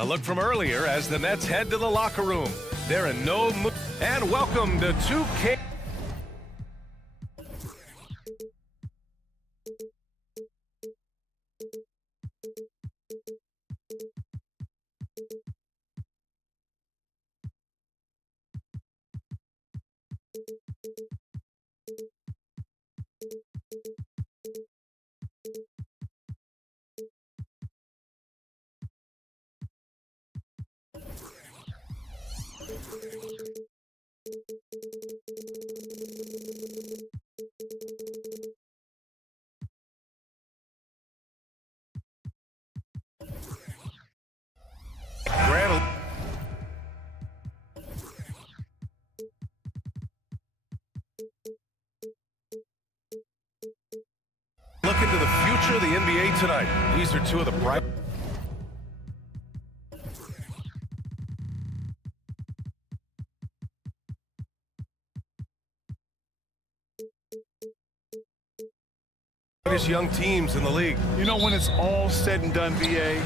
A look from earlier as the Nets head to the locker room. They're in no mood. And welcome to 2K. Look into the future of the NBA tonight. These are two of the bright. Young teams in the league. You know, when it's all said and done, BA,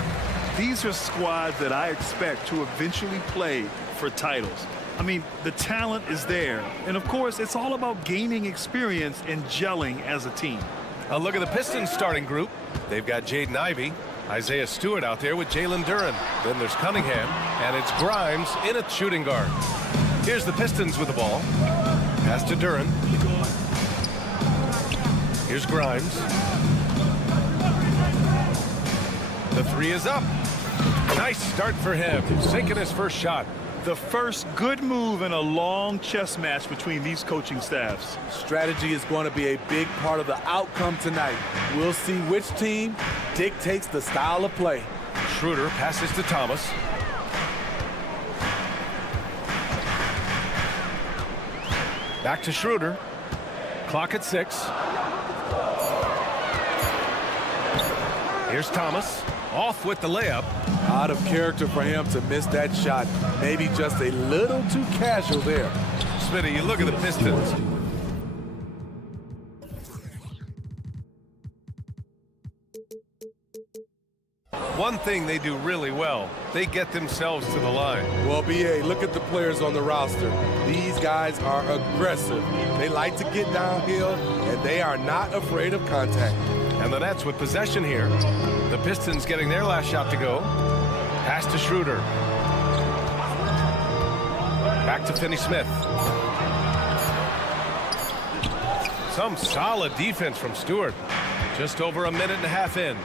these are squads that I expect to eventually play for titles. I mean, the talent is there. And, of course, it's all about gaining experience and gelling as a team. A look at the Pistons starting group. They've got Jaden Ivey, Isaiah Stewart out there with Jalen Duren. Then there's Cunningham, and it's Grimes in at shooting guard. Here's the Pistons with the ball. Pass to Duren. Here's Grimes. The three is up. Nice start for him, sinking his first shot. The first good move in a long chess match between these coaching staffs. Strategy is going to be a big part of the outcome tonight. We'll see which team dictates the style of play. Schroeder passes to Thomas. Back to Schroeder. Clock at 6. Here's Thomas. Off with the layup. Out of character for him to miss that shot. Maybe just a little too casual there. Smitty, you look at the Pistons. One thing they do really well, they get themselves to the line. Well, BA, look at the players on the roster. These guys are aggressive. They like to get downhill, and they are not afraid of contact. And the Nets with possession here. The Pistons getting their last shot to go. Pass to Schroeder. Back to Finney-Smith. Some solid defense from Stewart. Just over a minute and a half in.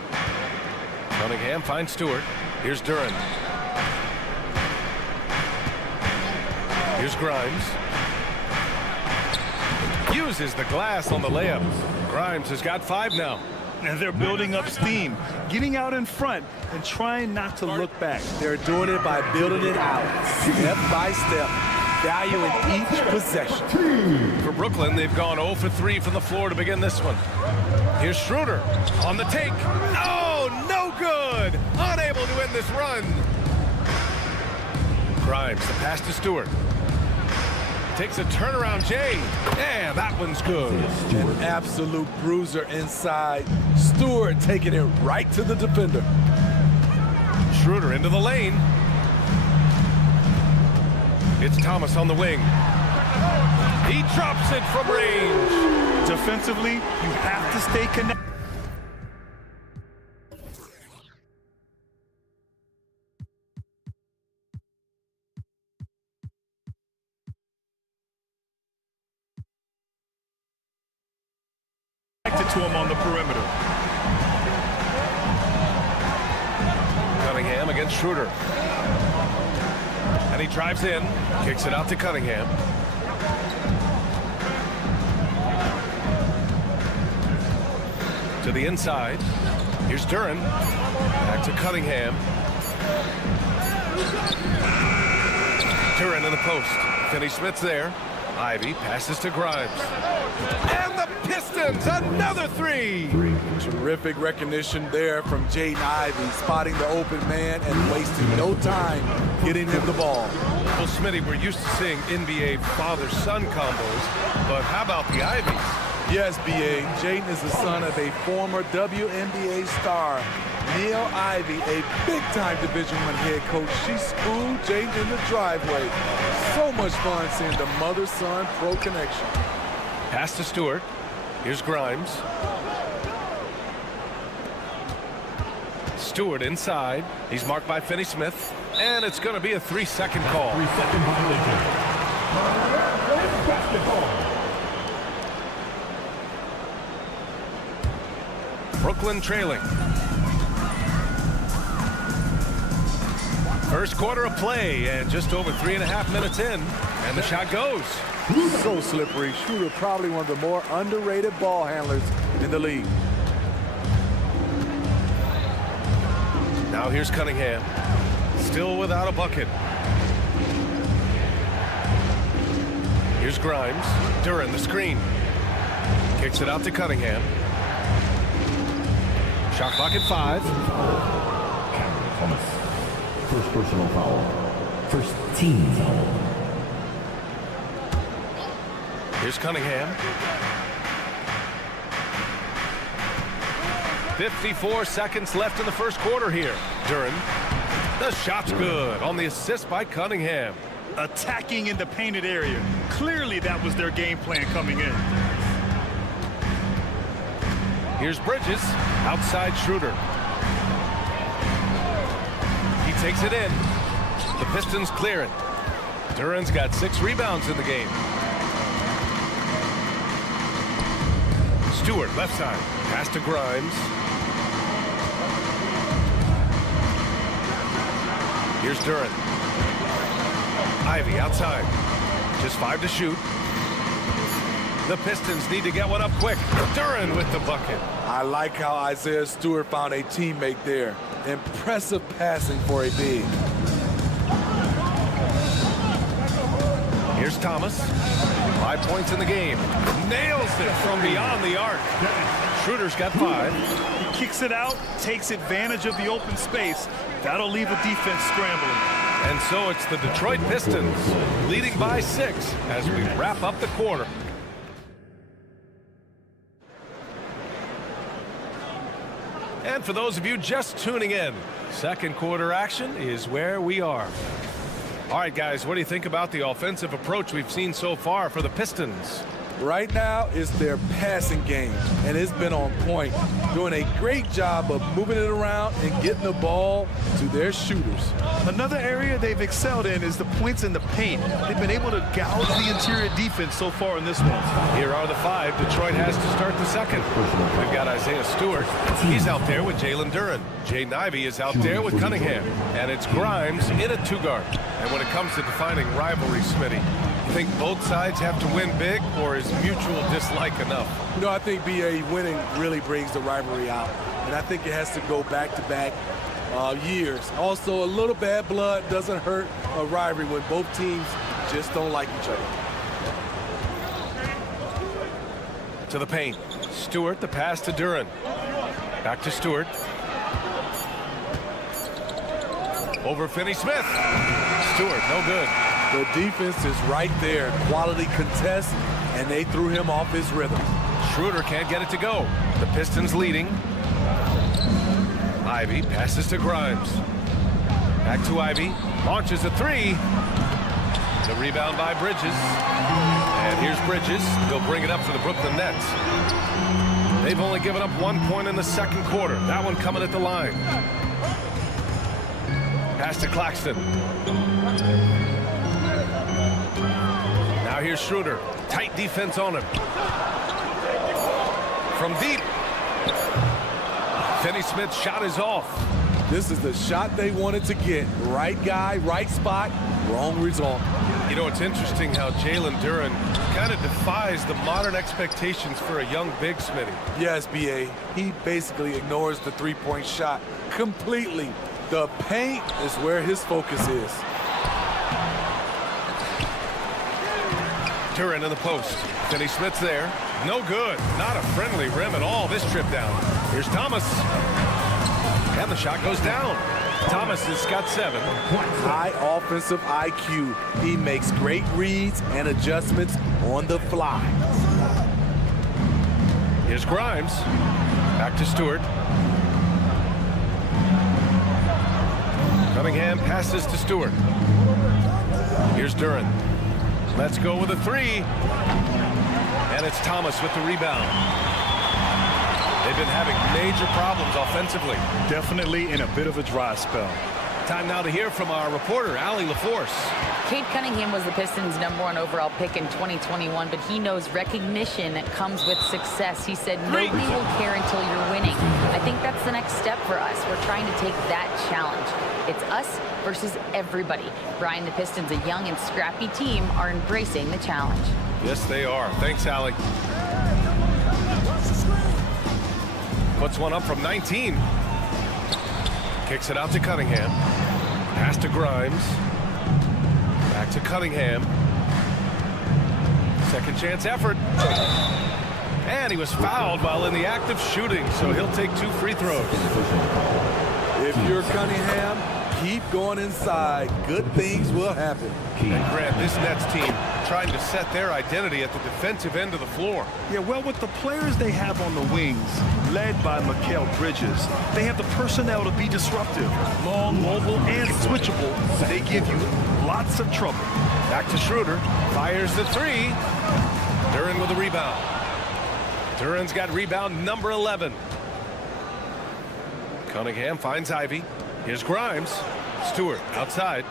Cunningham finds Stewart. Here's Duren. Here's Grimes. Uses the glass on the layup. Grimes has got 5 now. And they're building up steam, getting out in front and trying not to look back. They're doing it by building it out, step by step, valuing each possession. For Brooklyn, they've gone 0 for 3 from the floor to begin this one. Here's Schroeder on the take. Oh, no good! Unable to end this run. Grimes, the pass to Stewart. Takes a turnaround, Jay. And that one's good. An absolute bruiser inside. Stewart taking it right to the defender. Schroeder into the lane. It's Thomas on the wing. He drops it from range. Defensively, you have to stay connected. To him on the perimeter. Cunningham against Schroeder. And he drives in, kicks it out to Cunningham. To the inside. Here's Duren. Back to Cunningham. Duren in the post. Finney-Smith's there. Ivey passes to Grimes. And the Pistons, another 3! Terrific recognition there from Jaden Ivey, spotting the open man and wasting no time getting him the ball. Well, Smitty, we're used to seeing NBA father-son combos, but how about the Ivies? Yes, B.A. Jaden is the son of a former WNBA star. Neil Ivy, a big-time Division I head coach. She schooled Jaden in the driveway. So much fun seeing the mother-son pro connection. Pass to Stewart. Here's Grimes. Stewart inside. He's marked by Finney-Smith. And it's going to be a 3-second call. 3-second violation. Basketball. Brooklyn trailing. First quarter of play and just over 3.5 minutes in. And the shot goes. So slippery. Shooter probably one of the more underrated ball handlers in the league. Now here's Cunningham. Still without a bucket. Here's Grimes. Duran, the screen. Kicks it out to Cunningham. Shot clock at 5. Thomas. First personal foul. First team foul. Here's Cunningham. 54 seconds left in the first quarter here. Duran. The shot's good on the assist by Cunningham. Attacking in the painted area. Clearly that was their game plan coming in. Here's Bridges. Outside Schroeder. He takes it in. The Pistons clear it. Duran's got 6 rebounds in the game. Stewart, left side. Pass to Grimes. Here's Duran. Ivy outside. Just 5 to shoot. The Pistons need to get one up quick. Duran with the bucket. I like how Isaiah Stewart found a teammate there. Impressive passing for a big. Here's Thomas. 5 points in the game. Nails it from beyond the arc. Schroeder's got 5. He kicks it out, takes advantage of the open space. That'll leave a defense scrambling. And so it's the Detroit Pistons leading by 6 as we wrap up the quarter. And for those of you just tuning in, second quarter action is where we are. All right, guys, what do you think about the offensive approach we've seen so far for the Pistons? Right now, it's their passing game, and it's been on point. Doing a great job of moving it around and getting the ball to their shooters. Another area they've excelled in is the points in the paint. They've been able to gouge the interior defense so far in this one. Here are the 5 Detroit has to start the second. We've got Isaiah Stewart. He's out there with Jalen Duran. Jaden Ivey is out there with Cunningham. And it's Grimes in a 2-guard. And when it comes to defining rivalry, Smitty, you think both sides have to win big, or is mutual dislike enough? You know, I think BA winning really brings the rivalry out. And I think it has to go back-to-back years. Also, a little bad blood doesn't hurt a rivalry when both teams just don't like each other. To the paint. Stewart, the pass to Duran. Back to Stewart. Over Finney-Smith. Stewart, no good. The defense is right there. Quality contest, and they threw him off his rhythm. Schroeder can't get it to go. The Pistons leading. Ivy passes to Grimes. Back to Ivy. Launches a 3. The rebound by Bridges. And here's Bridges. He'll bring it up for the Brooklyn Nets. They've only given up 1 point in the second quarter. That one coming at the line. Pass to Claxton. Now here's Schroeder. Tight defense on him. From deep. Finney-Smith's shot is off. This is the shot they wanted to get. Right guy, right spot, wrong result. You know, it's interesting how Jalen Duran kind of defies the modern expectations for a young big, Smitty. Yes, BA. He basically ignores the three-point shot completely. The paint is where his focus is. Duran in the post. Finney-Smith's there. No good. Not a friendly rim at all this trip down. Here's Thomas. And the shot goes down. Thomas has got 7. High offensive IQ. He makes great reads and adjustments on the fly. Here's Grimes. Back to Stewart. Cunningham passes to Stewart. Here's Duran. Let's go with a three. And it's Thomas with the rebound. They've been having major problems offensively. Definitely in a bit of a dry spell. Time now to hear from our reporter, Allie LaForce. Cade Cunningham was the Pistons' #1 overall pick in 2021, but he knows recognition comes with success. He said nobody will care until you're winning. I think that's the next step for us. We're trying to take that challenge. It's us versus everybody. Brian, the Pistons, a young and scrappy team, are embracing the challenge. Yes, they are. Thanks, Allie. Puts one up from 19. Kicks it out to Cunningham. Pass to Grimes. Back to Cunningham. Second chance effort. And he was fouled while in the act of shooting, so he'll take 2 free throws. If you're Cunningham, keep going inside. Good things will happen. And Grant, this Nets team trying to set their identity at the defensive end of the floor. Yeah, well, with the players they have on the wings, led by Mikal Bridges, they have the personnel to be disruptive. Long, mobile, and switchable. They give you lots of trouble. Back to Schroeder. Fires the three. Duran with a rebound. Duran's got rebound number 11. Cunningham finds Ivy. Here's Grimes. Stewart outside.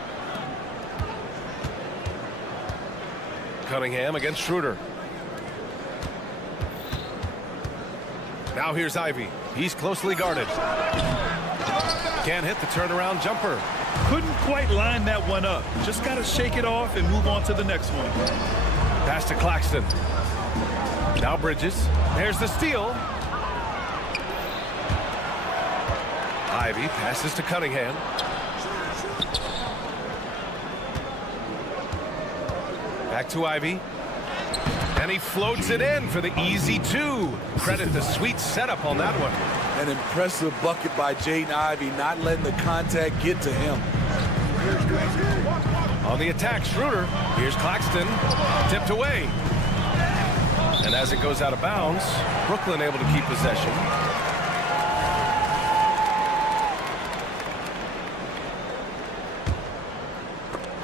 Cunningham against Schroeder. Now here's Ivy. He's closely guarded. Can't hit the turnaround jumper. Couldn't quite line that one up. Just got to shake it off and move on to the next one. Pass to Claxton. Now Bridges. There's the steal. Ivy passes to Cunningham. Back to Ivy. And he floats it in for the easy 2. Credit the sweet setup on that one. An impressive bucket by Jaden Ivey, not letting the contact get to him. On the attack, Schroeder. Here's Claxton. Tipped away. And as it goes out of bounds, Brooklyn able to keep possession.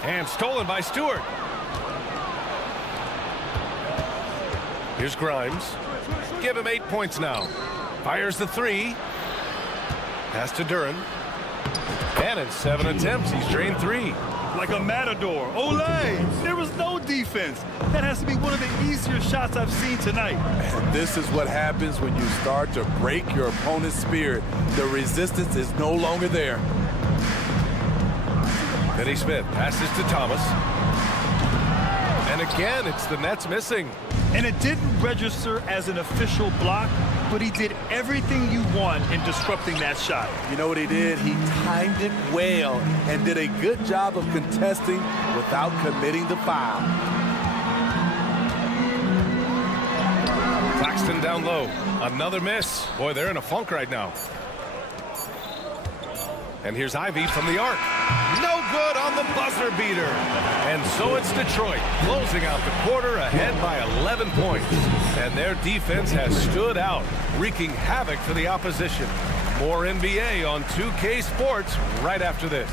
And stolen by Stewart. Here's Grimes. Give him 8 points now. Fires the three. Pass to Duran. And in 7 attempts, he's drained 3. Like a matador. Olay! There was no defense. That has to be one of the easier shots I've seen tonight. And this is what happens when you start to break your opponent's spirit. The resistance is no longer there. Finney Smith passes to Thomas. And again, it's the Nets missing. And it didn't register as an official block, but he did everything you want in disrupting that shot. You know what he did? He timed it well and did a good job of contesting without committing the foul. Claxton down low. Another miss. Boy, they're in a funk right now. And here's Ivy from the arc. No good on the buzzer beater. And so it's Detroit closing out the quarter ahead by 11 points. And their defense has stood out, wreaking havoc for the opposition. More NBA on 2K Sports right after this.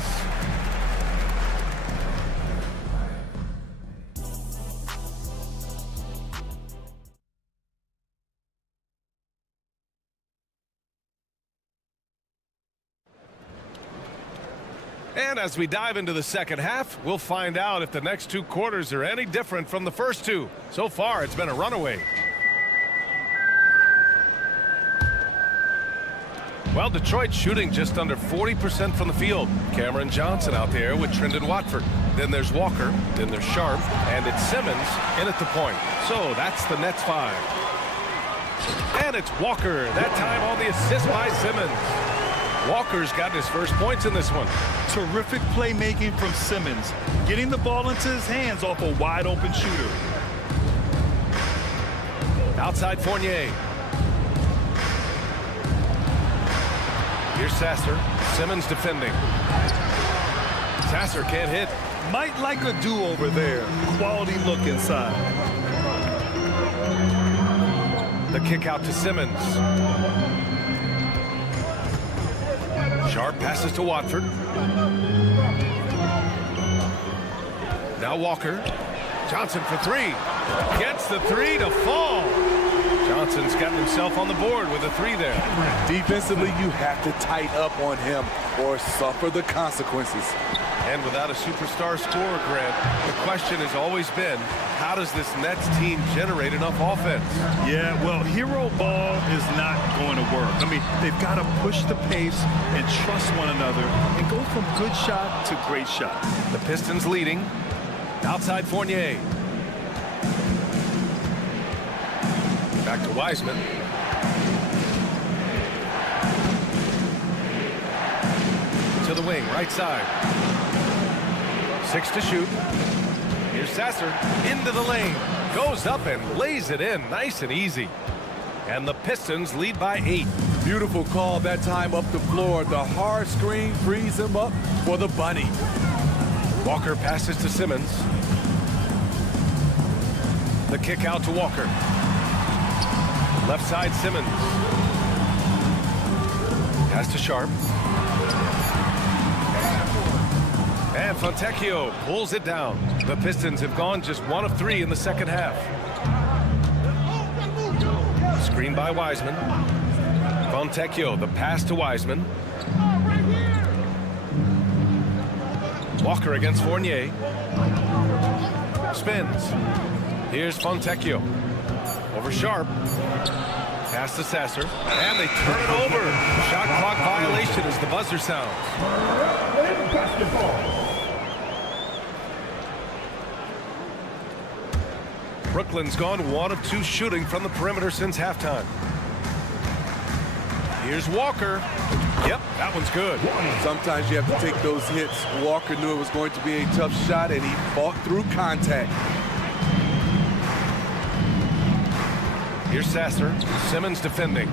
And as we dive into the second half, we'll find out if the next 2 quarters are any different from the first 2. So far, it's been a runaway. Well, Detroit shooting just under 40% from the field. Cameron Johnson out there with Trendon Watford. Then there's Walker. Then there's Sharp. And it's Simmons in at the point. So that's the Nets 5. And it's Walker. That time on the assist by Simmons. Walker's got his first points in this one. Terrific playmaking from Simmons, getting the ball into his hands off a wide open shooter. Outside Fournier. Here's Sasser. Simmons defending. Sasser can't hit. Might like a do-over there. Quality look inside. The kick out to Simmons. Sharp passes to Watford. Now Walker. Johnson for three. Gets the three to fall. Johnson's gotten himself on the board with a three there. Defensively, you have to tighten up on him or suffer the consequences. And without a superstar scorer, Grant, the question has always been, how does this Nets team generate enough offense? Yeah, well, hero ball is not going to work. I mean, they've got to push the pace and trust one another and go from good shot to great shot. The Pistons leading. Outside Fournier. Back to Wiseman. To the wing, right side. 6 to shoot. Here's Sasser into the lane. Goes up and lays it in, nice and easy. And the Pistons lead by 8. Beautiful call that time up the floor. The hard screen frees him up for the bunny. Walker passes to Simmons. The kick out to Walker. Left side Simmons. Pass to Sharp. And Fontecchio pulls it down. The Pistons have gone just 1 of 3 in the second half. Screen by Wiseman. Fontecchio, the pass to Wiseman. Walker against Fournier. Spins. Here's Fontecchio. Over Sharp. Pass to Sasser. And they turn it over. Shot clock violation as the buzzer sounds. Brooklyn's gone 1 of 2 shooting from the perimeter since halftime. Here's Walker. Yep, that one's good. Sometimes you have to take those hits. Walker knew it was going to be a tough shot, and he fought through contact. Here's Sasser. Simmons defending.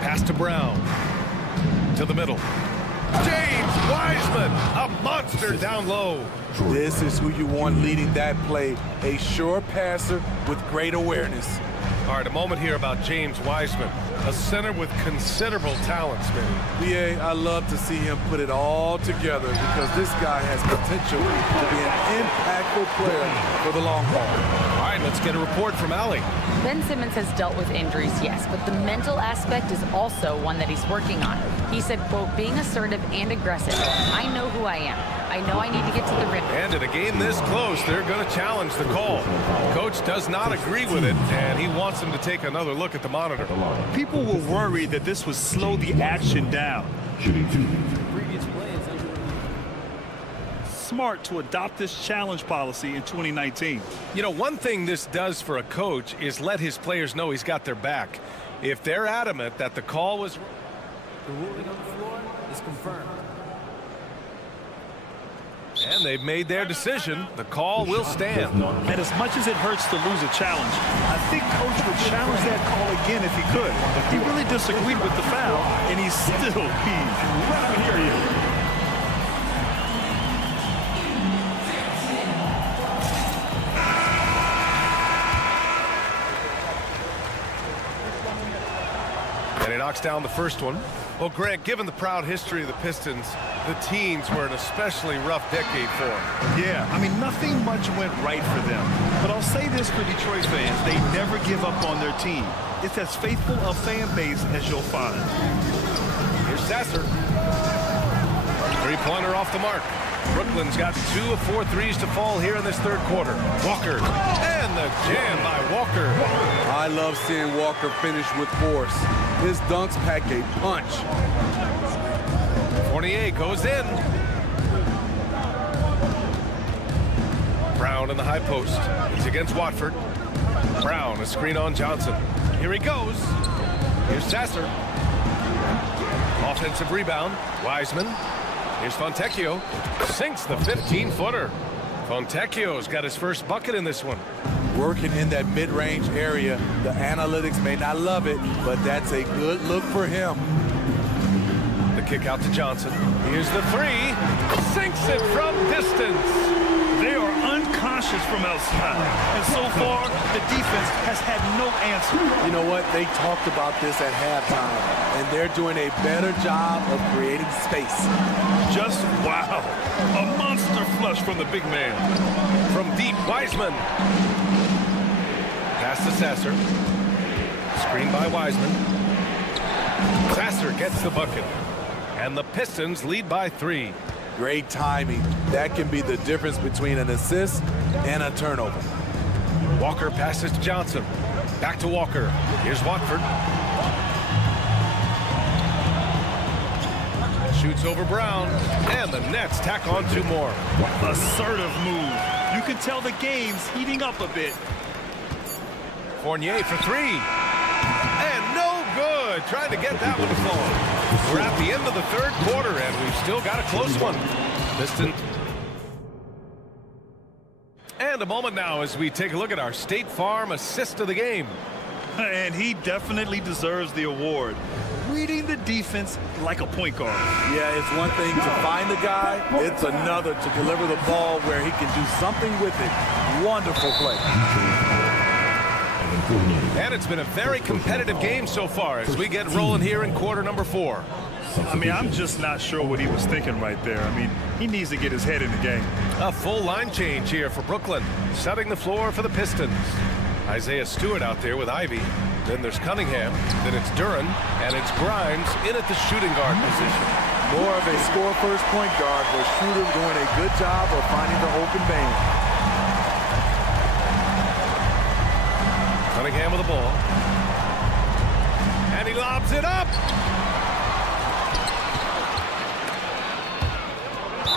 Pass to Brown. To the middle. James Wiseman, a monster down low. This is who you want leading that play. A sure passer with great awareness. All right, a moment here about James Wiseman, a center with considerable talent, Smitty. BA, I love to see him put it all together because this guy has potential to be an impactful player for the long haul. All right, let's get a report from Allie. Ben Simmons has dealt with injuries, yes, but the mental aspect is also one that he's working on. He said, quote, being assertive and aggressive. I know who I am. I know I need to get to the rim. And in a game this close, they're going to challenge the call. Coach does not agree with it, and he wants him to take another look at the monitor. People were worried that this would slow the action down. Shooting 2. Smart to adopt this challenge policy in 2019. You know, one thing this does for a coach is let his players know he's got their back. If they're adamant that the call was... The ruling on the floor is confirmed. And they've made their decision. The call will stand. And as much as it hurts to lose a challenge, I think Coach would challenge that call again if he could. He really disagreed with the foul, and he's still peeved. And he knocks down the first one. Well, Grant, given the proud history of the Pistons, the teens were an especially rough decade for them. Yeah, I mean, nothing much went right for them. But I'll say this for Detroit fans, they never give up on their team. It's as faithful a fan base as you'll find. Here's Sasser. Three-pointer off the mark. Brooklyn's got 2 of 4 threes to fall here in this third quarter. Walker, and the jam by Walker. I love seeing Walker finish with force. His dunks pack a punch. Fournier goes in. Brown in the high post. It's against Watford. Brown, a screen on Johnson. Here he goes. Here's Sasser. Offensive rebound. Wiseman. Here's Fontecchio. Sinks the 15-footer. Fontecchio's got his first bucket in this one. Working in that mid-range area. The analytics may not love it, but that's a good look for him. The kick out to Johnson. Here's the three. Sinks it from distance. They are unconscious flashes from outside. And so far, the defense has had no answer. You know what? They talked about this at halftime, and they're doing a better job of creating space. Just wow. A monster flush from the big man. From deep, Wiseman. Pass to Sasser. Screen by Wiseman. Sasser gets the bucket. And the Pistons lead by 3. Great timing. That can be the difference between an assist and a turnover. Walker passes to Johnson. Back to Walker. Here's Watford. Shoots over Brown. And the Nets tack on 2 more. Assertive move. You can tell the game's heating up a bit. Fournier for 3. And no good. Trying to get that one to fall. We're at the end of the 3rd quarter, and we've still got a close one. Pistons. And a moment now as we take a look at our State Farm assist of the game. And he definitely deserves the award. Reading the defense like a point guard. Yeah, it's one thing to find the guy. It's another to deliver the ball where he can do something with it. Wonderful play. And it's been a very competitive game so far as we get rolling here in quarter number 4. I mean, I'm just not sure what he was thinking right there. I mean, he needs to get his head in the game. A full line change here for Brooklyn, setting the floor for the Pistons. Isaiah Stewart out there with Ivy. Then there's Cunningham. Then it's Duran. And it's Grimes in at the shooting guard position. More of a score-first point guard, but Schroeder doing a good job of finding the open man. Cunningham with the ball. And he lobs it up.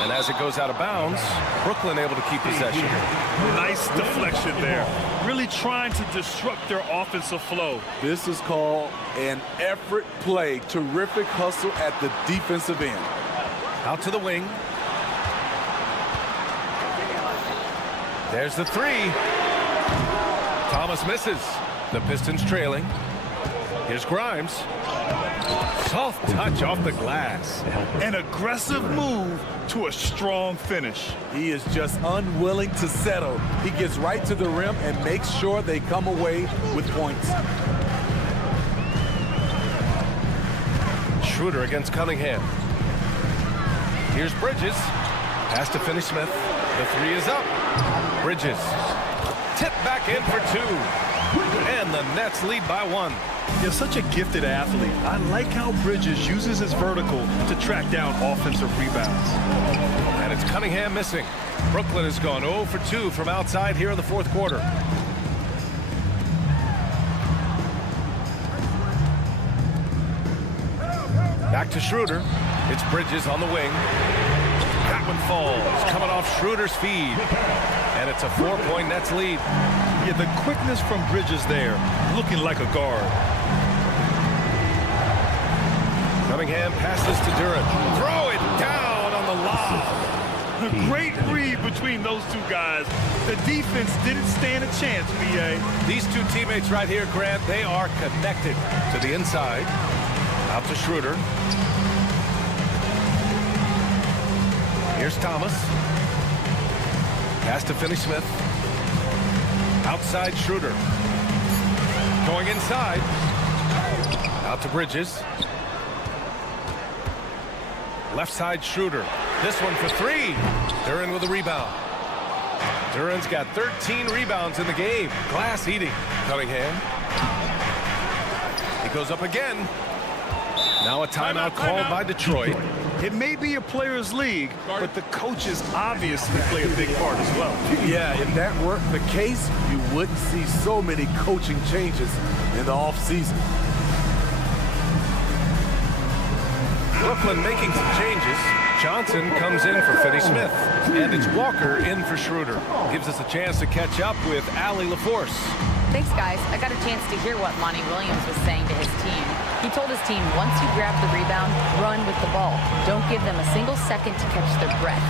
And as it goes out of bounds, Brooklyn able to keep possession. Nice deflection there. Really trying to disrupt their offensive flow. This is called an effort play. Terrific hustle at the defensive end. Out to the wing. There's the 3. Thomas misses. The Pistons trailing. Here's Grimes. Soft touch off the glass. An aggressive move to a strong finish. He is just unwilling to settle. He gets right to the rim and makes sure they come away with points. Schroeder against Cunningham. Here's Bridges. Pass to Finney-Smith. The 3 is up. Bridges. Tip back in for 2. And the Nets lead by 1. You're such a gifted athlete. I like how Bridges uses his vertical to track down offensive rebounds. And it's Cunningham missing. Brooklyn has gone 0 for 2 from outside here in the 4th quarter. Back to Schroeder. It's Bridges on the wing. That one falls, coming off Schroeder's feed. And it's a 4-point Nets lead. Yeah, the quickness from Bridges there, looking like a guard. Cunningham passes to Duran. Throw it down on the lob. A great read between those 2 guys. The defense didn't stand a chance, B.A. These 2 teammates right here, Grant, they are connected to the inside. Out to Schroeder. Here's Thomas. Pass to Finney-Smith. Outside Schroeder. Going inside. Out to Bridges. Left side Schroeder. This one for 3. Duran with a rebound. Duran's got 13 rebounds in the game. Glass eating. Cunningham. He goes up again. Now a timeout called by Detroit. It may be a players' league, but the coaches obviously play a big part as well. Yeah, if that were the case, you wouldn't see so many coaching changes in the offseason. Brooklyn making some changes. Johnson comes in for Finney-Smith. And it's Walker in for Schroeder. Gives us a chance to catch up with Allie LaForce. Thanks, guys. I got a chance to hear what Monty Williams was saying to his team. He told his team, once you grab the rebound, run with the ball. Don't give them a single second to catch their breath.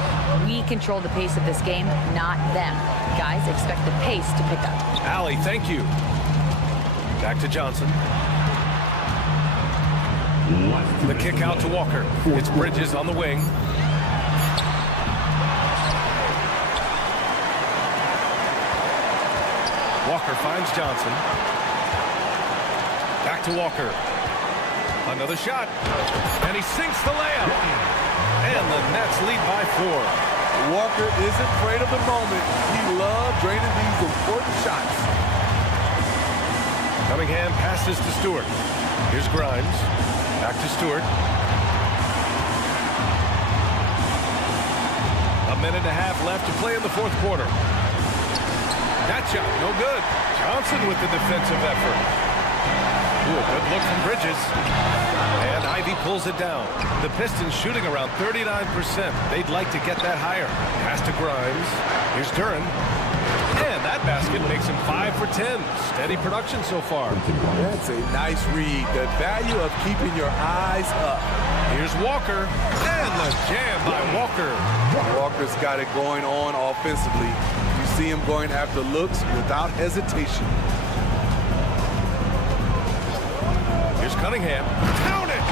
We control the pace of this game, not them. Guys, expect the pace to pick up. Allie, thank you. Back to Johnson. The kick out to Walker. It's Bridges on the wing. Walker finds Johnson. Back to Walker. Another shot. And he sinks the layup. And the Nets lead by 4. Walker isn't afraid of the moment. He loves draining these important shots. Cunningham passes to Stewart. Here's Grimes. Back to Stewart. A minute and a half left to play in the fourth quarter. That shot, no good. Johnson with the defensive effort. Ooh, a good look from Bridges. And Ivy pulls it down. The Pistons shooting around 39%. They'd like to get that higher. Pass to Grimes. Here's Duran. And that basket makes him 5 for 10. Steady production so far. That's a nice read. The value of keeping your eyes up. Here's Walker. And the jam by Walker. Walker's got it going on offensively. You see him going after looks without hesitation. Here's Cunningham. Count it!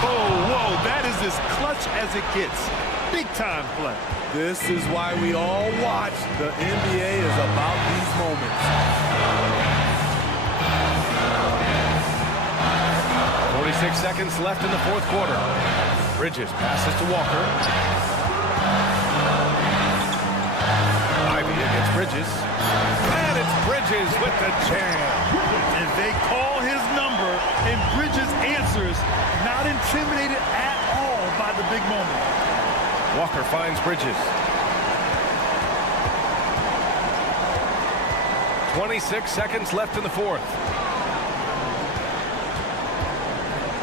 Whoa, that is as clutch as it gets. Big time play. This is why we all watch. The NBA is about these moments. 46 seconds left in the fourth quarter. Bridges passes to Walker. Ivy against Bridges. And it's Bridges with the jam. And they call his number, and Bridges answers, not intimidated at all by the big moment. Walker finds Bridges. 26 seconds left in the fourth.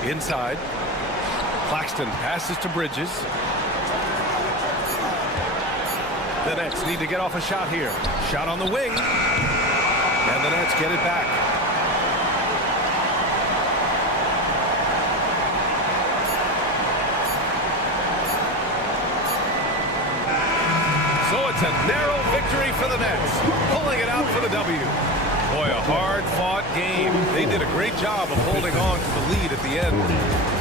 Inside. Claxton passes to Bridges. The Nets need to get off a shot here. Shot on the wing. And the Nets get it back. So it's a narrow victory for the Nets, pulling it out for the W. Boy, a hard-fought game. They did a great job of holding on to the lead at the end.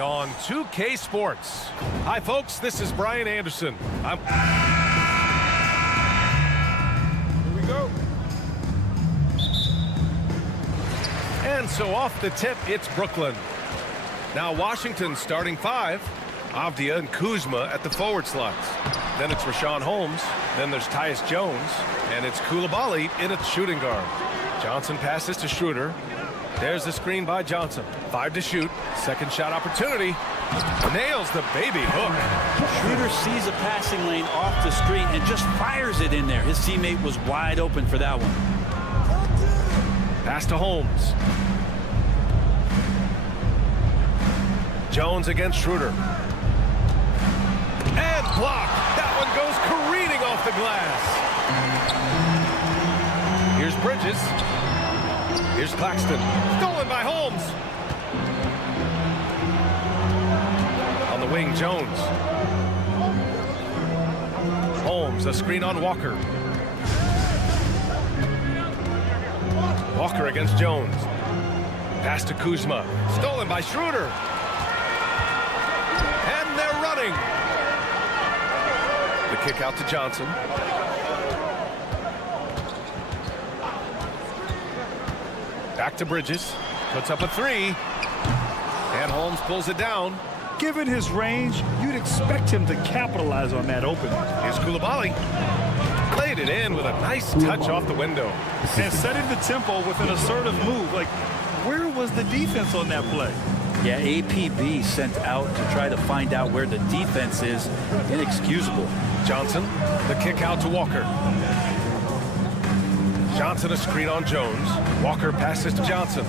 On 2K Sports. Hi, folks. This is Brian Anderson. Here we go. And so off the tip, it's Brooklyn. Now Washington starting 5. Avdia and Kuzma at the forward slots. Then it's Rashawn Holmes. Then there's Tyus Jones. And it's Coulibaly in at shooting guard. Johnson passes to Schroeder. There's the screen by Johnson. 5 to shoot. Second shot opportunity. Nails the baby hook. Schroeder sees a passing lane off the screen and just fires it in there. His teammate was wide open for that one. Pass to Holmes. Jones against Schroeder. And blocked. That one goes careening off the glass. Here's Bridges. Here's Claxton. Stolen by Holmes. On the wing, Jones. Holmes, a screen on Walker. Walker against Jones. Pass to Kuzma. Stolen by Schroeder. And they're running. The kick out to Johnson. Back to Bridges. Puts up a 3. And Holmes pulls it down. Given his range, you'd expect him to capitalize on that opening. Here's Coulibaly. Played it in with a nice touch off the window. And setting the tempo with an assertive move. Like, where was the defense on that play? Yeah, APB sent out to try to find out where the defense is. Inexcusable. Johnson, the kick out to Walker. Johnson a screen on Jones. Walker passes to Johnson.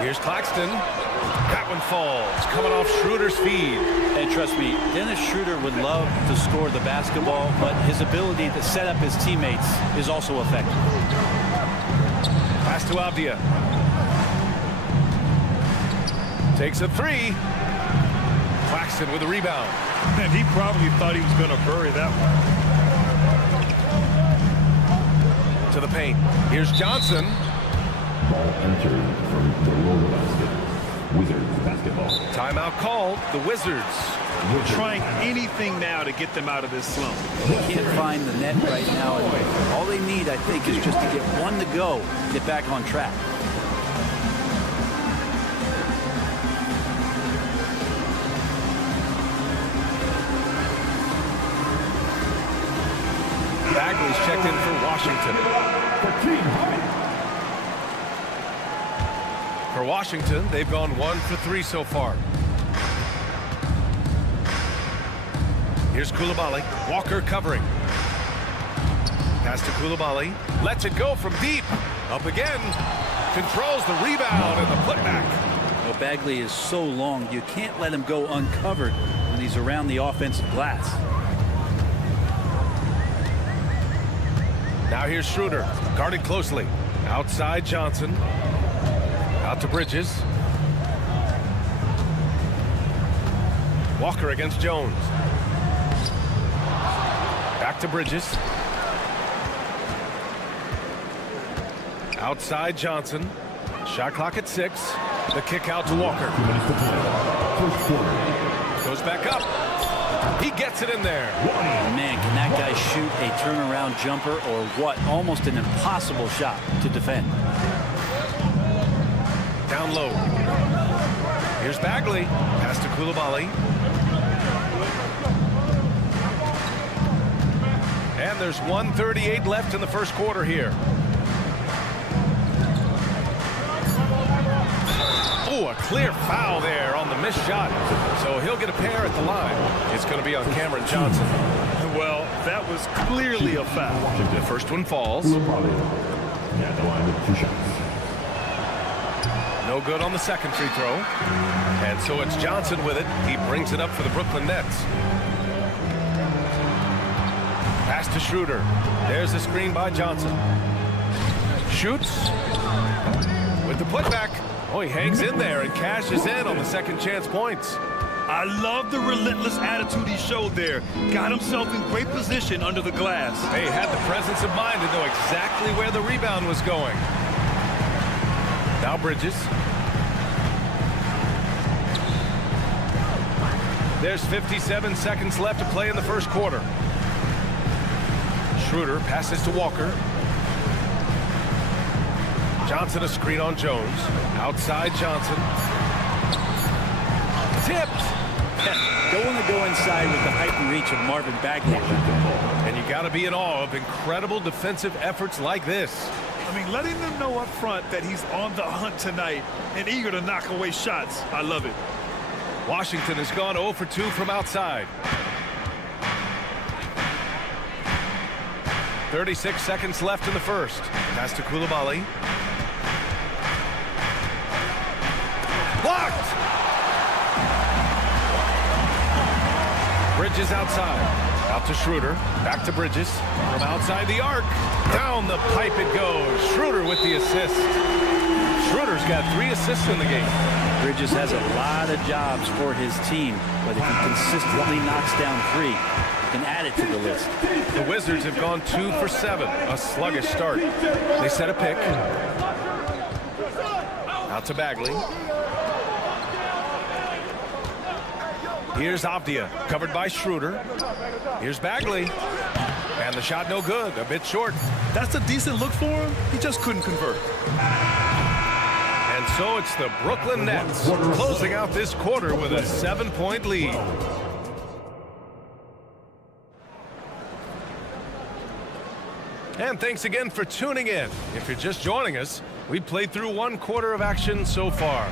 Here's Claxton. That one falls, coming off Schroeder's feed. And trust me, Dennis Schroeder would love to score the basketball, but his ability to set up his teammates is also effective. Pass to Avdia. Takes a 3. Claxton with a rebound. And he probably thought he was going to bury that one. To the paint. Here's Johnson. Ball entered from the lower basket. Wizards basketball. Timeout called. The Wizards. Trying anything now to get them out of this slump. They can't find the net right now. And all they need, I think, is just to get one to go, get back on track. Bagley's checked in for Washington. For Washington, they've gone 1 for 3 so far. Here's Coulibaly. Walker covering. Pass to Coulibaly. Lets it go from deep. Up again. Controls the rebound and the putback. Well, Bagley is so long, you can't let him go uncovered when he's around the offensive glass. Now here's Schroeder. Guarded closely. Outside Johnson. Out to Bridges. Walker against Jones. Back to Bridges. Outside Johnson. Shot clock at 6. The kick out to Walker. Goes back up. He gets it in there. Man, can that guy shoot a turnaround jumper or what? Almost an impossible shot to defend. Down low. Here's Bagley. Pass to Coulibaly. And there's 1:38 left in the first quarter here. Oh, a clear foul there on the missed shot. So he'll get a pair at the line. It's going to be on Cameron Johnson. Well, that was clearly a foul. The first one falls. Yeah, the line with 2 shots. No good on the second free throw. And so it's Johnson with it. He brings it up for the Brooklyn Nets. Pass to Schroeder. There's the screen by Johnson. Shoots. With the putback. Oh, he hangs in there and cashes in on the second chance points. I love the relentless attitude he showed there. Got himself in great position under the glass. Hey, had the presence of mind to know exactly where the rebound was going. Now Bridges. There's 57 seconds left to play in the first quarter. Schroeder passes to Walker. Johnson a screen on Jones. Outside Johnson. Tipped. Don't want to go inside with the height and reach of Marvin Bagley. And you got to be in awe of incredible defensive efforts like this. I mean, letting them know up front that he's on the hunt tonight and eager to knock away shots. I love it. Washington has gone 0 for 2 from outside. 36 seconds left in the first. Pass to Coulibaly. Blocked! Bridges outside. Out to Schroeder. Back to Bridges. From outside the arc. Down the pipe it goes. Schroeder with the assist. Schroeder's got 3 assists in the game. Bridges has a lot of jobs for his team, but if he consistently knocks down 3, he can add it to the list. The Wizards have gone 2 for 7. A sluggish start. They set a pick. Out to Bagley. Here's Avdia, covered by Schroeder. Here's Bagley. And the shot no good, a bit short. That's a decent look for him. He just couldn't convert. And so it's the Brooklyn Nets closing out this quarter with a 7-point lead. And thanks again for tuning in. If you're just joining us, we played through 1 quarter of action so far.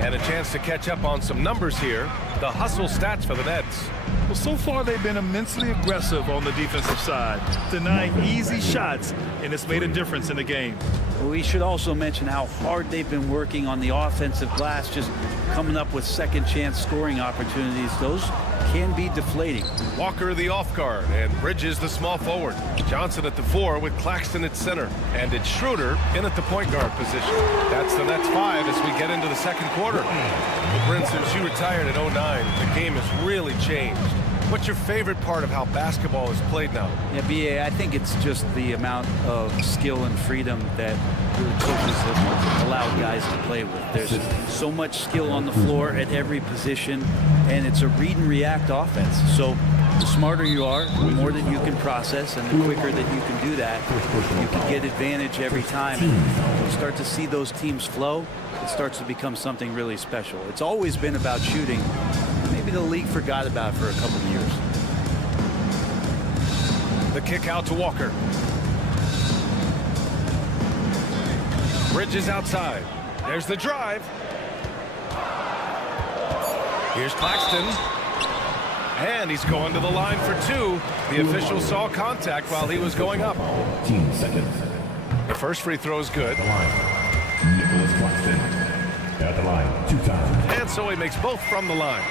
And a chance to catch up on some numbers here. The hustle stats for the Nets. Well, so far they've been immensely aggressive on the defensive side, denying easy shots, and it's made a difference in the game. We should also mention how hard they've been working on the offensive glass, just coming up with second chance scoring opportunities. Those can be deflating. Walker the off guard and Bridges the small forward. Johnson at the 4 with Claxton at center. And it's Schroeder in at the point guard position. That's the Nets 5 as we get into the second quarter. Well, Brent, since you retired in 09, the game has really changed. What's your favorite part of how basketball is played now? Yeah, BA, I think it's just the amount of skill and freedom that the coaches have allowed guys to play with. There's so much skill on the floor at every position, and it's a read and react offense. So the smarter you are, the more that you can process, and the quicker that you can do that, you can get advantage every time. And when you start to see those teams flow, it starts to become something really special. It's always been about shooting. Maybe the league forgot about it for a couple of years. The kick out to Walker. Bridges outside. There's the drive. Here's Claxton. And he's going to the line for 2. The official saw contact while he was going up. 15 seconds. The first free throw is good. Nicholas Claxton at the line 2 times. And so he makes both from the line.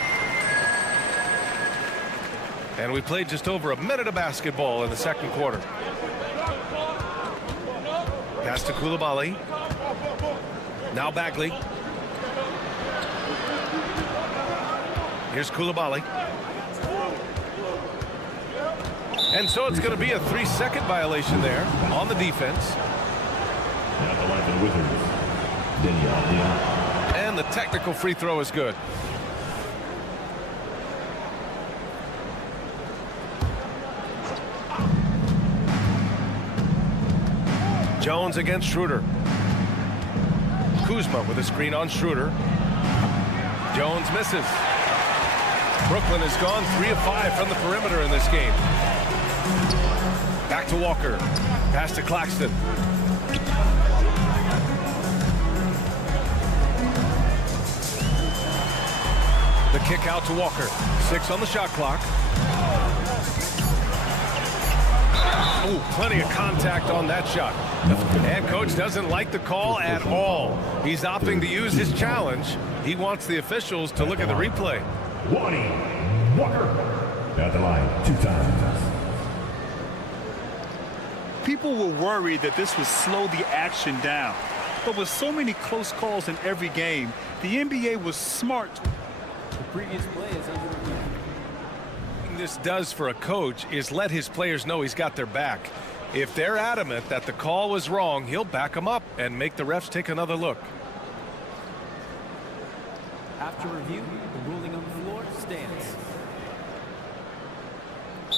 And we played just over a minute of basketball in the second quarter. Pass to Coulibaly. Now Bagley. Here's Coulibaly. And so it's going to be a 3-second violation there on the defense. At the line for the Wizards, Duzya. And the technical free throw is good. Jones against Schroeder. Kuzma with a screen on Schroeder. Jones misses. Brooklyn has gone 3 of 5 from the perimeter in this game. Back to Walker. Pass to Claxton. The kick out to Walker. 6 on the shot clock. Ooh, plenty of contact on that shot. And coach doesn't like the call at all. He's opting to use his challenge. He wants the officials to look at the replay. Walker at the line 2 times. People were worried that this would slow the action down. But with so many close calls in every game, the NBA was smart. The previous play is under review. This does for a coach is let his players know he's got their back. If they're adamant that the call was wrong, he'll back them up and make the refs take another look. After review, the ruling on the floor stands.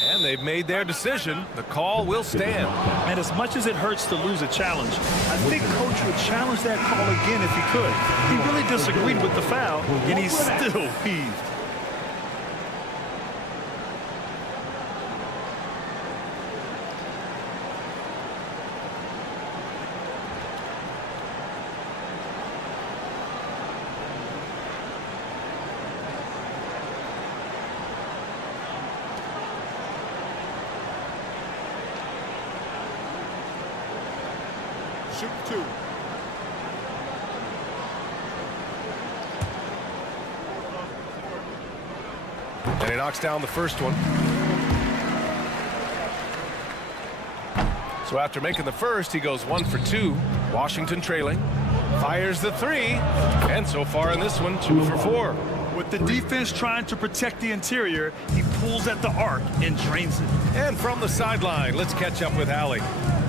And they've made their decision. The call will stand. And as much as it hurts to lose a challenge, I think Coach would challenge that call again if he could. He really disagreed with the foul, and he still heaved. Shoot 2. And he knocks down the first one. So after making the first, he goes 1 for 2. Washington trailing. Fires the 3. And so far in this one, 2 for 4. With the defense trying to protect the interior, he pulls at the arc and drains it. And from the sideline, let's catch up with Allie.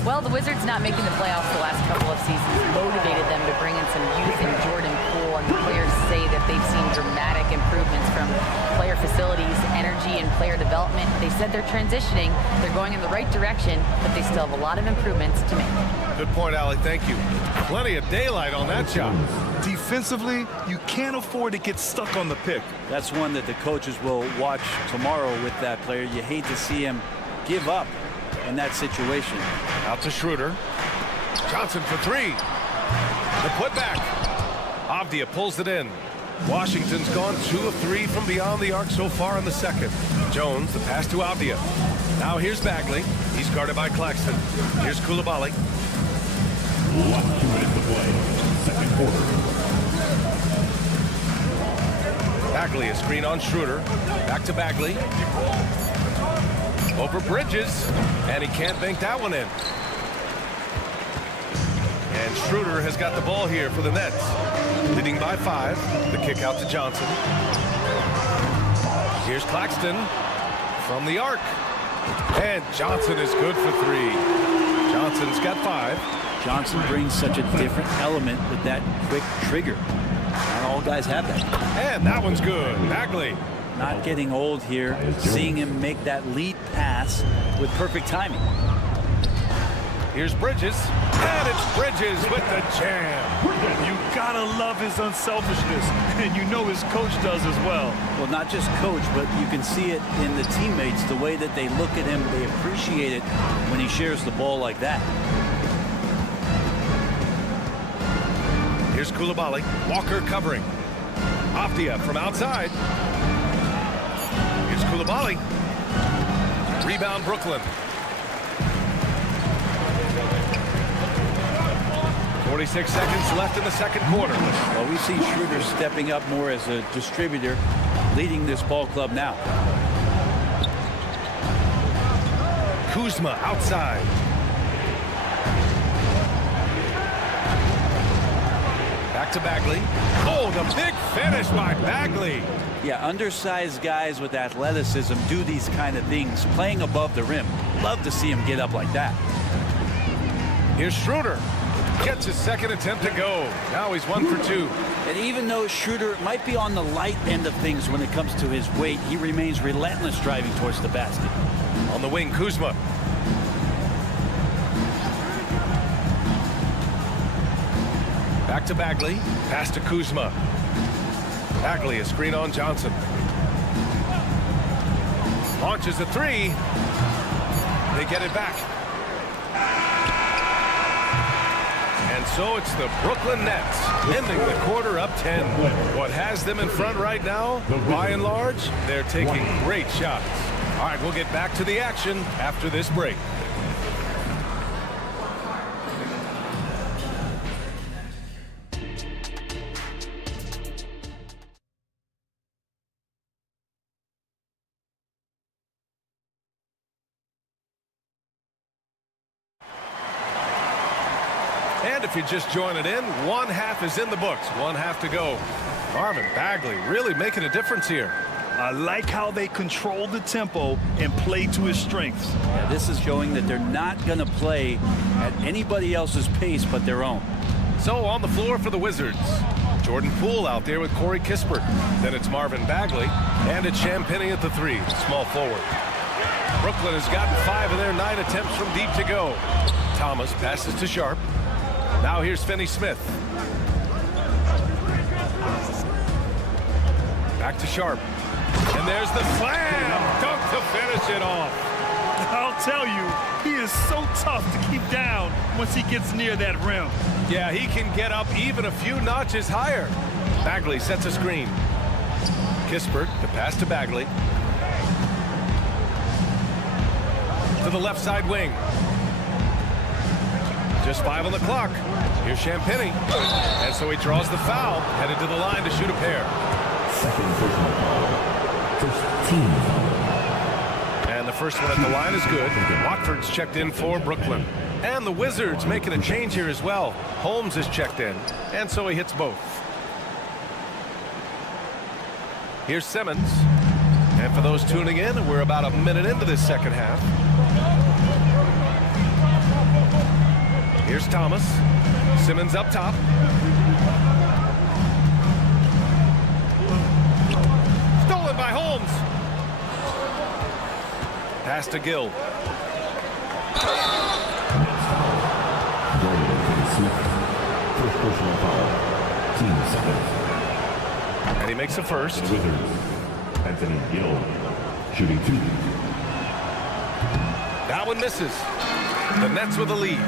Well, the Wizards not making the playoffs the last couple of seasons motivated them to bring in some youth in Jordan Poole, and the players say that they've seen dramatic improvements from player facilities, energy, and player development. They said they're transitioning, they're going in the right direction, but they still have a lot of improvements to make. Good point, Allie. Thank you. Plenty of daylight on that shot. Defensively, you can't afford to get stuck on the pick. That's one that the coaches will watch tomorrow with that player. You hate to see him give up in that situation. Out to Schroeder. Johnson for 3. The putback. Avdia pulls it in. Washington's gone 2 of 3 from beyond the arc so far in the second. Jones, the pass to Avdia. Now here's Bagley. He's guarded by Claxton. Here's Coulibaly. 2 minutes to play. Second quarter. Bagley, a screen on Schroeder. Back to Bagley. Over Bridges. And he can't bank that one in. And Schroeder has got the ball here for the Nets. Leading by 5. The kick out to Johnson. Here's Claxton from the arc. And Johnson is good for 3. Johnson's got 5. Johnson brings such a different element with that quick trigger. Not all guys have that. And that one's good. Bagley. Not getting old here. Seeing him make that lead pass with perfect timing. Here's Bridges. And it's Bridges with the jam. You gotta love his unselfishness, and you know his coach does as well. Well, not just coach, but you can see it in the teammates, the way that they look at him. They appreciate it when he shares the ball like that. Here's Coulibaly. Walker covering. Avdia from outside. Here's Coulibaly. Rebound Brooklyn. 46 seconds left in the second quarter. Well, we see Schroeder stepping up more as a distributor, leading this ball club now. Kuzma outside. Back to Bagley. Oh, the big finish by Bagley. Yeah, undersized guys with athleticism do these kind of things, playing above the rim. Love to see him get up like that. Here's Schroeder. Gets his second attempt to go. Now he's 1 for 2. And even though Schroeder might be on the light end of things when it comes to his weight, he remains relentless driving towards the basket. On the wing, Kuzma. Back to Bagley. Pass to Kuzma. Bagley, a screen on Johnson. Launches a 3. They get it back. And so it's the Brooklyn Nets ending the quarter up 10. What has them in front right now, by and large, they're taking great shots. All right, we'll get back to the action after this break. And if you're just joining in, 1 half is in the books. 1 half to go. Marvin Bagley really making a difference here. I like how they control the tempo and play to his strengths. Yeah, this is showing that they're not going to play at anybody else's pace but their own. So on the floor for the Wizards, Jordan Poole out there with Corey Kispert. Then it's Marvin Bagley, and it's Champagnie at the 3, small forward. Brooklyn has gotten 5 of their 9 attempts from deep to go. Thomas passes to Sharp. Now here's Finney-Smith. Back to Sharp. And there's the slam! Dunk to finish it off. I'll tell you, he is so tough to keep down once he gets near that rim. Yeah, he can get up even a few notches higher. Bagley sets a screen. Kispert, the pass to Bagley. To the left side wing. Just 5 on the clock. Here's Champagnie. And so he draws the foul, headed to the line to shoot a pair. Second personal foul. First team foul. And the first one at the line is good. Watford's checked in for Brooklyn. And the Wizards making a change here as well. Holmes is checked in, and so he hits both. Here's Simmons. And for those tuning in, we're about a minute into this second half. Here's Thomas. Simmons up top. Stolen by Holmes. Pass to Gill. First personal foul. Team seconds. And he makes a first. Wizards. Anthony Gill. Shooting 2. That one misses. The Nets with the lead.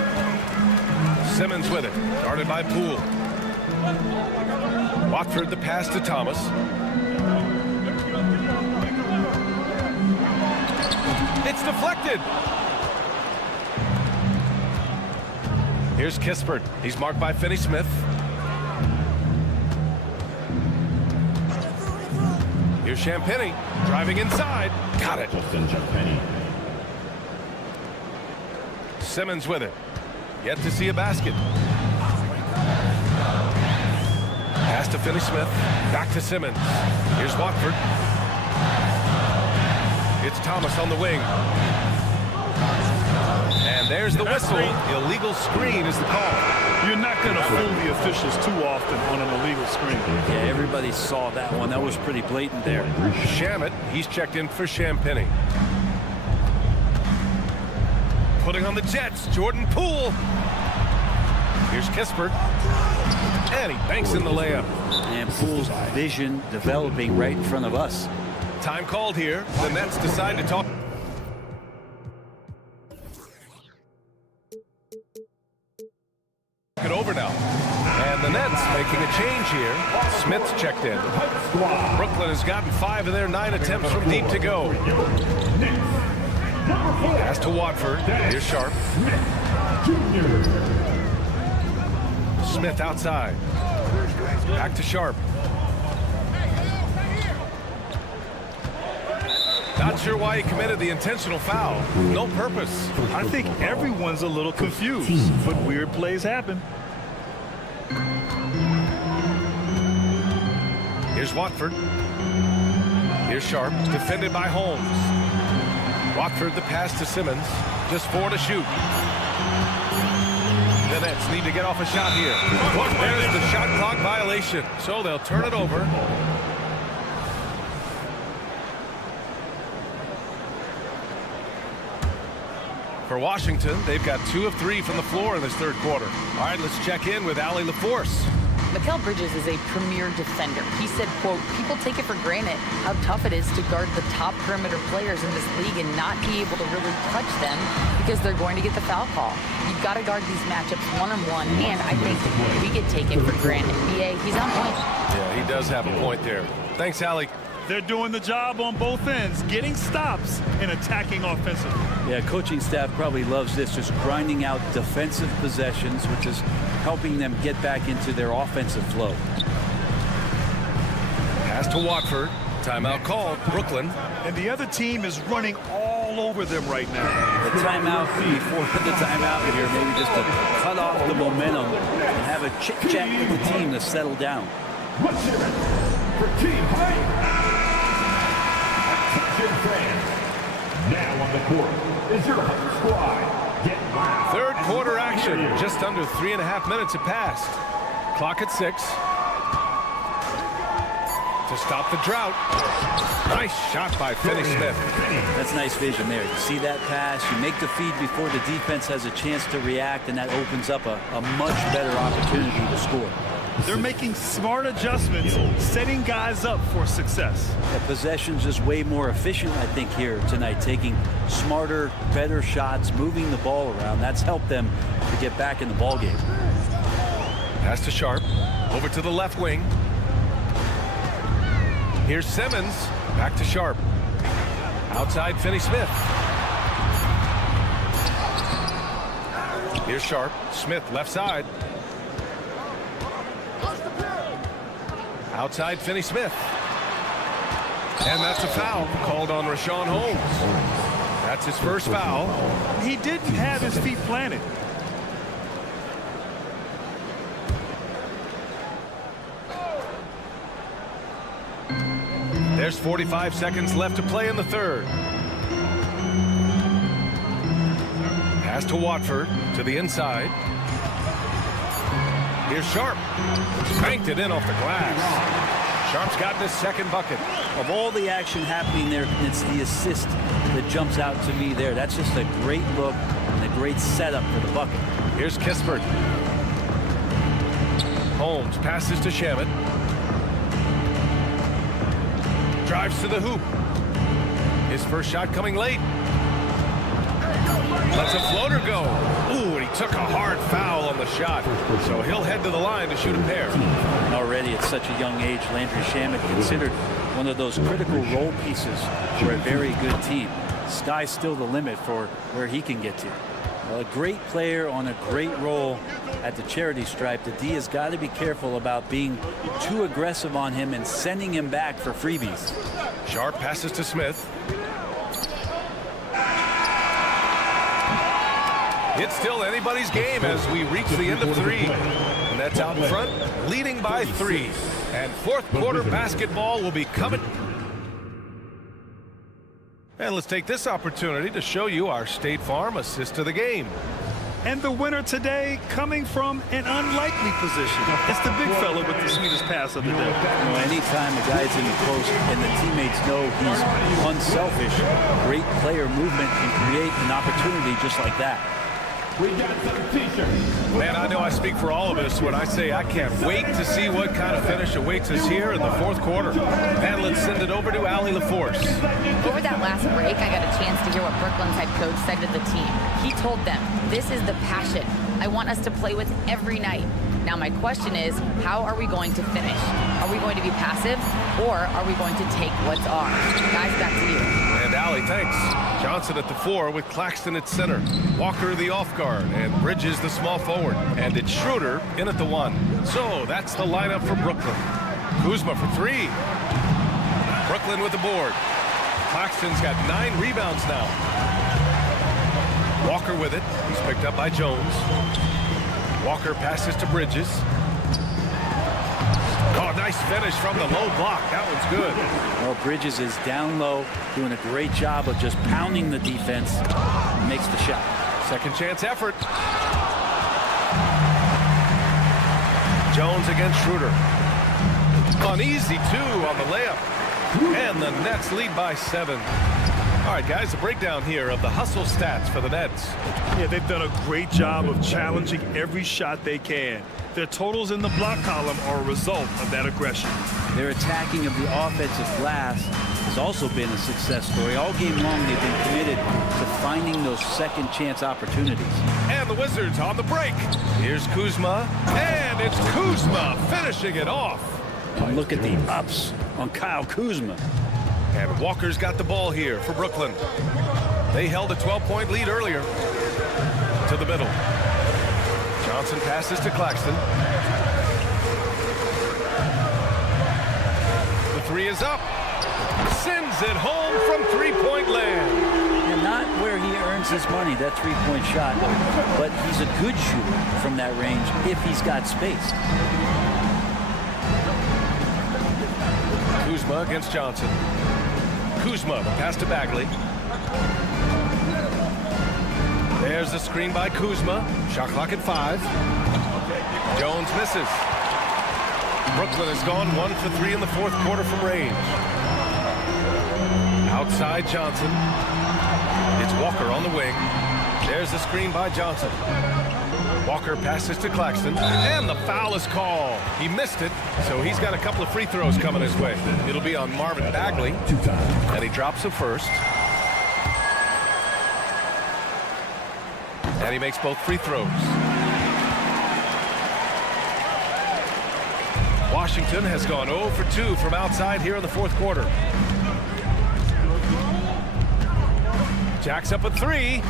Simmons with it. Guarded by Poole. Watford the pass to Thomas. It's deflected. Here's Kispert. He's marked by Finney-Smith. Here's Champagnie driving inside. Got it. Justin Champagnie. Simmons with it. Yet to see a basket. Pass to Finney-Smith. Back to Simmons. Here's Watford. It's Thomas on the wing. And there's the whistle. Illegal screen is the call. You're not going to fool the officials too often on an illegal screen. Yeah, everybody saw that one. That was pretty blatant there. Shamet, he's checked in for Champagnie. Putting on the Jets, Jordan Poole. Here's Kispert. And he banks in the layup. And Poole's vision developing right in front of us. Time called here. The Nets decide to talk. It over now. And the Nets making a change here. Smith's checked in. Brooklyn has gotten 5 of their 9 attempts from deep to go. Pass to Watford. Here's Sharp. Smith outside. Back to Sharp. Not sure why he committed the intentional foul. No purpose. I think everyone's a little confused, but weird plays happen. Here's Watford. Here's Sharp, defended by Holmes. Watford the pass to Simmons. Just 4 to shoot. The Nets need to get off a shot here. There's the shot clock violation. So they'll turn it over. For Washington, they've got 2 of 3 from the floor in this third quarter. All right, let's check in with Allie LaForce. Mikal Bridges is a premier defender. He said, quote, people take it for granted how tough it is to guard the top perimeter players in this league and not be able to really touch them because they're going to get the foul call. You've got to guard these matchups one-on-one, and I think we get taken for granted. BA, he's on point. Yeah, he does have a point there. Thanks, Allie. They're doing the job on both ends, getting stops and attacking offensively. Yeah, coaching staff probably loves this, just grinding out defensive possessions, which is helping them get back into their offensive flow. Pass to Watford. Timeout called. Brooklyn. And the other team is running all over them right now. The timeout before the timeout here, maybe just to cut off the momentum and have a chit-chat with the team to settle down. Let's hear it for Team Hype. Attention fans. Now on the court is your home squad. Get loud. Third quarter action. Just under 3.5 minutes have passed. Clock at 6. To stop the drought. Nice shot by Finney Smith. That's nice vision there. You see that pass, you make the feed before the defense has a chance to react, and that opens up a much better opportunity to score. They're making smart adjustments, setting guys up for success. The possession's just way more efficient, I think, here tonight, taking smarter, better shots, moving the ball around. That's helped them to get back in the ball game. Pass to Sharp. Over to the left wing. Here's Simmons. Back to Sharp. Outside Finney Smith. Here's Sharp. Smith left side. Outside Finney Smith. And that's a foul called on Rashawn Holmes. That's his first foul. He didn't have his feet planted. There's 45 seconds left to play in the third. Pass to Watford to the inside. Here's Sharp. Banked it in off the glass. Sharp's gotten his second bucket. Of all the action happening there, it's the assist that jumps out to me there. That's just a great look and a great setup for the bucket. Here's Kispert. Holmes passes to Shamet. Drives to the hoop. His first shot coming late. Lets a floater go. Ooh, and he took a hard foul on the shot. So he'll head to the line to shoot a pair. Already at such a young age, Landry Shamet considered one of those critical role pieces for a very good team. Sky's still the limit for where he can get to. Well, a great player on a great role at the charity stripe. The D has got to be careful about being too aggressive on him and sending him back for freebies. Sharp passes to Smith. It's still anybody's game as we reach the end of 3. And that's out in front, leading by 3. And fourth quarter basketball will be coming. And let's take this opportunity to show you our State Farm assist of the game. And the winner today coming from an unlikely position. It's the big fella with the sweetest pass of the day. You know, anytime a guy's in the post and the teammates know he's unselfish, great player movement can create an opportunity just like that. We got some t-shirts. Man, I know I speak for all of us when I say I can't wait to see what kind of finish awaits us here in the fourth quarter. And let's send it over to Allie LaForce. Over that last break, I got a chance to hear what Brooklyn's head coach said to the team. He told them, "This is the passion I want us to play with every night." Now my question is, how are we going to finish? Are we going to be passive, or are we going to take what's ours? Guys, back to you. And Allie, thanks. Johnson at the 4 with Claxton at center. Walker the off guard, and Bridges the small forward. And it's Schroeder in at the 1. So that's the lineup for Brooklyn. Kuzma for 3. Brooklyn with the board. Claxton's got 9 rebounds now. Walker with it. He's picked up by Jones. Walker passes to Bridges. Oh, nice finish from the low block. That one's good. Well, Bridges is down low, doing a great job of just pounding the defense. Makes the shot. Second chance effort. Jones against Schroeder. Uneasy, 2 on the layup. And the Nets lead by 7. All right, guys, a breakdown here of the hustle stats for the Nets. Yeah, they've done a great job of challenging every shot they can. Their totals in the block column are a result of that aggression. Their attacking of the offensive glass has also been a success story. All game long, they've been committed to finding those second chance opportunities. And the Wizards on the break. Here's Kuzma, and it's Kuzma finishing it off. And look at the ups on Kyle Kuzma. And Walker's got the ball here for Brooklyn. They held a 12-point lead earlier. To the middle. Johnson passes to Claxton. The 3 is up. Sends it home from three-point land. And not where he earns his money, that three-point shot, but he's a good shooter from that range if he's got space. Kuzma against Johnson. Kuzma, the pass to Bagley. There's the screen by Kuzma. Shot clock at 5. Jones misses. Brooklyn has gone 1 for 3 in the fourth quarter from range. Outside Johnson. It's Walker on the wing. There's the screen by Johnson. Walker passes to Claxton, and the foul is called. He missed it, so he's got a couple of free throws coming his way. It'll be on Marvin Bagley, and he drops the first. And he makes both free throws. Washington has gone 0 for 2 from outside here in the fourth quarter. Jacks up a 3.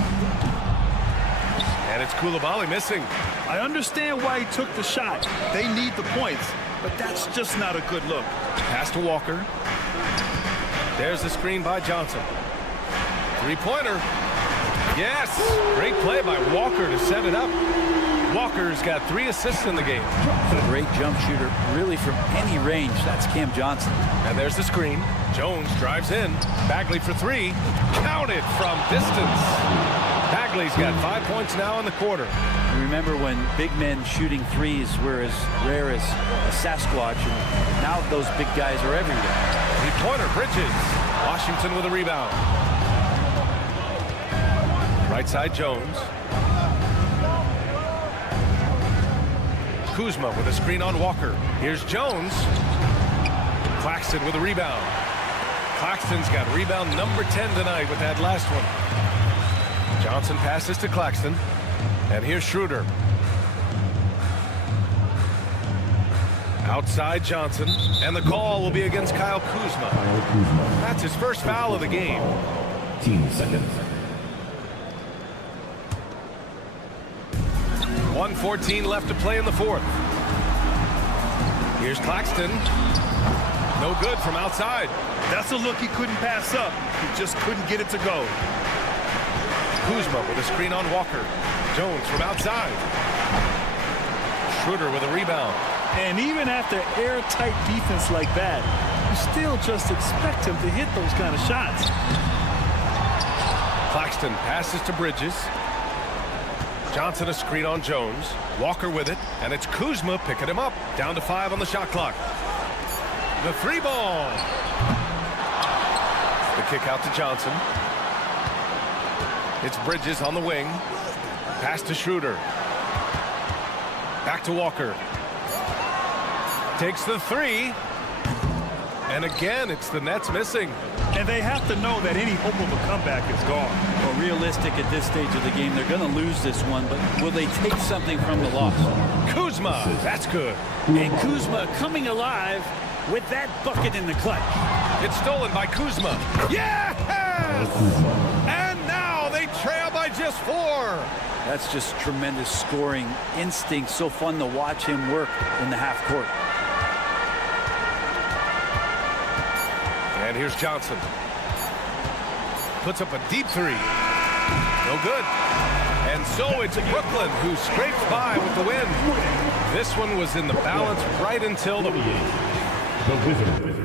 And it's Coulibaly missing. I understand why he took the shot. They need the points, but that's just not a good look. Pass to Walker. There's the screen by Johnson. Three-pointer. Yes! Great play by Walker to set it up. Walker's got 3 assists in the game. A great jump shooter, really from any range. That's Cam Johnson. And there's the screen. Jones drives in. Bagley for 3. Counted from distance. Bagley's got 5 points now in the quarter. Remember when big men shooting threes were as rare as a Sasquatch, and now those big guys are everywhere. Three-pointer, Bridges. Washington with a rebound. Right side, Jones. Kuzma with a screen on Walker. Here's Jones. Claxton with a rebound. Claxton's got rebound number 10 tonight with that last one. Johnson passes to Claxton. And here's Schroeder. Outside Johnson. And the call will be against Kyle Kuzma. That's his first foul of the game. 15 seconds. 1:14 left to play in the fourth. Here's Claxton. No good from outside. That's a look he couldn't pass up. He just couldn't get it to go. Kuzma with a screen on Walker. Jones from outside. Schroeder with a rebound. And even after airtight defense like that, you still just expect him to hit those kind of shots. Claxton passes to Bridges. Johnson a screen on Jones. Walker with it, and it's Kuzma picking him up. Down to 5 on the shot clock. The 3-ball. The kick out to Johnson. It's Bridges on the wing. Pass to Schroeder. Back to Walker. Takes the 3. And again, it's the Nets missing. And they have to know that any hope of a comeback is gone. Well, realistic at this stage of the game, they're going to lose this one, but will they take something from the loss? Kuzma, that's good. And Kuzma coming alive with that bucket in the clutch. It's stolen by Kuzma. Yes! And now they trail by just 4. That's just tremendous scoring instinct. So fun to watch him work in the half court. And here's Johnson. Puts up a deep 3. No good. And so it's Brooklyn who scrapes by with the win. This one was in the balance right until the Wizards.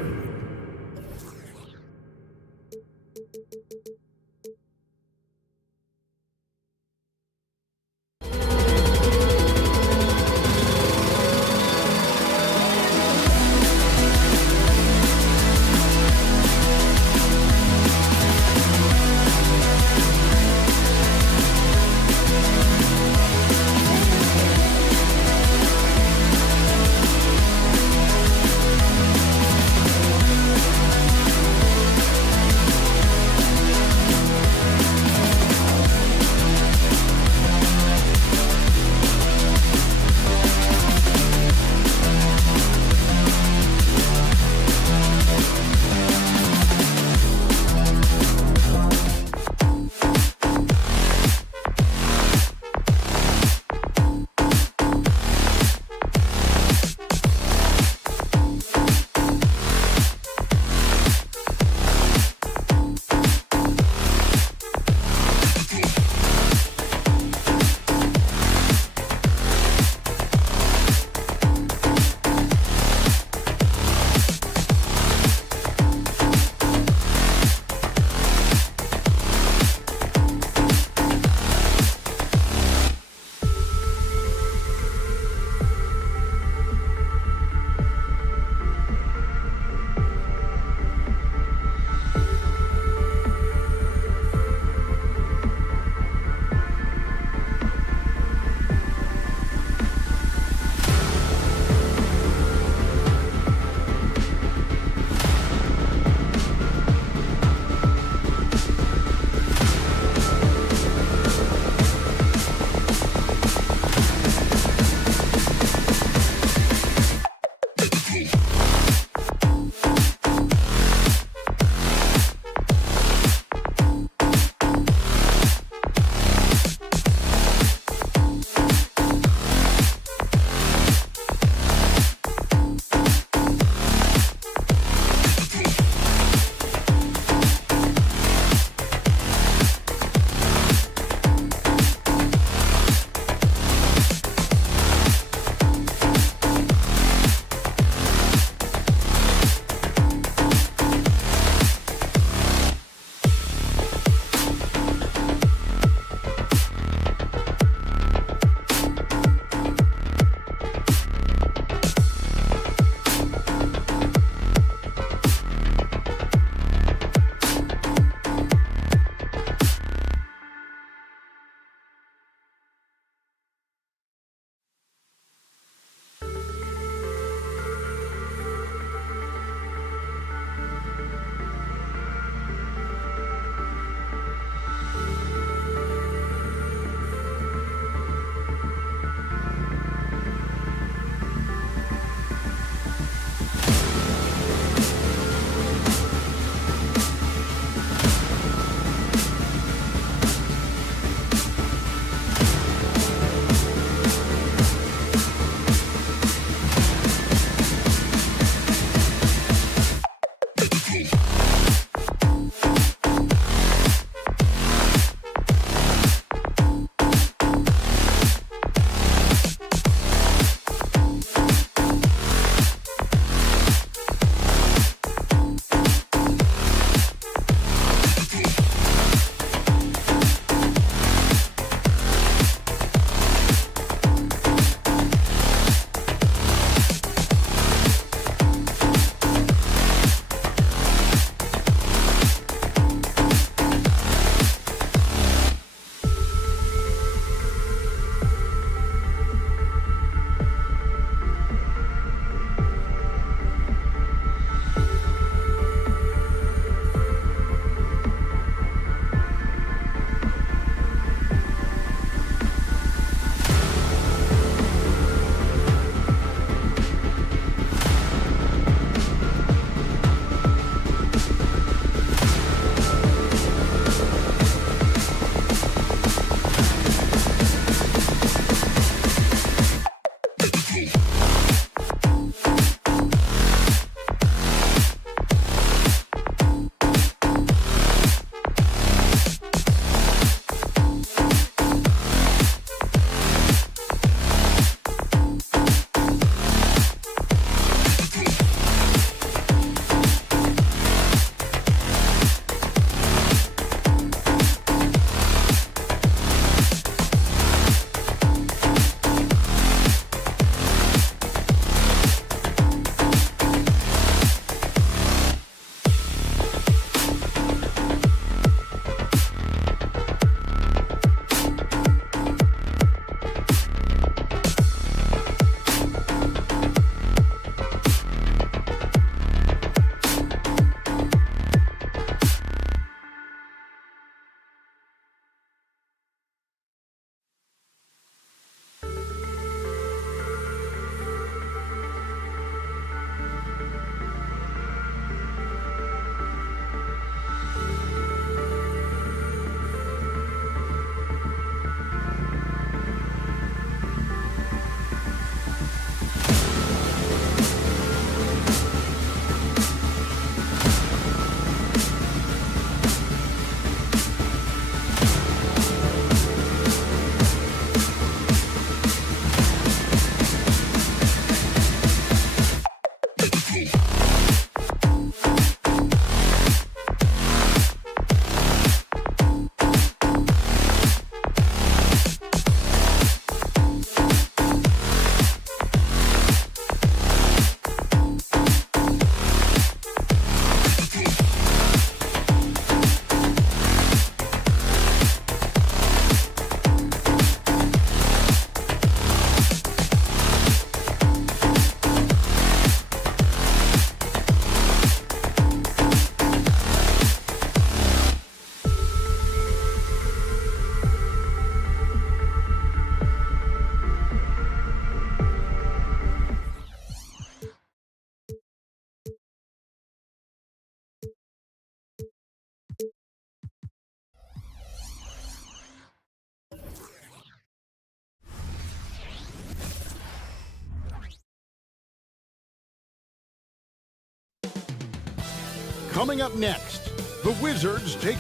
Coming up next, the Wizards take...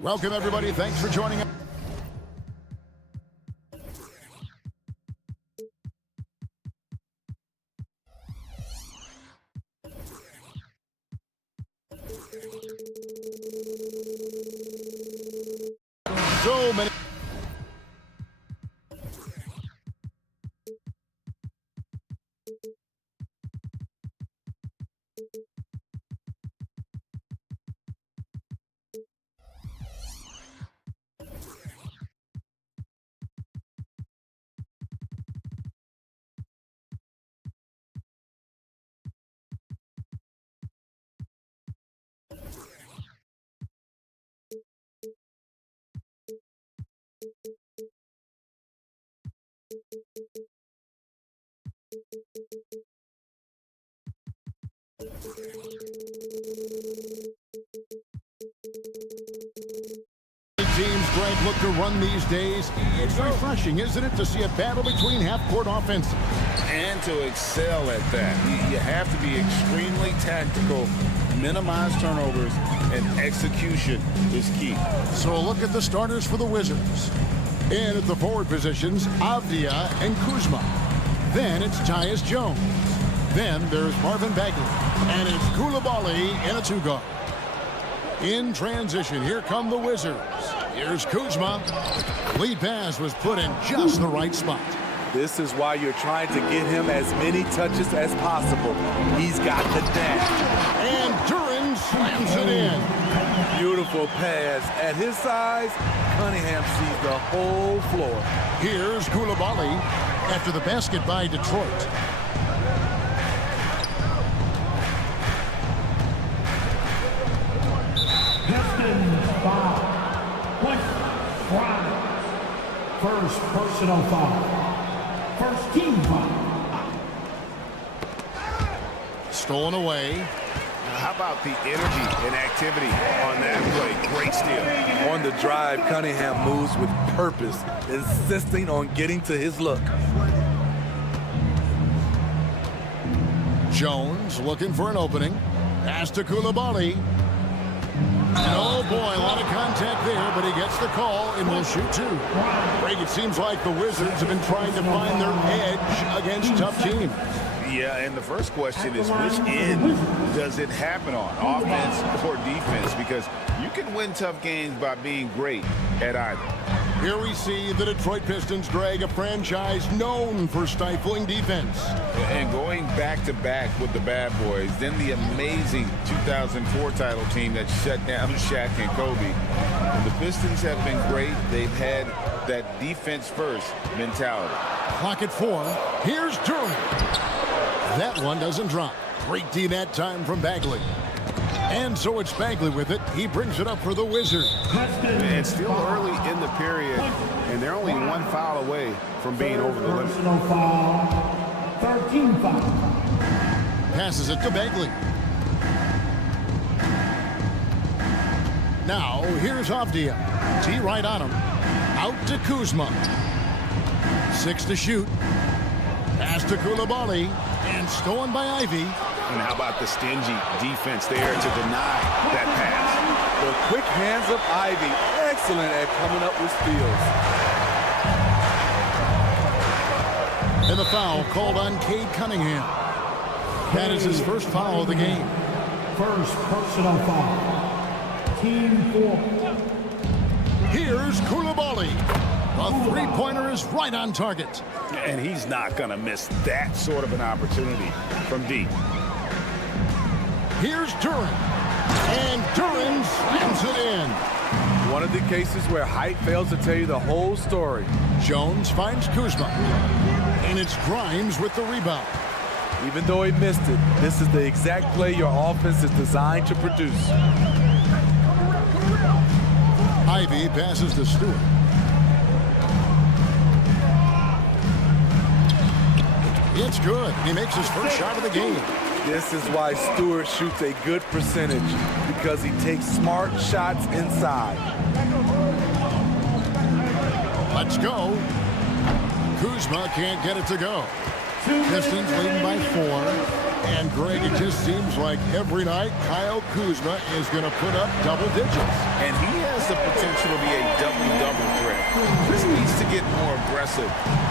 Welcome, everybody. Thanks for joining us. So many... Teams, Greg, look to run these days. It's refreshing, isn't it, to see a battle between half-court offenses? And to excel at that. You have to be extremely tactical, minimize turnovers, and execution is key. So look at the starters for the Wizards. In at the forward positions, Avdia and Kuzma. Then it's Tyus Jones. Then there's Marvin Bagley. And it's Koulibaly in a two-guard. In transition, here come the Wizards. Here's Kuzma. Lead pass was put in just the right spot. This is why you're trying to get him as many touches as possible. He's got the dash. And Duran slams it in. Beautiful pass. At his size, Cunningham sees the whole floor. Here's Koulibaly after the basket by Detroit. Pistons foul. First personal foul. First team foul. Stolen away. How about the energy and activity on that play? Great steal. On the drive, Cunningham moves with purpose, insisting on getting to his look. Jones looking for an opening. Pass to Koulibaly. And oh boy, a lot of contact there, but he gets the call and will shoot two. Greg, it seems like the Wizards have been trying to find their edge against tough teams. Yeah, and the first question is, which end does it happen on, offense or defense? Because you can win tough games by being great at either. Here we see the Detroit Pistons, Greg, a franchise known for stifling defense. And going back-to-back with the bad boys, then the amazing 2004 title team that shut down Shaq and Kobe. And the Pistons have been great. They've had that defense-first mentality. Clock at 4. Here's Duran. That one doesn't drop. Great D that time from Bagley. And so it's Bagley with it. He brings it up for the Wizards. And still early in the period, and they're only one foul away from being over the limit. Personal foul. 13 foul. Passes it to Bagley. Now, here's Avdia. T right on him. Out to Kuzma. 6 to shoot. Pass to Koulibaly. And stolen by Ivy. And how about the stingy defense there to deny that pass? The quick hands of Ivy. Excellent at coming up with steals. And the foul called on Cade Cunningham. That is his first foul of the game. First personal foul. Team 4. Here's Koulibaly. The three-pointer is right on target. And he's not going to miss that sort of an opportunity from deep. Here's Duran. And Duran slams it in. One of the cases where height fails to tell you the whole story. Jones finds Kuzma. And it's Grimes with the rebound. Even though he missed it, this is the exact play your offense is designed to produce. Ivy passes to Stewart. It's good. He makes his first shot of the game. This is why Stewart shoots a good percentage, because he takes smart shots inside. Let's go. Kuzma can't get it to go. Pistons leading by 4. And Greg, it just seems like every night Kyle Kuzma is going to put up double digits. And he has the potential to be a double-double threat. Just needs to get more aggressive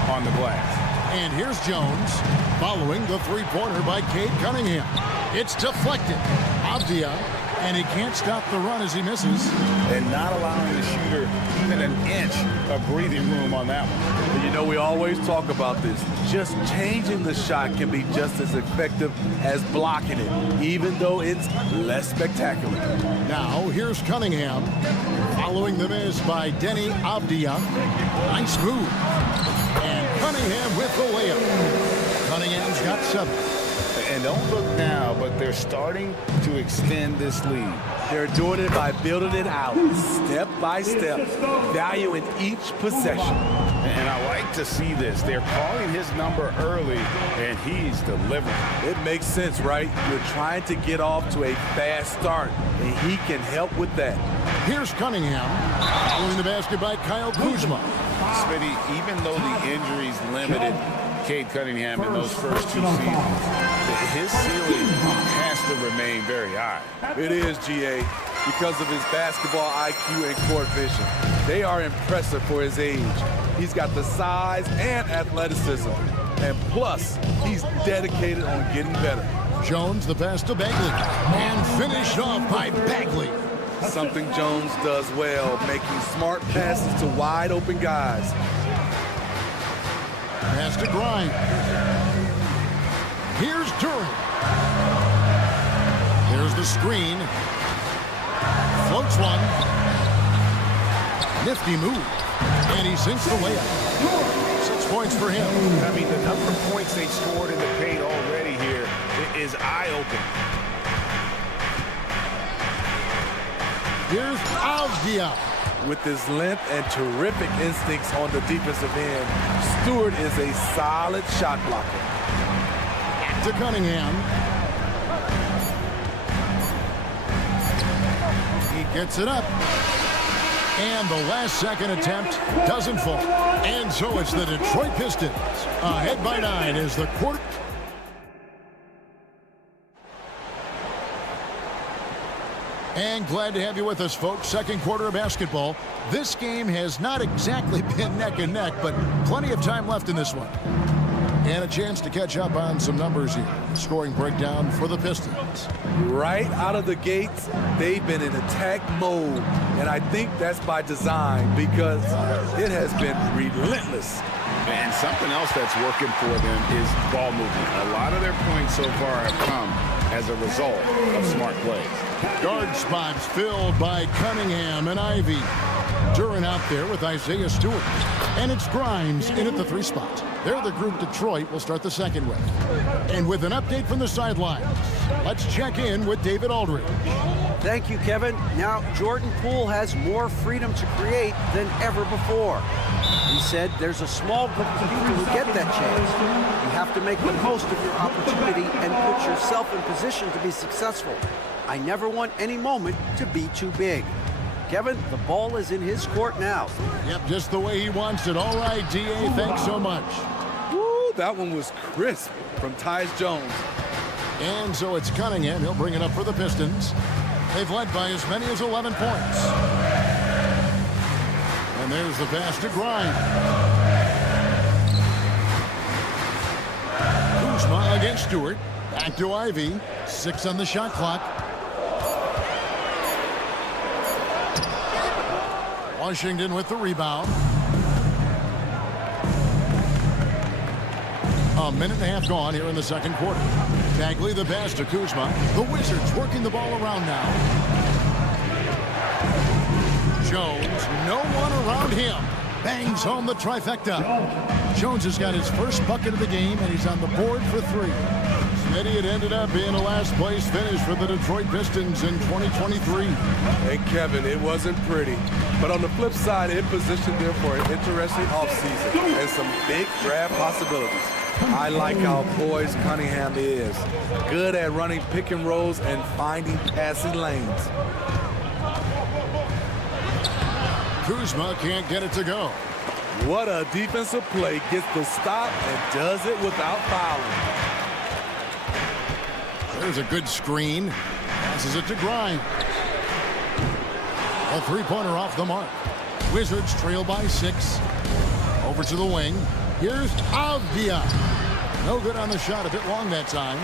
on the glass. And here's Jones following the three-pointer by Cade Cunningham. It's deflected. Avdia, and he can't stop the run as he misses. And not allowing the shooter even an inch of breathing room on that one. You know, we always talk about this. Just changing the shot can be just as effective as blocking it, even though it's less spectacular. Now, here's Cunningham following the miss by Denny Avdia. Nice move. And Cunningham with the layup. Cunningham's got 7. And don't look now, but they're starting to extend this lead. They're doing it by building it out, step by step, valuing each possession. And I like to see this. They're calling his number early, and he's delivering. It makes sense, right? You're trying to get off to a fast start, and he can help with that. Here's Cunningham following the basket by Kyle Kuzma. Smitty, even though the injuries limited Cade Cunningham in those first 2 seasons, his ceiling has to remain very high. It is, GA, because of his basketball IQ and court vision. They are impressive for his age. He's got the size and athleticism. And plus, he's dedicated on getting better. Jones, the pass to Bagley. And finished off by Bagley. Something Jones does well, making smart passes to wide open guys. Pass to Grimes. Here's Duran. There's the screen. Floats one. Nifty move. And he sinks the layup. 6 points for him. I mean, the number of points they scored in the paint already here is eye-opening. Here's Avdia. With his length and terrific instincts on the defensive end, Stewart is a solid shot blocker. Back to Cunningham. He gets it up. And the last second attempt doesn't fall. And so it's the Detroit Pistons ahead by 9 as the quarter. And glad to have you with us, folks. Second quarter of basketball. This game has not exactly been neck and neck, but plenty of time left in this one. And a chance to catch up on some numbers here. Scoring breakdown for the Pistons. Right out of the gates, they've been in attack mode. And I think that's by design because it has been relentless. And something else that's working for them is ball movement. A lot of their points so far have come as a result of smart plays. Guard spots filled by Cunningham and Ivy. Duran out there with Isaiah Stewart. And it's Grimes in at the 3 spot. They're the group Detroit will start the second with. And with an update from the sidelines, let's check in with David Aldridge. Thank you, Kevin. Now, Jordan Poole has more freedom to create than ever before. He said there's a small group of people who get that chance. You have to make the most of your opportunity and put yourself in position to be successful. I never want any moment to be too big. Kevin, the ball is in his court now. Yep, just the way he wants it. All right, D.A., thanks so much. Woo, that one was crisp from Tyus Jones. And so it's Cunningham. He'll bring it up for the Pistons. They've led by as many as 11 points. And there's the pass to Grimes. Kuzma against Stewart. Back to Ivy. 6 on the shot clock. Washington with the rebound. A minute and a half gone here in the second quarter. Bagley the pass to Kuzma. The Wizards working the ball around now. Jones, no one around him. Bangs home the trifecta. Jones has got his first bucket of the game, and he's on the board for 3. Smitty, it ended up being a last place finish for the Detroit Pistons in 2023. And Kevin, it wasn't pretty. But on the flip side, it positioned them for an interesting offseason and some big draft possibilities. I like how poised Cunningham is. Good at running pick and rolls and finding passing lanes. Kuzma can't get it to go. What a defensive play. Gets the stop and does it without fouling. There's a good screen. Passes it to Grimes. A three-pointer off the mark. Wizards trail by 6. Over to the wing. Here's Duzya. No good on the shot. A bit long that time.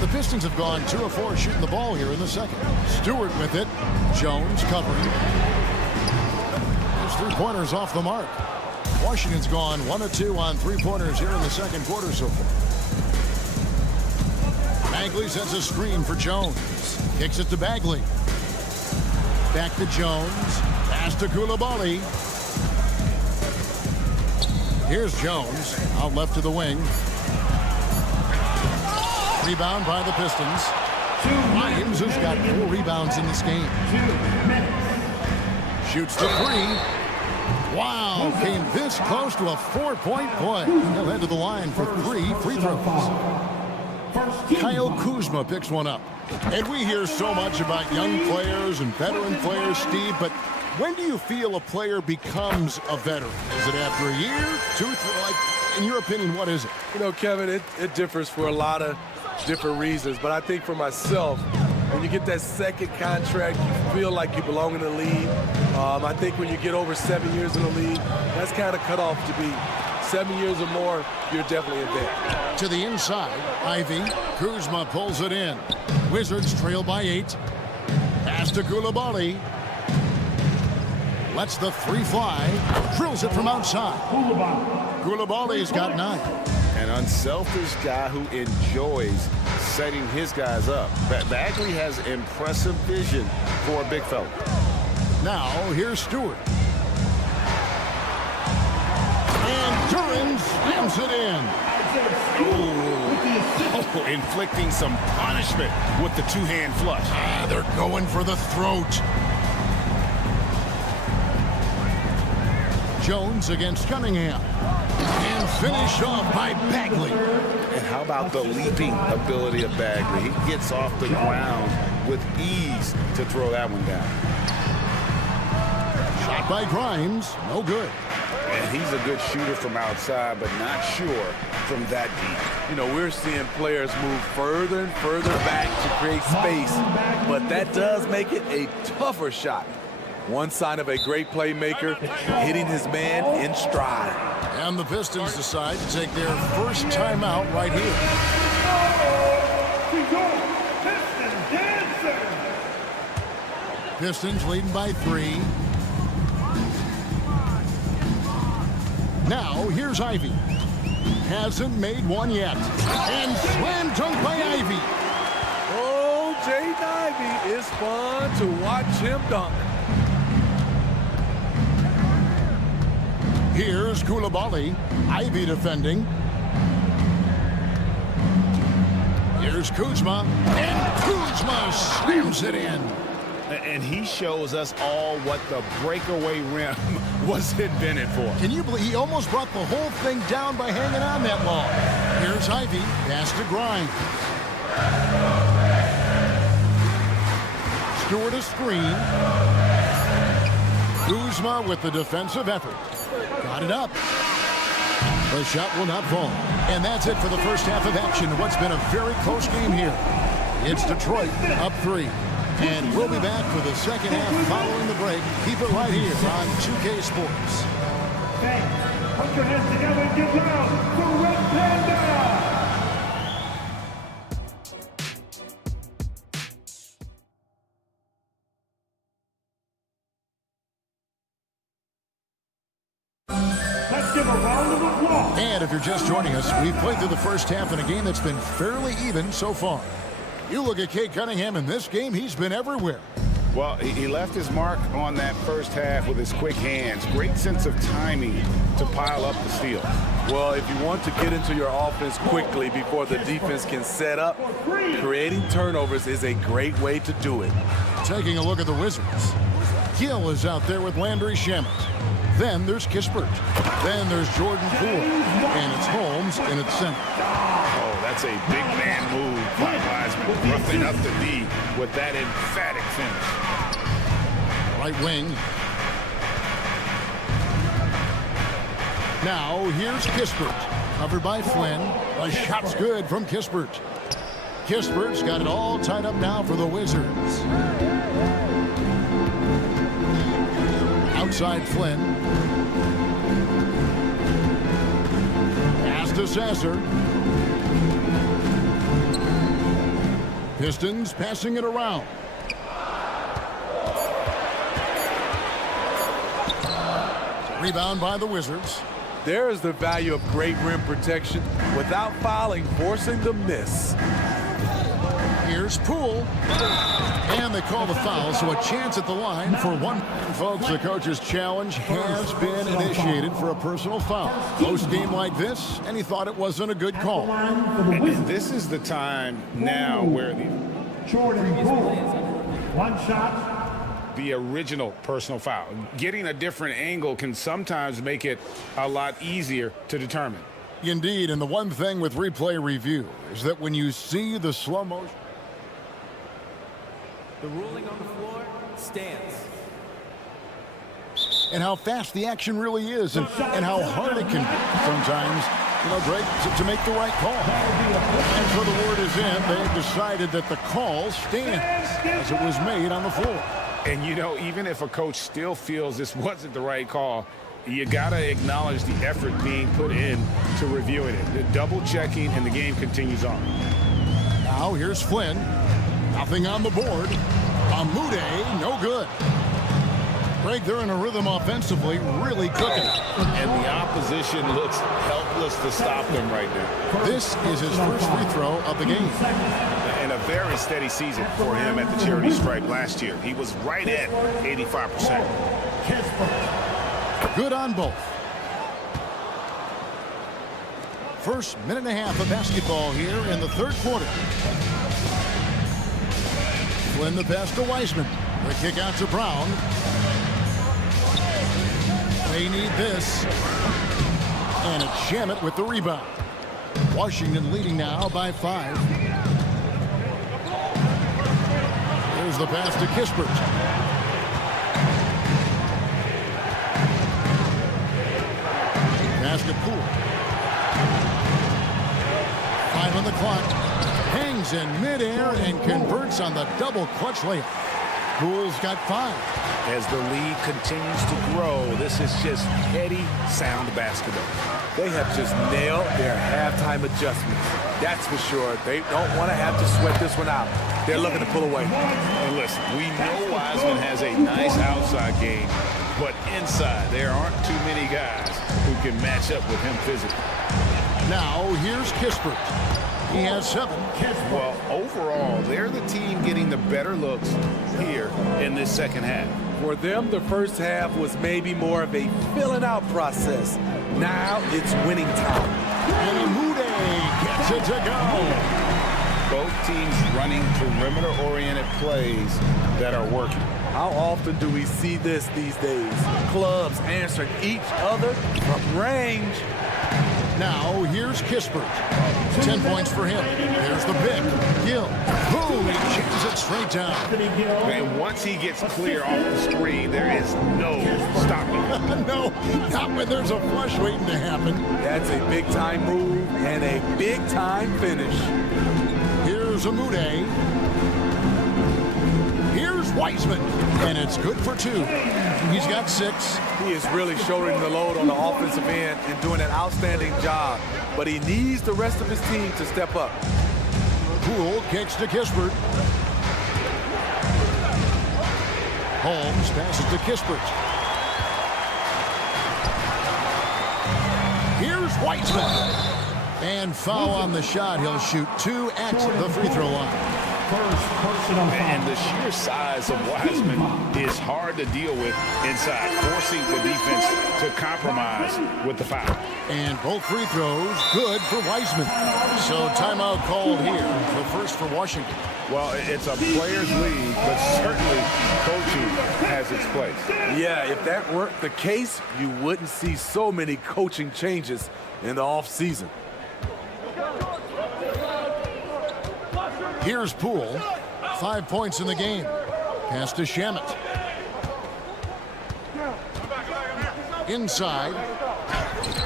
The Pistons have gone 2 of 4 shooting the ball here in the second. Stewart with it. Jones covering. His three-pointers off the mark. Washington's gone 1 of 2 on three-pointers here in the second quarter so far. Bagley sets a screen for Jones. Kicks it to Bagley. Back to Jones. Pass to Koulibaly. Here's Jones. Out left to the wing. Rebound by the Pistons. Grimes has got 4 rebounds in this game. Shoots the 3. Wow, came this close to a 4-point play. He'll head to the line for 3 free throws. Kyle Kuzma picks one up. And we hear so much about young players and veteran players, Steve, but when do you feel a player becomes a veteran? Is it after a year, 2, 3? Like, in your opinion, what is it? You know, Kevin, it differs for a lot of different reasons, but I think for myself, when you get that second contract, you feel like you belong in the league. I think when you get over 7 years in the league, that's kind of cut off to be 7 years or more, you're definitely a vet. To the inside, Ivy. Kuzma pulls it in. Wizards trail by 8. Pass to Koulibaly. Lets the 3 fly. Drills it from outside. Koulibaly's got 9. An unselfish guy who enjoys setting his guys up. Bagley has impressive vision for a big fella. Now, here's Stewart. And Duran slams it in. Oh, inflicting some punishment with the 2-hand flush. They're going for the throat. Jones against Cunningham. And finished off by Bagley. And how about the leaping ability of Bagley? He gets off the ground with ease to throw that one down. Shot by Grimes. No good. And he's a good shooter from outside, but not sure from that deep. You know, we're seeing players move further and further back to create space, but that does make it a tougher shot. One sign of a great playmaker, hitting his man in stride. And the Pistons decide to take their first timeout right here. Pistons leading by 3. Now, here's Ivy. Hasn't made one yet. And slam dunk by Ivy. Oh, Jaden Ivey is fun to watch him dunk. Here's Koulibaly. Ivy defending. Here's Kuzma. And Kuzma slams it in. And he shows us all what the breakaway rim was invented for. Can you believe he almost brought the whole thing down by hanging on that long? Here's Ivy. Pass to Grimes. Stewart a screen. Kuzma with the defensive effort. Got it up. The shot will not fall. And that's it for the first half of action. What's been a very close game here. It's Detroit up 3. And we'll be back for the second half following the break. Keep it right here on 2K Sports. Put your hands together and get down for Red Panda! Let's give a round of applause. And if you're just joining us, we've played through the first half in a game that's been fairly even so far. You look at Cade Cunningham in this game, he's been everywhere. Well, he left his mark on that first half with his quick hands. Great sense of timing to pile up the steal. Well, if you want to get into your offense quickly before the defense can set up, creating turnovers is a great way to do it. Taking a look at the Wizards. Gill is out there with Landry Shamet. Then there's Kispert. Then there's Jordan Poole. And it's Holmes in its center. Oh, that's a big man move by Wiseman. Roughing up the D with that emphatic finish. Right wing. Now here's Kispert. Covered by Flynn. A shot's good from Kispert. Kispert's got it all tied up now for the Wizards. Outside Flynn. Pass to Sasser. Pistons passing it around. Rebound by the Wizards. There's the value of great rim protection without fouling, forcing the miss. Here's Poole. And they call the foul, so a chance at the line for one. Folks, the coach's challenge has been initiated for a personal foul. Post-game like this, and he thought it wasn't a good call. And this is the time now where Jordan Poole. One shot. the original personal foul. Getting a different angle can sometimes make it a lot easier to determine. Indeed, and the one thing with replay review is that when you see the slow motion. The ruling on the floor stands. And how fast the action really is, and how hard it can be sometimes, Greg, to make the right call. And so the word is in. They've decided that the call stands as it was made on the floor. And, even if a coach still feels this wasn't the right call, you got to acknowledge the effort being put in to reviewing it. The double checking, and the game continues on. Now here's Flynn. Nothing on the board. Amude, no good. Greg, they're in a rhythm offensively, really cooking. And the opposition looks helpless to stop them right now. This is his first free throw of the game. And a very steady season for him at the charity stripe last year. He was right at 85%. Good on both. First minute and a half of basketball here in the third quarter. Flynn the pass to Wiseman. The kick out to Brown. They need this. And it's Shamet with the rebound. Washington leading now by 5. There's the pass to Kispert. Pass to Poole. 5 on the clock. Hangs in midair and converts on the double clutch layup. Poole's got 5. As the lead continues to grow, this is just heady, sound basketball. They have just nailed their halftime adjustments. That's for sure. They don't want to have to sweat this one out. They're looking to pull away. And listen, we know Wiseman has a nice outside game, but inside there aren't too many guys who can match up with him physically. Now here's Kispert. He has 7. Well, overall, they're the team getting the better looks here in this second half. For them, the first half was maybe more of a filling out process. Now it's winning time. And Amude gets it to go. Both teams running perimeter-oriented plays that are working. How often do we see this these days? Clubs answering each other from range. Now here's Kispert. 10 points for him. There's the pick. Gill. Boom! He jams it straight down. And once he gets clear off the screen, there is no stopping. No, not when there's a flush waiting to happen. That's a big-time move and a big-time finish. Here's Amude. Here's Wiseman. And it's good for 2. He's got 6. He is really shouldering the load on the offensive end and doing an outstanding job. But he needs the rest of his team to step up. Poole kicks to Kispert. Holmes passes to Kispert. Here's Wiseman. And foul on the shot. He'll shoot 2 at the free throw line. And the sheer size of Wiseman is hard to deal with inside, forcing the defense to compromise with the foul. And both free throws good for Wiseman. So timeout called here, the first for Washington. Well, it's a players' league, but certainly coaching has its place. Yeah, if that weren't the case, you wouldn't see so many coaching changes in the offseason. Here's Poole. 5 points in the game. Pass to Shamet. Inside.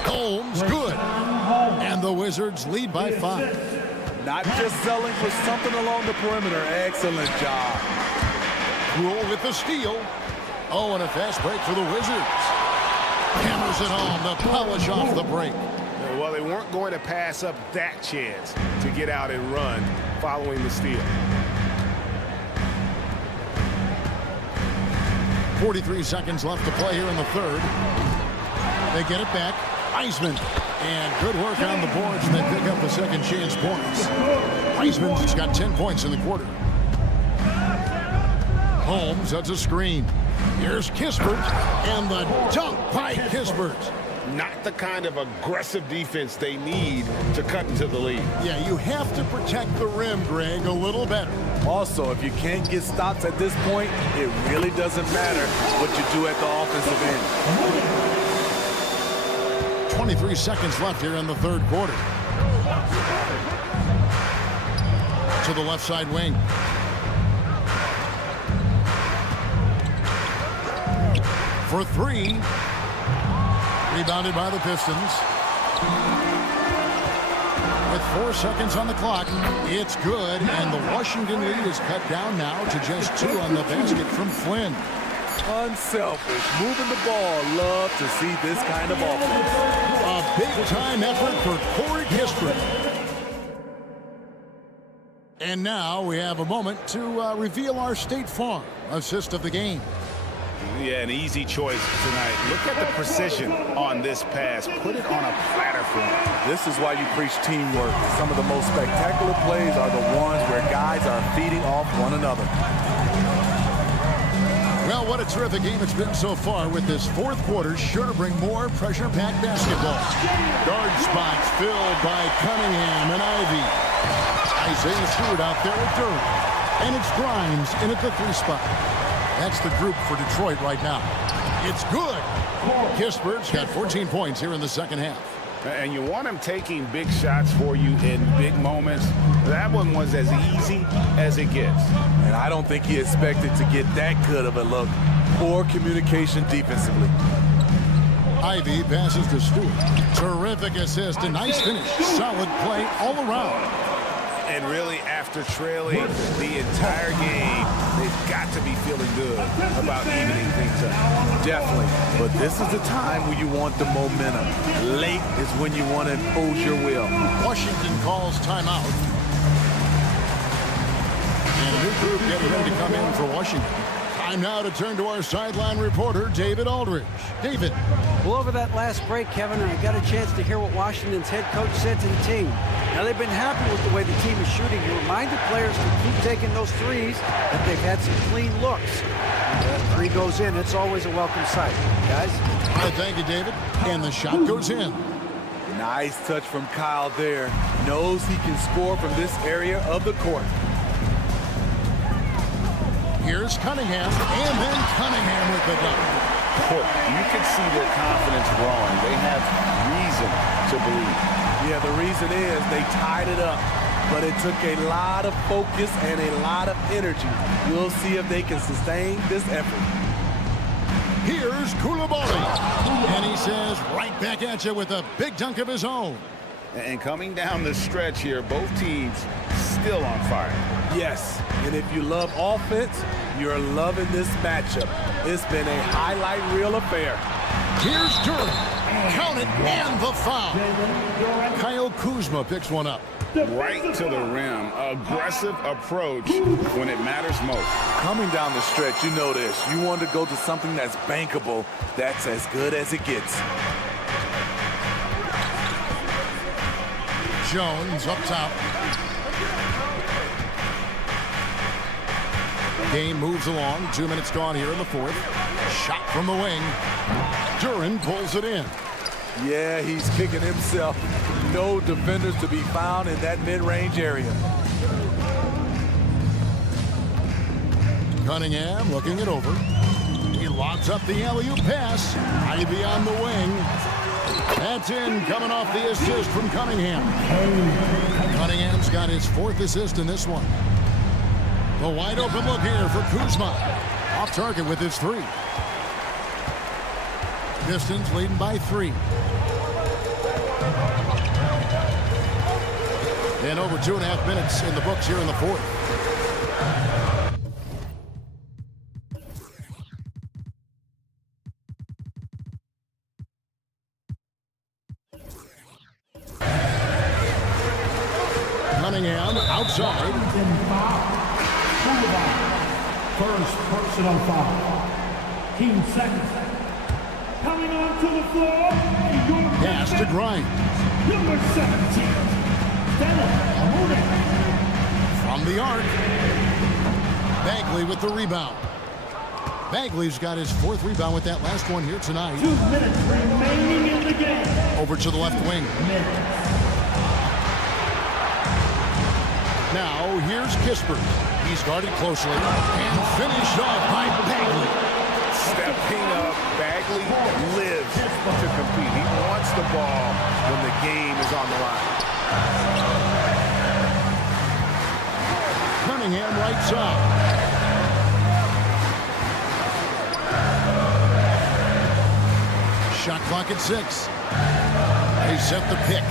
Holmes, good. And the Wizards lead by 5. Not just selling for something along the perimeter. Excellent job. Rule with the steal. Oh, and a fast break for the Wizards. Hammers it home to polish off the break. Well, they weren't going to pass up that chance to get out and run following the steal. 43 seconds left to play here in the third. They get it back. Eisman. And good work on the boards, and they pick up the second chance points. Eisman's got 10 points in the quarter. Holmes, that's a screen. Here's Kispert, and the dunk by Kispert. Not the kind of aggressive defense they need to cut into the lead. Yeah, you have to protect the rim, Greg, a little better. Also, if you can't get stops at this point, it really doesn't matter what you do at the offensive end. 23 seconds left here in the third quarter. To the left side wing. For 3. Rebounded by the Pistons. With 4 seconds on the clock, it's good, and the Washington lead is cut down now to just 2 on the basket from Flynn. Unselfish, moving the ball. Love to see this kind of offense. A big-time effort for Corey Kispert. And now we have a moment to reveal our State Farm assist of the game. Yeah, an easy choice tonight. Look at the precision on this pass. Put it on a platter for him. This is why you preach teamwork. Some of the most spectacular plays are the ones where guys are feeding off one another. Well, what a terrific game it's been so far, with this fourth quarter sure to bring more pressure-packed basketball. Guard spots filled by Cunningham and Ivy. Isaiah Stewart out there with Durham. And it's Grimes in at the 3 spot. That's the group for Detroit right now. It's good. Kispert's got 14 points here in the second half. And you want him taking big shots for you in big moments. That one was as easy as it gets. And I don't think he expected to get that good of a look. Poor communication defensively. Ivy passes to Stewart. Terrific assist, a nice finish. Solid play all around. And really, after trailing the entire game, they've got to be feeling good about evening things up. Definitely. But this is the time where you want the momentum. Late is when you want to impose your will. Washington calls timeout. And a new group getting ready to come in for Washington. Time now to turn to our sideline reporter, David Aldridge. David. Well, over that last break, Kevin, I got a chance to hear what Washington's head coach said to the team. Now, they've been happy with the way the team is shooting. He reminded players to keep taking those threes, that they've had some clean looks. When that 3 goes in, it's always a welcome sight. Guys? All right, thank you, David. And the shot goes in. Nice touch from Kyle there. Knows he can score from this area of the court. Here's Cunningham, and then Cunningham with the dunk. You can see their confidence growing. They have reason to believe. Yeah, the reason is they tied it up, but it took a lot of focus and a lot of energy. We'll see if they can sustain this effort. Here's Coulibaly, and he says right back at you with a big dunk of his own. And coming down the stretch here, both teams still on fire. Yes, and if you love offense, you're loving this matchup. It's been a highlight reel affair. Here's Durham. Count it, and the foul. Kyle Kuzma picks one up. Right to the rim. Aggressive approach when it matters most. Coming down the stretch, you know this. You want to go to something that's bankable. That's as good as it gets. Jones up top. Game moves along. 2 minutes gone here in the fourth. Shot from the wing. Duran pulls it in. Yeah, he's kicking himself. No defenders to be found in that mid-range area. Cunningham looking it over. He lobs up the alley-oop pass. Ivy on the wing. That's in, coming off the assist from Cunningham. Cunningham's got his 4th assist in this one. The wide open look here for Kuzma. Off target with his 3. Pistons leading by 3. And over 2.5 minutes in the books here in the fourth. Cunningham outside. First personal foul. Team second. Coming onto the floor. Pass to Grimes. Number 17. From the arc. Bagley with the rebound. Bagley's got his 4th rebound with that last one here tonight. 2 minutes remaining in the game. Over to the left wing. Now here's Kispert. He's guarded closely and finished off by Bagley. Stepping up, Bagley lives to compete. He wants the ball when the game is on the line. Cunningham right side. Shot clock at 6. They set the pick.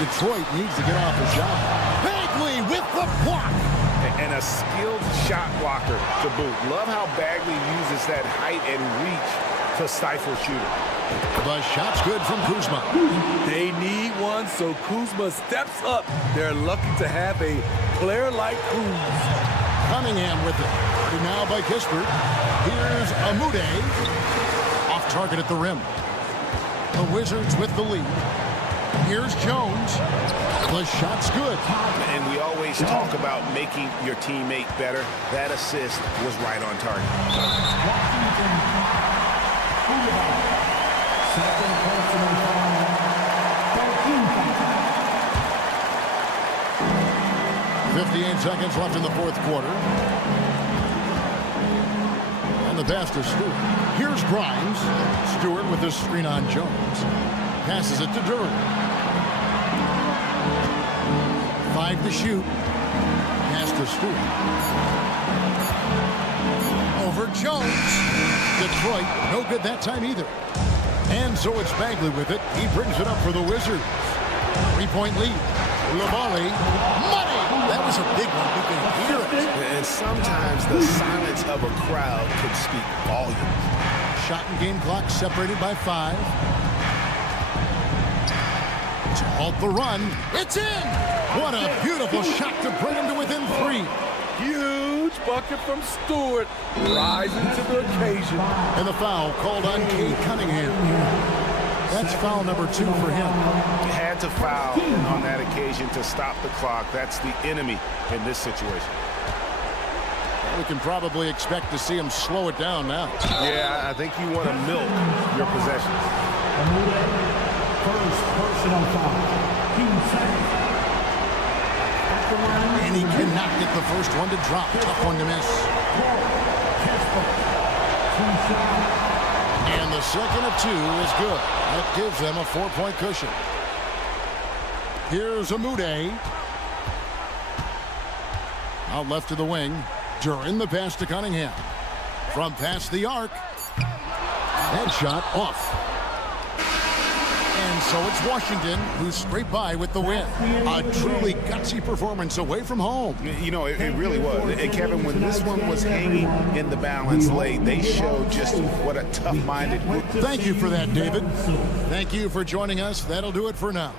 Detroit needs to get off the shot. Bagley with the block. And a skilled shot blocker to boot. Love how Bagley uses that height and reach to stifle shooting. The shot's good from Kuzma. They need one, so Kuzma steps up. They're lucky to have a player like Kuz. Cunningham with it. And now by Kispert. Here's Amude. Off target at the rim. The Wizards with the lead. Here's Jones. The shot's good. And we always talk about making your teammate better. That assist was right on target. Second personal foul. 58 seconds left in the fourth quarter. And the pass to Stewart. Here's Grimes. Stewart with the screen on Jones. Passes it to Duran. 5 to shoot. Pass to Stewart. Over Jones. Detroit, no good that time either. And so it's Bagley with it. He brings it up for the Wizards. 3-point lead. LaValle. Money! That was a big one. We can hear it. And sometimes the silence of a crowd could speak volumes. Shot and game clock separated by 5. To halt the run. It's in! What a beautiful shot to bring him to within 3. Huge bucket from Stewart, rising to the occasion. And the foul called on Cade Cunningham. That's foul number 2 for him. Had to foul on that occasion to stop the clock. That's the enemy in this situation. We can probably expect to see him slow it down now. Yeah, I think you want to milk your possessions. First personal foul. Team second. And he cannot get the first one to drop. Tough one to miss. And the second of 2 is good. That gives them a 4-point cushion. Here's Amude. Out left to the wing. Duran the pass to Cunningham. From past the arc. That shot off. And so it's Washington who scraped by with the win. A truly gutsy performance away from home. You know, it really was. And Kevin, when this one was hanging in the balance late, they showed just what a tough-minded group. Thank you for that, David. Thank you for joining us. That'll do it for now.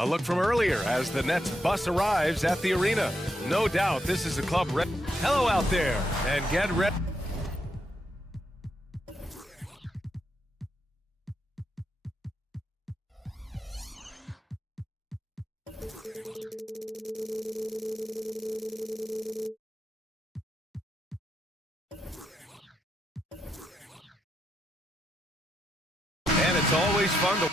A look from earlier as the Nets bus arrives at the arena. No doubt this is the club. Hello out there, and get ready. And it's always fun to...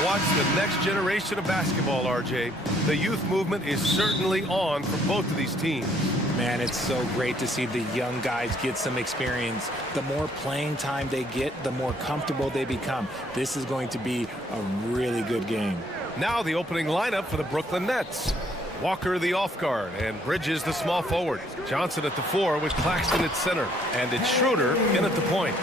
Watch the next generation of basketball, RJ. The youth movement is certainly on for both of these teams. Man, it's so great to see the young guys get some experience. The more playing time they get, the more comfortable they become. This is going to be a really good game. Now the opening lineup for the Brooklyn Nets. Walker the off guard, and Bridges the small forward. Johnson at the 4 with Claxton at center, and it's Schroeder in at the point.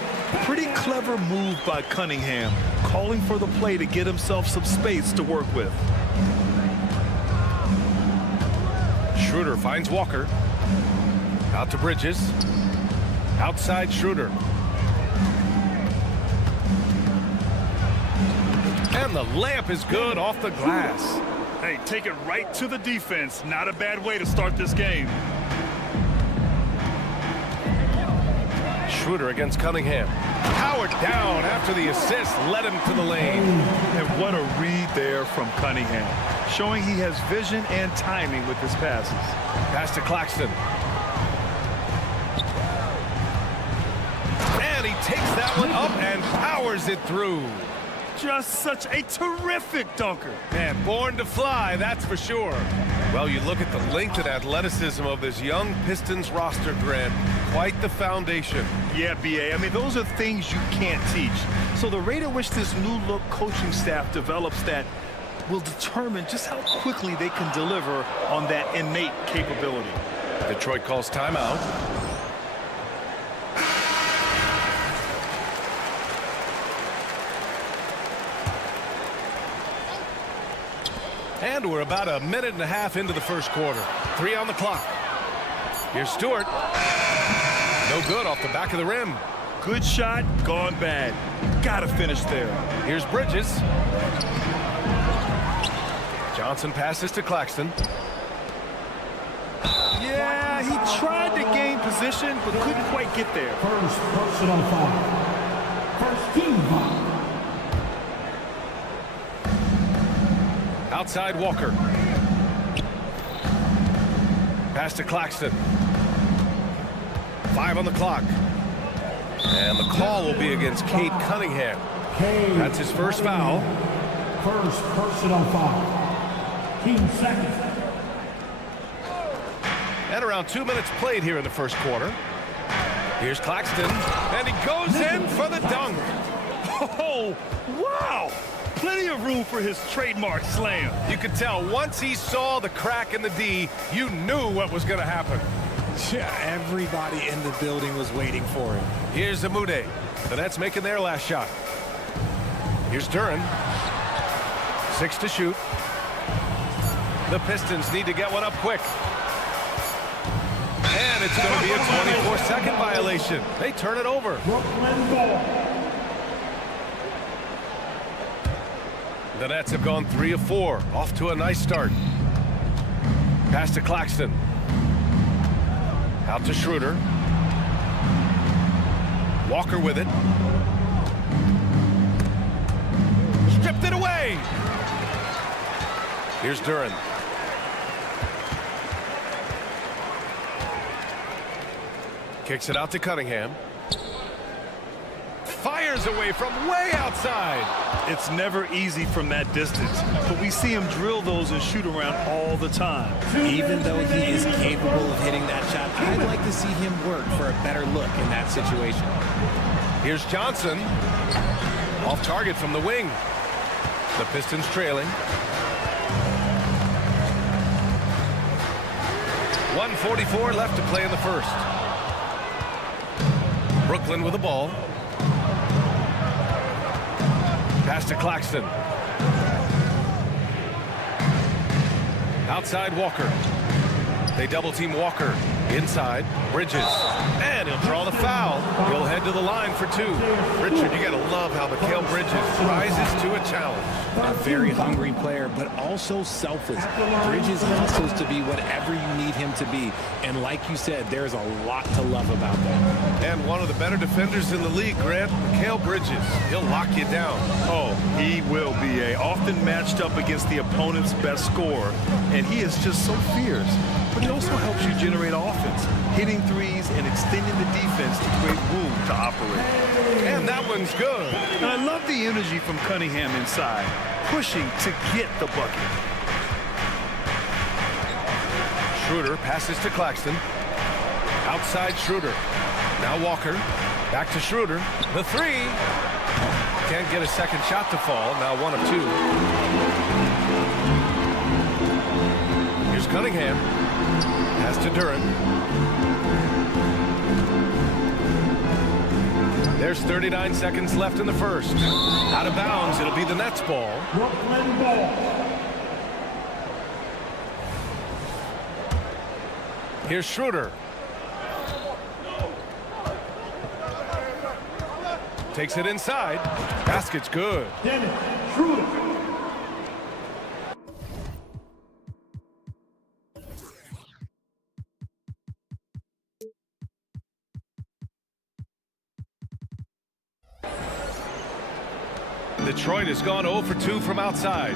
Pretty clever move by Cunningham, calling for the play to get himself some space to work with. Schroeder finds Walker. Out to Bridges. Outside Schroeder. And the layup is good off the glass. Hey, take it right to the defense. Not a bad way to start this game. Schroeder against Cunningham. Powered down after the assist led him to the lane. And what a read there from Cunningham, showing he has vision and timing with his passes. Pass to Claxton. And he takes that one up and powers it through. Just such a terrific dunker. Man, born to fly, that's for sure. Well, you look at the length and athleticism of this young Pistons roster, Grant. Quite the foundation. Yeah, B.A. I mean, those are things you can't teach. So the rate at which this new look coaching staff develops that will determine just how quickly they can deliver on that innate capability. Detroit calls timeout. And we're about a minute and a half into the first quarter. 3 on the clock. Here's Stewart. No good off the back of the rim. Good shot, gone bad. Gotta finish there. Here's Bridges. Johnson passes to Claxton. Yeah, he tried to gain position, but couldn't quite get there. First personal foul. First team foul. Outside Walker. Pass to Claxton. 5 on the clock. And the call will be against Cade Cunningham. That's his first foul. First personal foul. Team second. And around 2 minutes played here in the first quarter. Here's Claxton. And he goes in for the dunk. Oh, wow. Plenty of room for his trademark slam. You could tell once he saw the crack in the D, you knew what was going to happen. Yeah, everybody in the building was waiting for it. Here's Amude. The Nets making their last shot. Here's Duren. 6 to shoot. The Pistons need to get one up quick. And it's going to be a 24-second violation. They turn it over. Brooklyn ball. The Nets have gone 3 of 4. Off to a nice start. Pass to Claxton. Out to Schroeder. Walker with it. Stripped it away. Here's Duren. Kicks it out to Cunningham. Fires fires away from way outside. It's never easy from that distance, but we see him drill those and shoot around all the time. Even though he is capable of hitting that shot, I'd like to see him work for a better look in that situation. Here's Johnson. Off target from the wing. The Pistons trailing. 1:44 left to play in the first. Brooklyn with the ball. Pass to Claxton. Outside Walker. They double team Walker. Inside, Bridges. And he'll draw the foul. He'll head to the line for two. Richard, you got to love how Mikal Bridges rises to a challenge. A very hungry player, but also selfless. Bridges hustles to be whatever you need him to be. And like you said, there's a lot to love about that. And one of the better defenders in the league, Grant, Mikal Bridges. He'll lock you down. Oh, he will be often matched up against the opponent's best scorer. And he is just so fierce. But he also helps you generate offense, hitting threes and extending the defense to create room to operate. And that one's good. And I love the energy from Cunningham inside, pushing to get the bucket. Schroeder passes to Claxton. Outside Schroeder. Now Walker. Back to Schroeder. The three. Can't get a second shot to fall. Now 1 of 2. Here's Cunningham. Pass to Duran. There's 39 seconds left in the first. Out of bounds. It'll be the Nets ball. Brooklyn ball. Here's Schroeder. Takes it inside. Basket's good. Dennis Schroeder. Detroit has gone 0 for 2 from outside.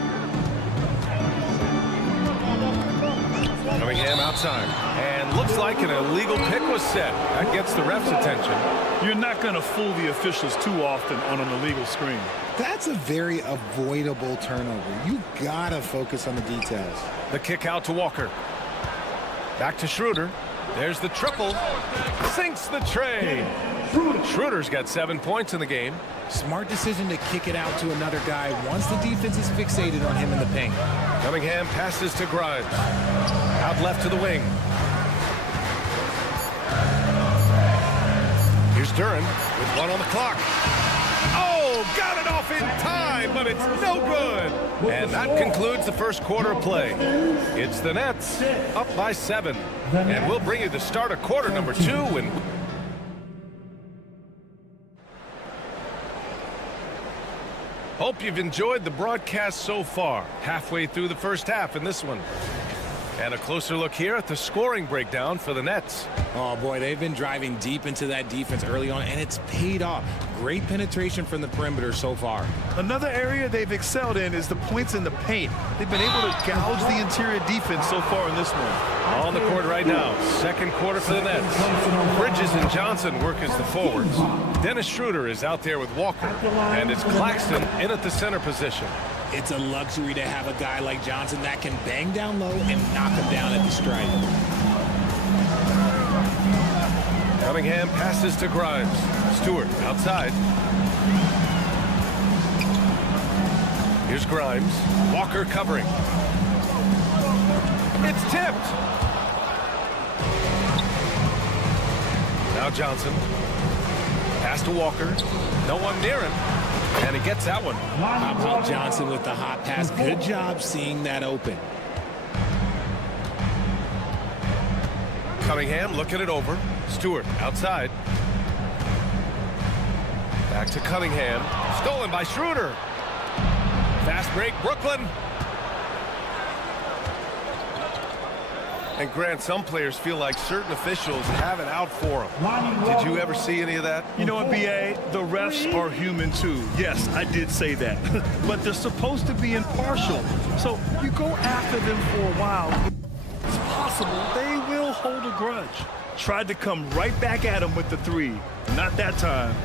Cunningham outside. And looks like an illegal pick was set. That gets the ref's attention. You're not going to fool the officials too often on an illegal screen. That's a very avoidable turnover. You gotta focus on the details. The kick out to Walker. Back to Schroeder. There's the triple. Sinks the tray. Schroeder's got 7 points in the game. Smart decision to kick it out to another guy once the defense is fixated on him in the paint. Cunningham passes to Grimes. Out left to the wing. Here's Duran with 1 on the clock. Oh, got it off in time, but it's no good. And that concludes the first quarter of play. It's the Nets up by 7. And we'll bring you the start of quarter number 2. And hope you've enjoyed the broadcast so far. Halfway through the first half in this one. And a closer look here at the scoring breakdown for the Nets. Oh, boy, they've been driving deep into that defense early on, and it's paid off. Great penetration from the perimeter so far. Another area they've excelled in is the points in the paint. They've been able to gouge the interior defense so far in this one. On the court right now, second quarter for the Nets. Bridges and Johnson work as the forwards. Dennis Schroeder is out there with Walker, and it's Claxton in at the center position. It's a luxury to have a guy like Johnson that can bang down low and knock him down at the strike. Cunningham passes to Grimes. Stewart outside. Here's Grimes. Walker covering. It's tipped. Now Johnson. Pass to Walker. No one near him. And he gets that one. How about Johnson with the hot pass? Good job seeing that open. Cunningham looking it over. Stewart outside. Back to Cunningham. Stolen by Schroeder. Fast break, Brooklyn. And Grant, some players feel like certain officials have it out for them. Did you ever see any of that? You know what, B.A.? The refs are human too. Yes, I did say that. But they're supposed to be impartial. So you go after them for a while. It's possible they will hold a grudge. Tried to come right back at him with the three. Not that time.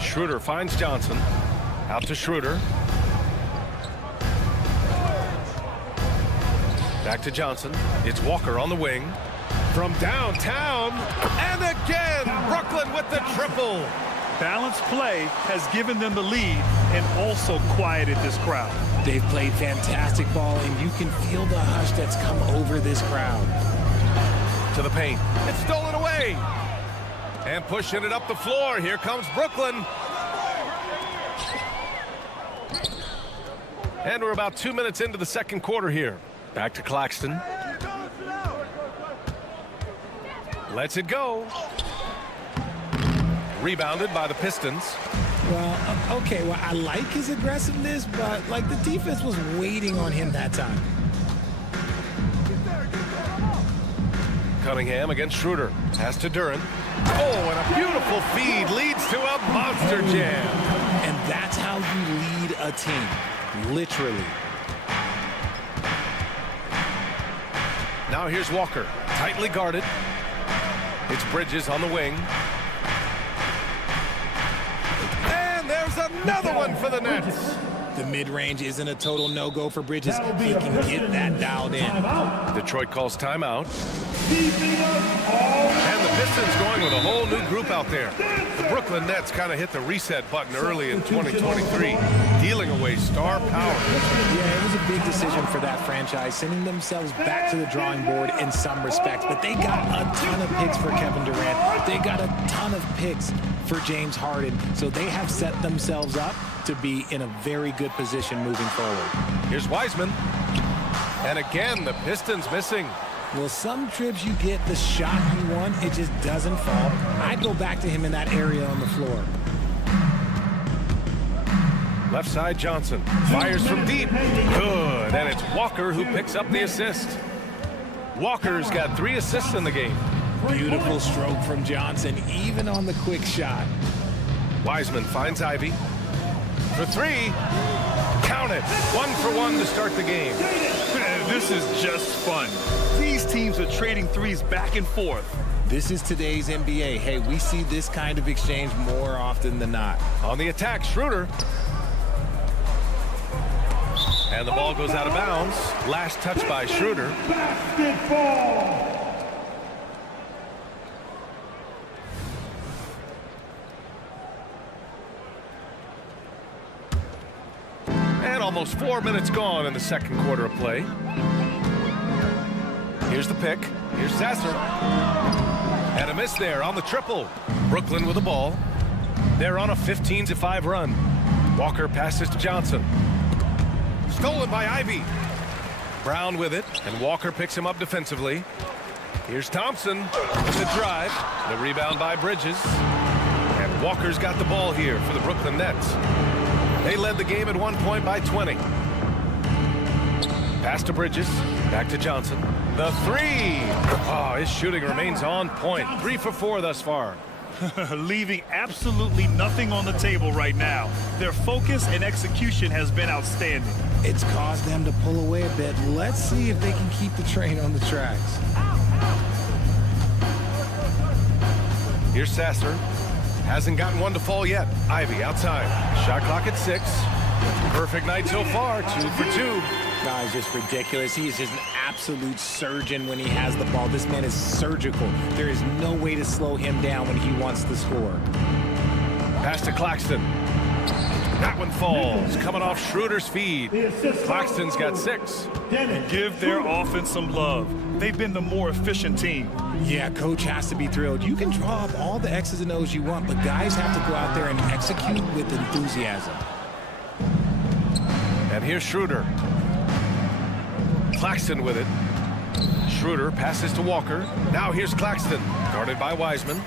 Schroeder finds Johnson. Out to Schroeder. Back to Johnson. It's Walker on the wing. From downtown. And again, Brooklyn with the triple. Balanced play has given them the lead and also quieted this crowd. They've played fantastic ball, and you can feel the hush that's come over this crowd. To the paint. It's stolen away. And pushing it up the floor. Here comes Brooklyn. And we're about 2 minutes into the second quarter here. Back to Claxton. Lets it go. Rebounded by the Pistons. Well, okay, well, I like his aggressiveness, but, like, the defense was waiting on him that time. Cunningham against Schroeder. Pass to Duren. Oh, and a beautiful feed leads to a monster jam. And that's how you lead a team, literally. Now here's Walker, tightly guarded. It's Bridges on the wing. And there's another one for the Nets. The mid-range isn't a total no-go for Bridges. He can get that dialed in. Detroit calls timeout. And the Pistons going with a whole new group out there. The Brooklyn Nets kind of hit the reset button early in 2023, dealing away star power. Yeah, it was a big decision for that franchise, sending themselves back to the drawing board in some respects. But they got a ton of picks for Kevin Durant. They got a ton of picks for James Harden. So they have set themselves up to be in a very good position moving forward. Here's Wiseman. And again, the Pistons missing. Well, some trips you get the shot you want, it just doesn't fall. I'd go back to him in that area on the floor. Left side, Johnson. Fires from deep. Good. And it's Walker who picks up the assist. Walker's got 3 assists in the game. Beautiful stroke from Johnson, even on the quick shot. Wiseman finds Ivy. For 3. Count it. 1 for 1 to start the game. This is just fun. These teams are trading threes back and forth. This is today's NBA. Hey, we see this kind of exchange more often than not. On the attack, Schroeder. And the ball goes out of bounds. Last touch by Schroeder. Basketball. And almost 4 minutes gone in the second quarter of play. Here's the pick. Here's Sasser. And a miss there on the triple. Brooklyn with the ball. They're on a 15-5 run. Walker passes to Johnson. Stolen by Ivy. Brown with it, and Walker picks him up defensively. Here's Thompson with the drive. The rebound by Bridges. And Walker's got the ball here for the Brooklyn Nets. They led the game at 1 point by 20. Pass to Bridges. Back to Johnson. The 3. Oh, his shooting remains on point. 3 for 4 thus far. Leaving absolutely nothing on the table right now. Their focus and execution has been outstanding. It's caused them to pull away a bit. Let's see if they can keep the train on the tracks. Here's Sasser. Hasn't gotten one to fall yet. Ivy outside. Shot clock at 6. Perfect night so far. 2 for 2. No, it's just ridiculous. He is just an absolute surgeon when he has the ball. This man is surgical. There is no way to slow him down when he wants to score. Pass to Claxton. That one falls. Coming off Schroeder's feed. Claxton's got 6. And give their offense some love. They've been the more efficient team. Yeah, coach has to be thrilled. You can draw up all the X's and O's you want, but guys have to go out there and execute with enthusiasm. And here's Schroeder. Claxton with it. Schroeder passes to Walker. Now here's Claxton, guarded by Wiseman.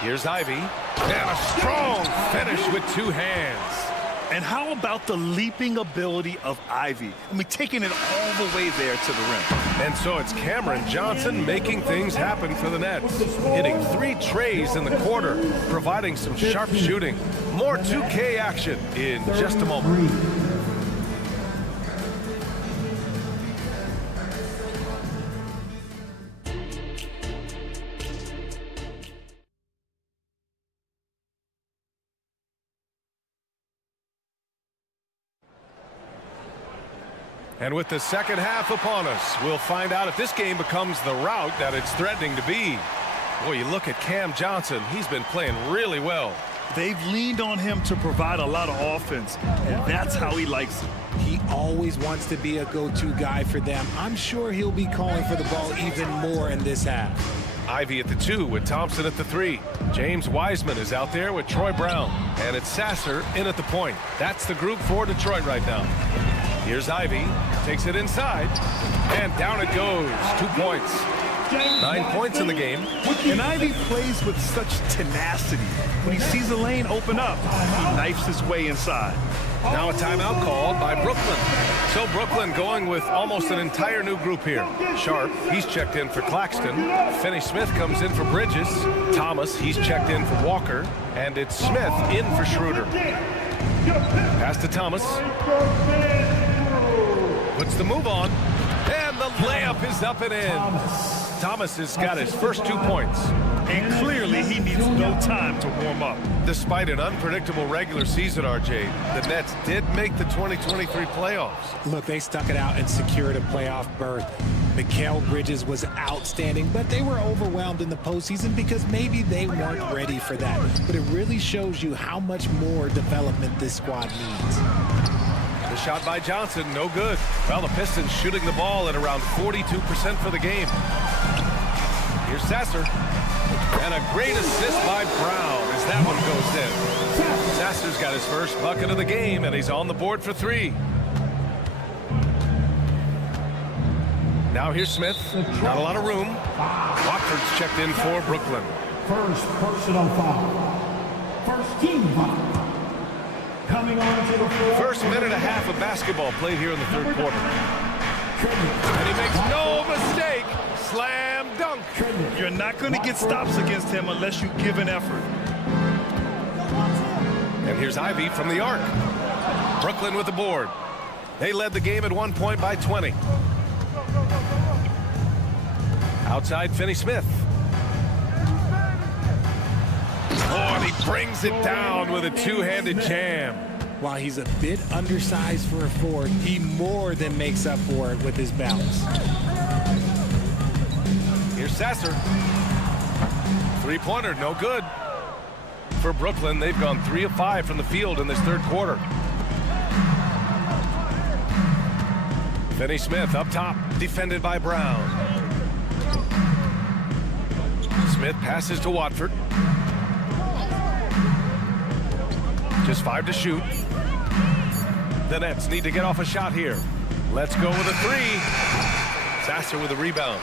Here's Ivy. And a strong finish with 2 hands. And how about the leaping ability of Ivy? I mean, taking it all the way there to the rim. And so it's Cameron Johnson making things happen for the Nets. Hitting 3 trays in the quarter, providing some sharp shooting. More 2K action in just a moment. And with the second half upon us, we'll find out if this game becomes the rout that it's threatening to be. Boy, you look at Cam Johnson. He's been playing really well. They've leaned on him to provide a lot of offense, and that's how he likes it. He always wants to be a go-to guy for them. I'm sure he'll be calling for the ball even more in this half. Ivy at the 2 with Thompson at the 3. James Wiseman is out there with Troy Brown. And it's Sasser in at the point. That's the group for Detroit right now. Here's Ivy. Takes it inside. And down it goes. 2 points. 9 points in the game. And Ivy plays with such tenacity. When he sees a lane open up, he knifes his way inside. Now a timeout called by Brooklyn. So Brooklyn going with almost an entire new group here. Sharp, he's checked in for Claxton. Finney-Smith comes in for Bridges. Thomas, he's checked in for Walker. And it's Smith in for Schroeder. Pass to Thomas. Puts the move on. And the layup is up and in. Thomas has got his first 2 points. And clearly he needs no time to warm up. Despite an unpredictable regular season, RJ, the Nets did make the 2023 playoffs. Look, they stuck it out and secured a playoff berth. Mikal Bridges was outstanding, but they were overwhelmed in the postseason because maybe they weren't ready for that. But it really shows you how much more development this squad needs. The shot by Johnson, no good. Well, the Pistons shooting the ball at around 42% for the game. Here's Sasser. And a great assist by Brown as that one goes in. Sasser's got his first bucket of the game, and he's on the board for 3. Now here's Smith. Not a lot of room. Watford's checked in for Brooklyn. First personal foul. First team foul. Coming on to the floor. First minute and a half of basketball played here in the third quarter. And he makes no mistake. Slam dunk. You're not going to get stops against him unless you give an effort. And here's Ivy from the arc. Brooklyn with the board. They led the game at 1 point by 20. Outside Finney-Smith. Oh, and he brings it down with a two-handed jam. While he's a bit undersized for a forward, he more than makes up for it with his balance. Here's Sasser. Three-pointer, no good. For Brooklyn, they've gone 3 of 5 from the field in this third quarter. Finney-Smith up top, defended by Brown. Smith passes to Watford. Just 5 to shoot. The Nets need to get off a shot here. Let's go with a 3. Sasser with a rebound.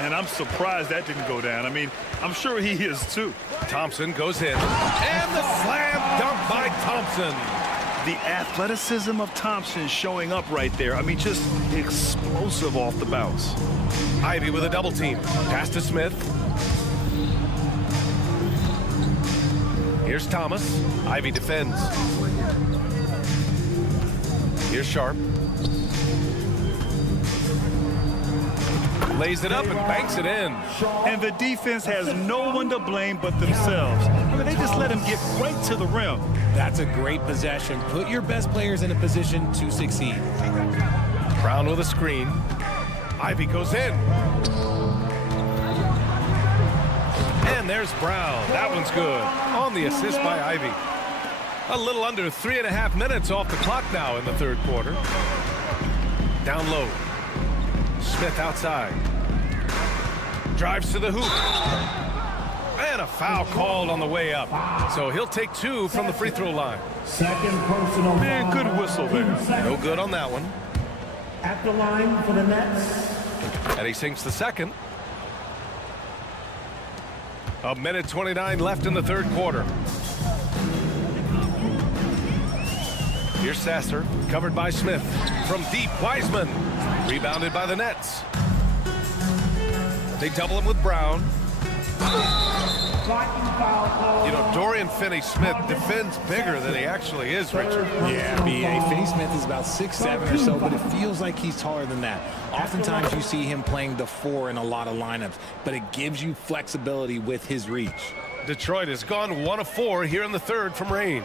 And I'm surprised that didn't go down. I mean, I'm sure he is too. Thompson goes in. And the slam dunk by Thompson. The athleticism of Thompson showing up right there. I mean, just explosive off the bounce. Ivy with a double team. Pass to Smith. Here's Thomas. Ivy defends. Here's Sharp. Lays it up and banks it in. And the defense has no one to blame but themselves. I mean, they just let him get right to the rim. That's a great possession. Put your best players in a position to succeed. Brown with a screen. Ivy goes in. And there's Brown. That one's good. On the assist by Ivy. A little under 3.5 minutes off the clock now in the third quarter. Down low. Smith outside. Drives to the hoop. And a foul called on the way up. So he'll take 2 from the free throw line. Second personal foul. Man, good whistle there. No good on that one. At the line for the Nets. And he sinks the second. A minute 29 left in the third quarter. Here's Sasser, covered by Smith. From deep, Wiseman. Rebounded by the Nets. They double him with Brown. You know, Dorian Finney-Smith defends bigger than he actually is, Richard. Yeah, B.A. Finney-Smith is about 6'7" or so, but it feels like he's taller than that. Oftentimes you see him playing the 4 in a lot of lineups, but it gives you flexibility with his reach. Detroit has gone 1 of 4 here in the third from range.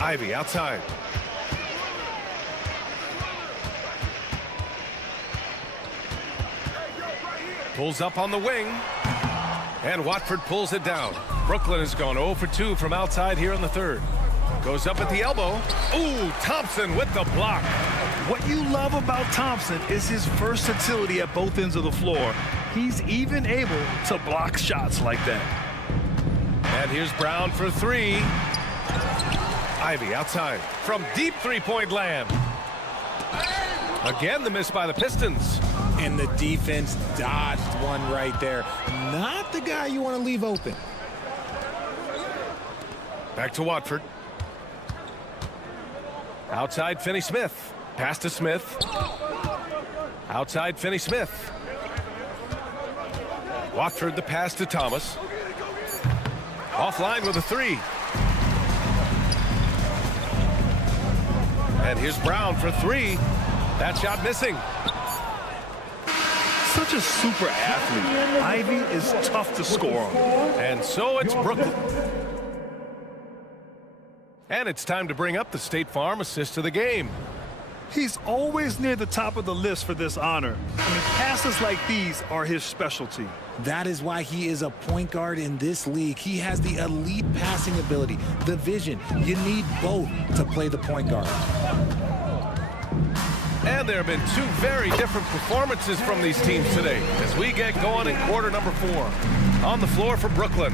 Ivy outside. Pulls up on the wing. And Watford pulls it down. Brooklyn has gone 0 for 2 from outside here in the third. Goes up at the elbow. Ooh, Thompson with the block. What you love about Thompson is his versatility at both ends of the floor. He's even able to block shots like that. And here's Brown for 3. Ivy outside from deep three-point land. Again, the miss by the Pistons. And the defense dodged one right there. Not the guy you want to leave open. Back to Watford. Outside Finney-Smith. Pass to Smith. Outside Finney-Smith. Watford the pass to Thomas. Offline with a 3. And here's Brown for 3. That shot missing. Such a super athlete. Ivy is tough to score on. And so it's Brooklyn. And it's time to bring up the State Farm assist of the game. He's always near the top of the list for this honor. I mean, passes like these are his specialty. That is why he is a point guard in this league. He has the elite passing ability, the vision. You need both to play the point guard. And there have been 2 very different performances from these teams today as we get going in quarter number 4. On the floor for Brooklyn.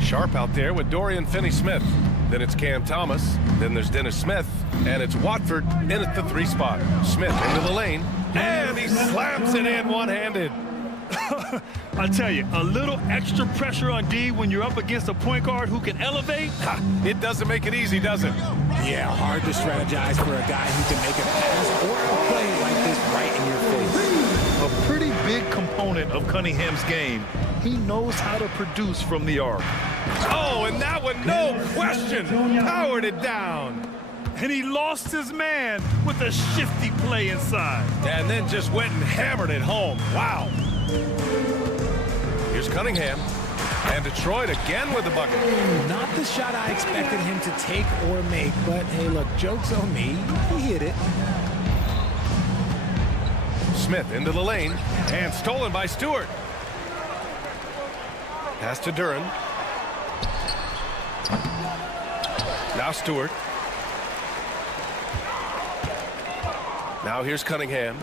Sharp out there with Dorian Finney-Smith. Then it's Cam Thomas. Then there's Dennis Smith. And it's Watford in at the 3 spot. Smith into the lane. And he slams it in one-handed. I tell you, a little extra pressure on D when you're up against a point guard who can elevate. It doesn't make it easy, does it? Yeah, hard to strategize for a guy who can make a pass or a play like this right in your face. A pretty big component of Cunningham's game. He knows how to produce from the arc. Oh, and that one, no question, powered it down. And he lost his man with a shifty play inside. And then just went and hammered it home. Wow. Here's Cunningham. And Detroit again with the bucket. Not the shot I expected him to take or make, but hey, look, joke's on me. He hit it. Smith into the lane. And stolen by Stewart. Pass to Duran. Now Stewart. Now here's Cunningham.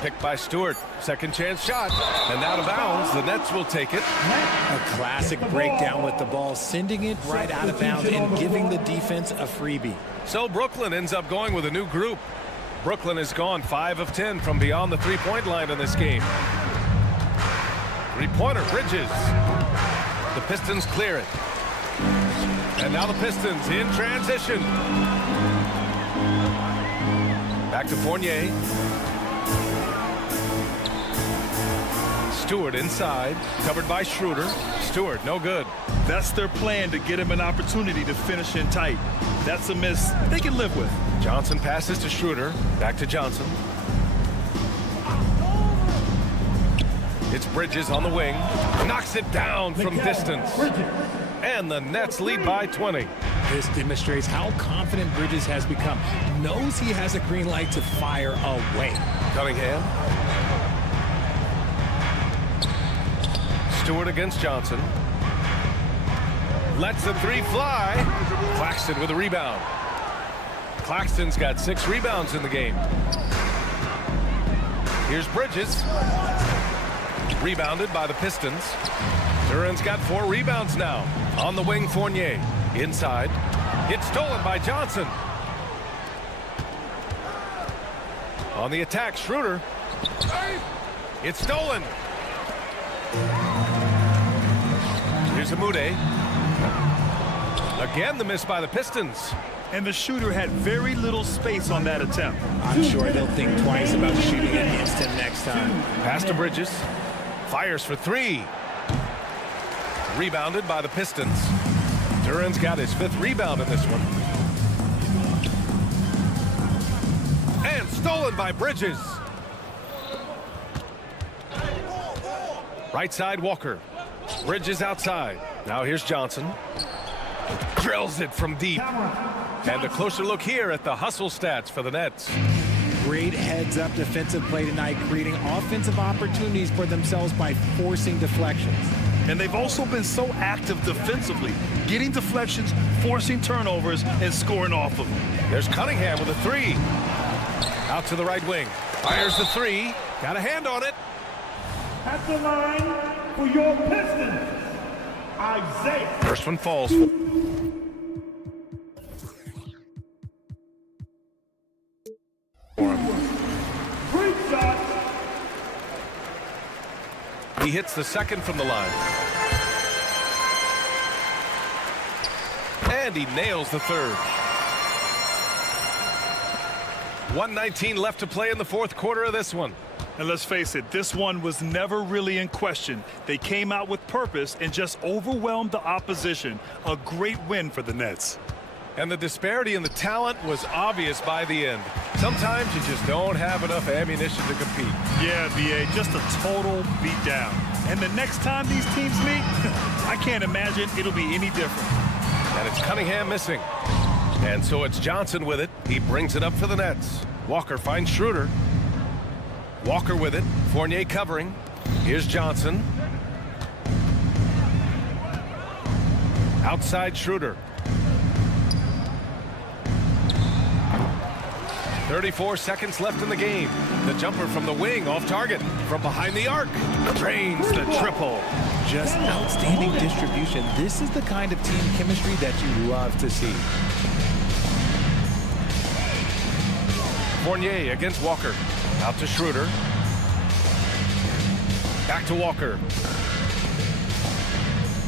Picked by Stewart. Second chance shot. And out of bounds. The Nets will take it. A classic breakdown with the ball, sending it right out of bounds and giving the defense a freebie. So Brooklyn ends up going with a new group. Brooklyn has gone 5 of 10 from beyond the three-point line in this game. Three-pointer, Bridges. The Pistons clear it. And now the Pistons in transition. Back to Fournier. Stewart inside, covered by Schroeder. Stewart, no good. That's their plan, to get him an opportunity to finish in tight. That's a miss they can live with. Johnson passes to Schroeder. Back to Johnson. It's Bridges on the wing. Knocks it down from distance. And the Nets lead by 20. This demonstrates how confident Bridges has become. Knows he has a green light to fire away. Cunningham. Stewart against Johnson. Lets the 3 fly. Claxton with a rebound. Claxton's got 6 rebounds in the game. Here's Bridges. Rebounded by the Pistons. Duran's got 4 rebounds now. On the wing, Fournier. Inside. It's stolen by Johnson. On the attack, Schroeder. It's stolen. Here's Amude. Again, the miss by the Pistons. And the shooter had very little space on that attempt. I'm sure they'll think twice about shooting against him next time. Pass to Bridges. Fires for 3. Rebounded by the Pistons. Duran's got his 5th rebound in this one. And stolen by Bridges. Right side, Walker. Bridges outside. Now here's Johnson. Drills it from deep. And a closer look here at the hustle stats for the Nets. great heads-up defensive play tonight, creating offensive opportunities for themselves by forcing deflections. And they've also been so active defensively, getting deflections, forcing turnovers, and scoring off of them. There's Cunningham with a three. Out to the right wing. Fires the three. Got a hand on it. At the line for your Pistons, Isaiah. First one falls. Great shot. He hits the second from the line. And he nails the third. 1:19 left to play in the fourth quarter of this one. And let's face it, this one was never really in question. They came out with purpose and just overwhelmed the opposition. A great win for the Nets. And the disparity in the talent was obvious by the end. Sometimes you just don't have enough ammunition to compete. Yeah, BA, just a total beatdown. And the next time these teams meet, I can't imagine it'll be any different. And it's Cunningham missing. And so it's Johnson with it. He brings it up for the Nets. Walker finds Schroeder. Walker with it. Fournier covering. Here's Johnson. Outside Schroeder. 34 seconds left in the game. The jumper from the wing off target. From behind the arc. Drains the triple. Just outstanding distribution. This is the kind of team chemistry that you love to see. Fournier against Walker. Out to Schroeder. Back to Walker.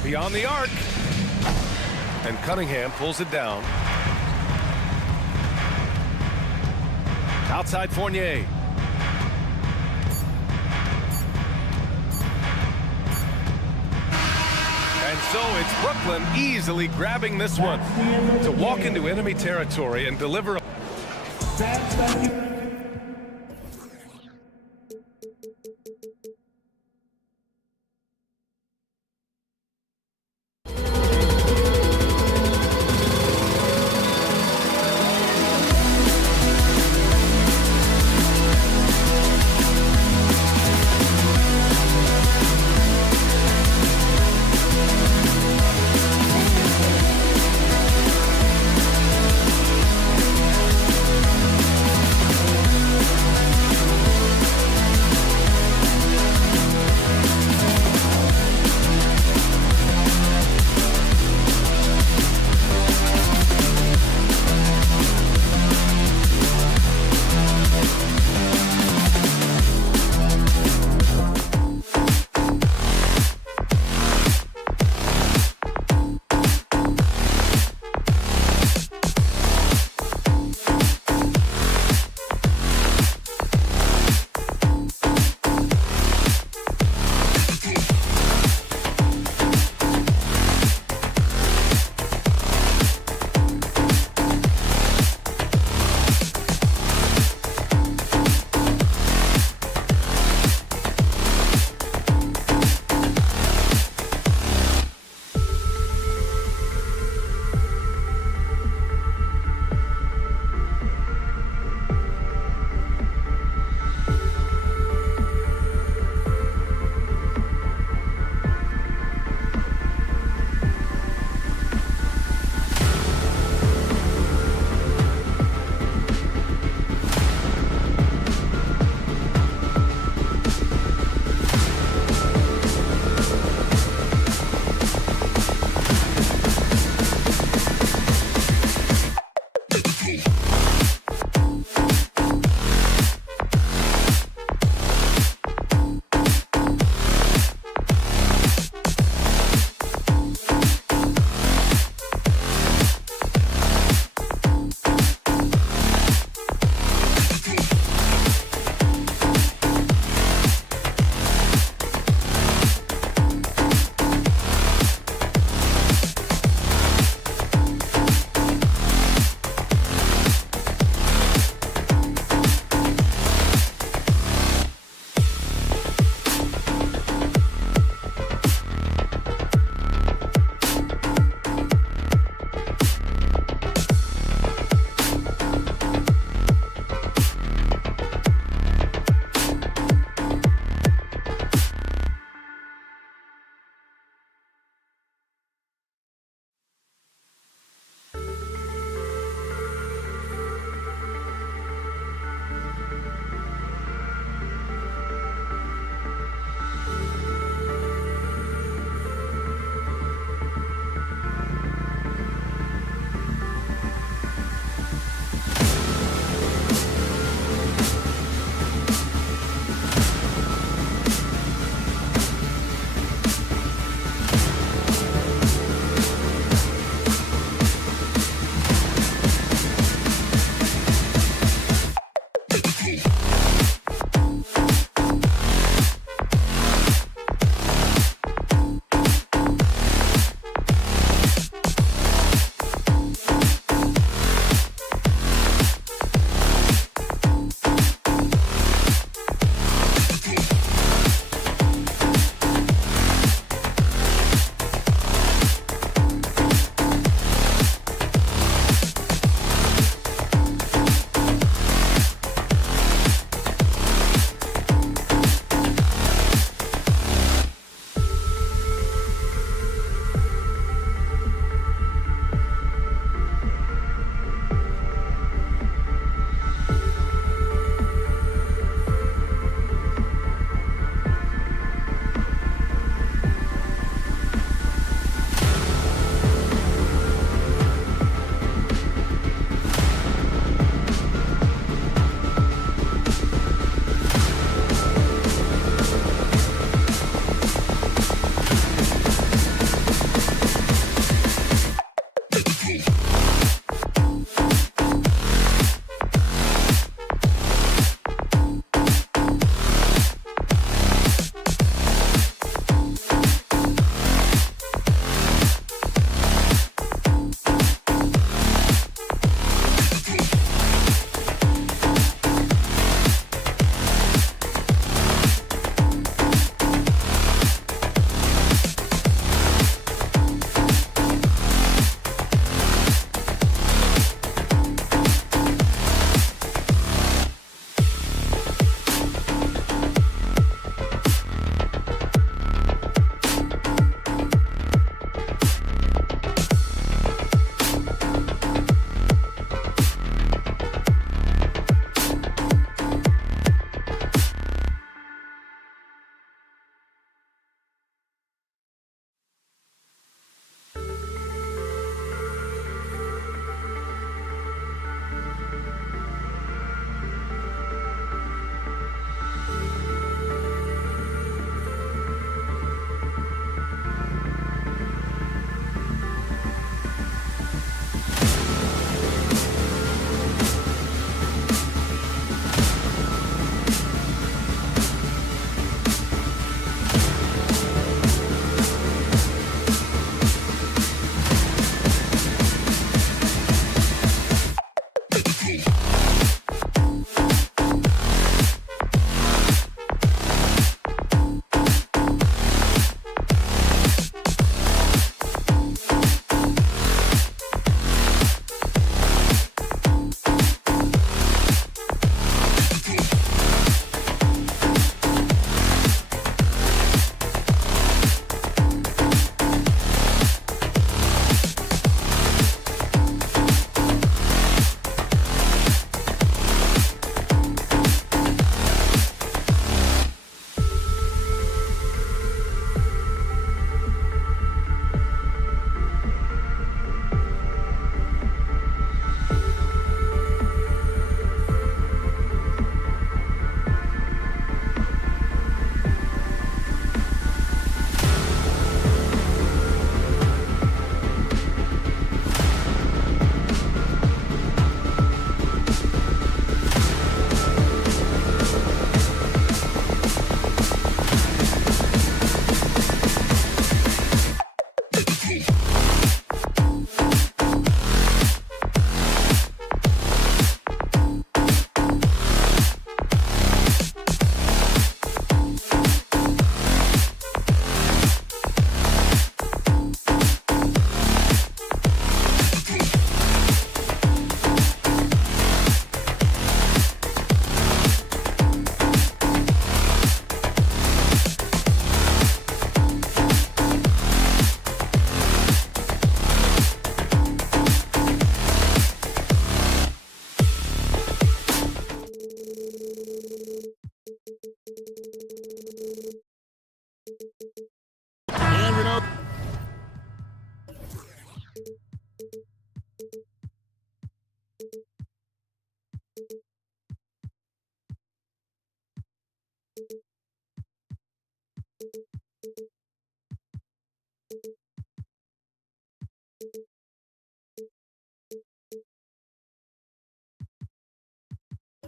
Beyond the arc. And Cunningham pulls it down. Outside Fournier. And so it's Brooklyn easily grabbing this one to walk into enemy territory and deliver a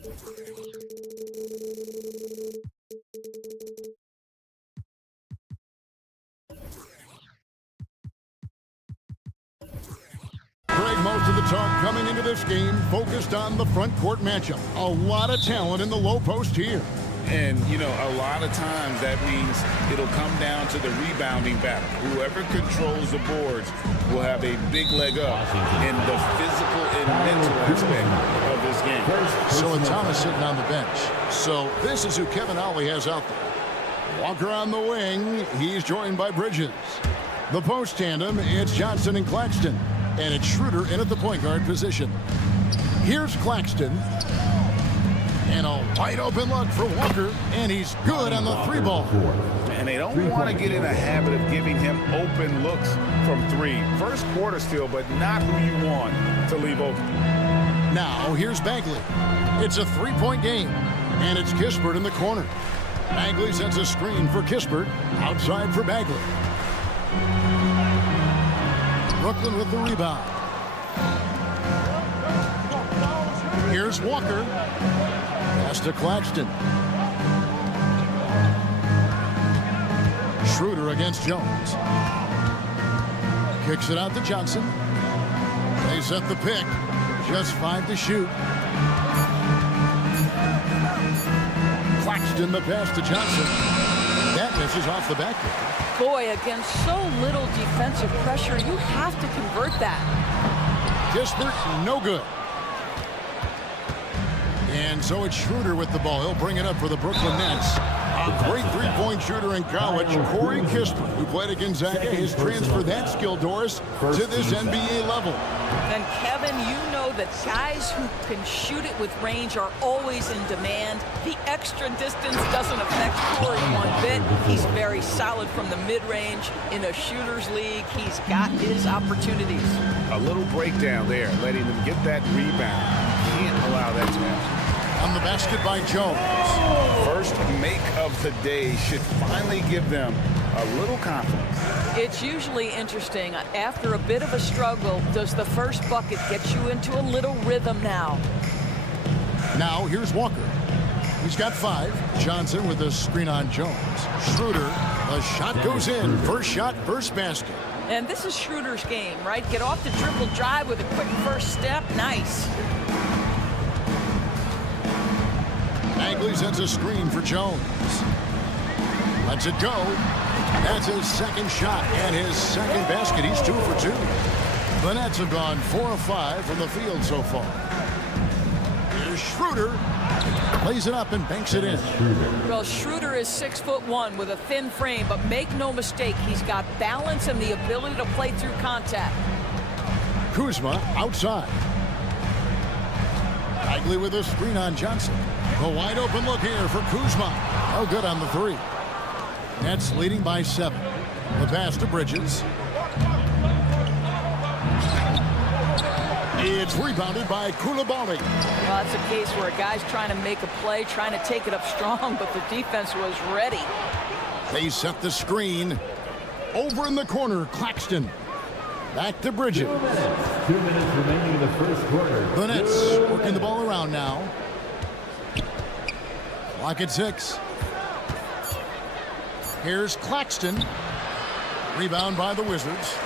Greg, most of the talk coming into this game focused on the front court matchup. A lot of talent in the low post here. And, you know, a lot of times that means it'll come down to the rebounding battle. Whoever controls the boards will have a big leg up in the physical and mental aspect of this game. So with Thomas sitting on the bench. So this is who Kevin Ollie has out there. Walker on the wing. He's joined by Bridges. The post tandem, it's Johnson and Claxton. And it's Schroeder in at the point guard position. Here's Claxton. And a wide open look for Walker, and he's good on the three ball. And they don't want to get in a habit of giving him open looks from three. First quarter still, but not who you want to leave open. Now here's Bagley. It's a three-point game, and it's Kispert in the corner. Bagley sends a screen for Kispert, outside for Bagley. Brooklyn with the rebound. Here's Walker. Pass to Claxton. Schroeder against Jones. Kicks it out to Johnson. They set the pick. Just 5 to shoot. Claxton the pass to Johnson. That misses off the back. Boy, against so little defensive pressure, you have to convert that. Kispert, no good. And so it's Schroeder with the ball. He'll bring it up for the Brooklyn Nets. A great three-point shooter in college, Corey Kispert, who played at Gonzaga, has transferred that skill, Doris, to this NBA level. And Kevin, you know that guys who can shoot it with range are always in demand. The extra distance doesn't affect Corey one bit. He's very solid from the mid-range. In a shooter's league, he's got his opportunities. A little breakdown there, letting them get that rebound. Can't allow that to happen. On the basket by Jones. First make of the day should finally give them a little confidence. It's usually interesting. After a bit of a struggle, does the first bucket get you into a little rhythm now? Now here's Walker. He's got 5. Johnson with a screen on Jones. Schroeder, a shot goes in. First shot, first basket. And this is Schroeder's game, right? Get off the dribble drive with a quick first step. Nice. Bagley sets a screen for Jones. Lets it go. That's his second shot and his second basket. He's 2 for 2. The Nets have gone 4 of 5 from the field so far. Here's Schroeder. Plays it up and banks it in. Well, Schroeder is 6'1" with a thin frame, but make no mistake, he's got balance and the ability to play through contact. Kuzma outside. Bagley with a screen on Johnson. A wide open look here for Kuzma. Oh, good on the 3. Nets leading by 7. The pass to Bridges. It's rebounded by Coulibaly. Well, that's a case where a guy's trying to make a play, trying to take it up strong, but the defense was ready. They set the screen. Over in the corner, Claxton. Back to Bridges. 2 minutes remaining in the first quarter. The Nets working the ball around now. Clock at 6. Here's Claxton. Rebound by the Wizards.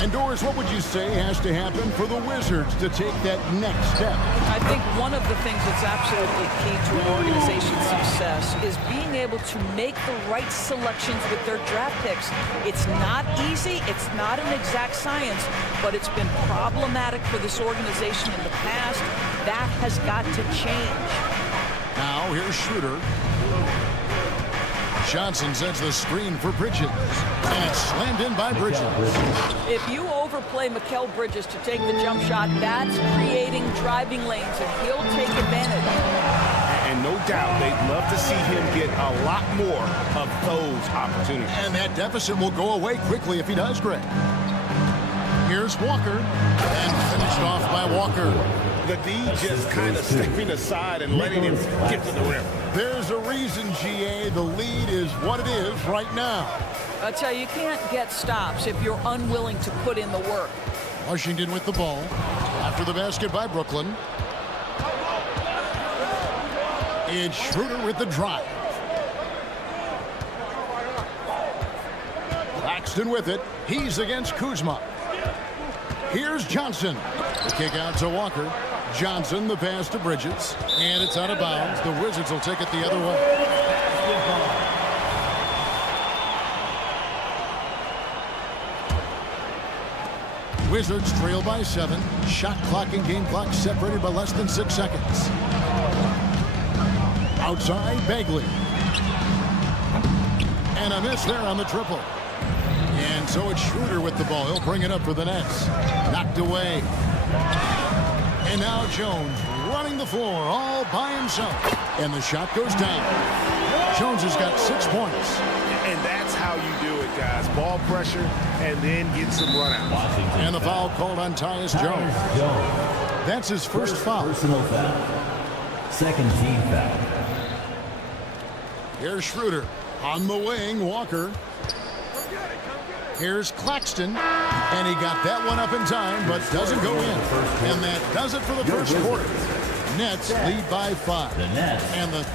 And Doris, what would you say has to happen for the Wizards to take that next step? I think one of the things that's absolutely key to an organization's success is being able to make the right selections with their draft picks. It's not easy, it's not an exact science, but it's been problematic for this organization in the past. That has got to change. Now here's Schroeder. Johnson sets the screen for Bridges. And it's slammed in by Bridges. If you overplay Mikal Bridges to take the jump shot, that's creating driving lanes, and he'll take advantage. And no doubt they'd love to see him get a lot more of those opportunities. And that deficit will go away quickly if he does, Greg. Here's Walker. And finished off by Walker. The D just kind of stepping aside and letting him get to the rim. There's a reason, GA. The lead is what it is right now. I tell you, you can't get stops if you're unwilling to put in the work. Washington with the ball. After the basket by Brooklyn. It's Schroeder with the drive. Claxton with it. He's against Kuzma. Here's Johnson. The kick out to Walker. Johnson, the pass to Bridges. And it's out of bounds. The Wizards will take it the other way. Wizards trail by 7. Shot clock and game clock separated by less than 6 seconds. Outside, Bagley. And a miss there on the triple. And so it's Schroeder with the ball. He'll bring it up for the Nets. Knocked away. And now Jones running the floor all by himself. And the shot goes down. Jones has got 6 points. And that's how you do it, guys. Ball pressure and then get some run-outs. And the foul called on Tyus Jones. That's his first foul. Personal foul. Second team foul. Here's Schroeder. On the wing, Walker. Here's Claxton. And he got that one up in time, but doesn't go in. And that does it for the first quarter. Nets lead by 5. The Nets. And the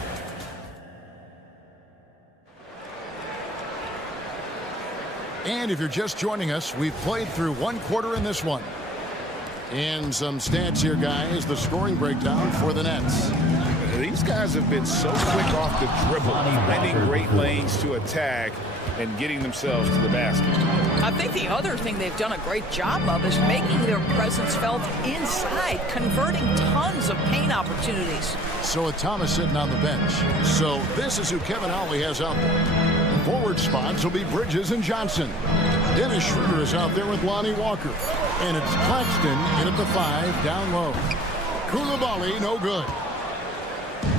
And if you're just joining us, we've played through 1 quarter in this one. And some stats here, guys. The scoring breakdown for the Nets. These guys have been so quick off the dribble, finding great lanes to attack and getting themselves to the basket. I think the other thing they've done a great job of is making their presence felt inside, converting tons of paint opportunities. So with Thomas sitting on the bench. So this is who Kevin Ollie has out there. The forward spots will be Bridges and Johnson. Dennis Schroeder is out there with Lonnie Walker. And it's Claxton in at the 5, down low. Koulibaly, no good.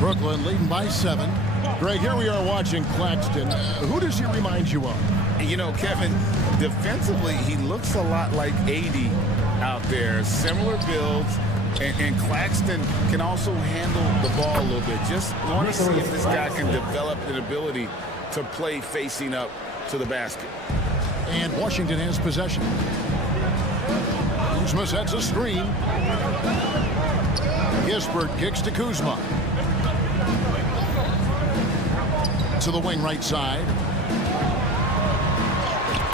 Brooklyn leading by 7. Greg, here we are watching Claxton. Who does he remind you of? You know, Kevin, defensively, he looks a lot like 80 out there. Similar builds. And Claxton can also handle the ball a little bit. Just want to see if this guy can develop an ability to play facing up to the basket. And Washington has possession. Kuzma sets a screen. Gispert kicks to Kuzma. To the wing right side.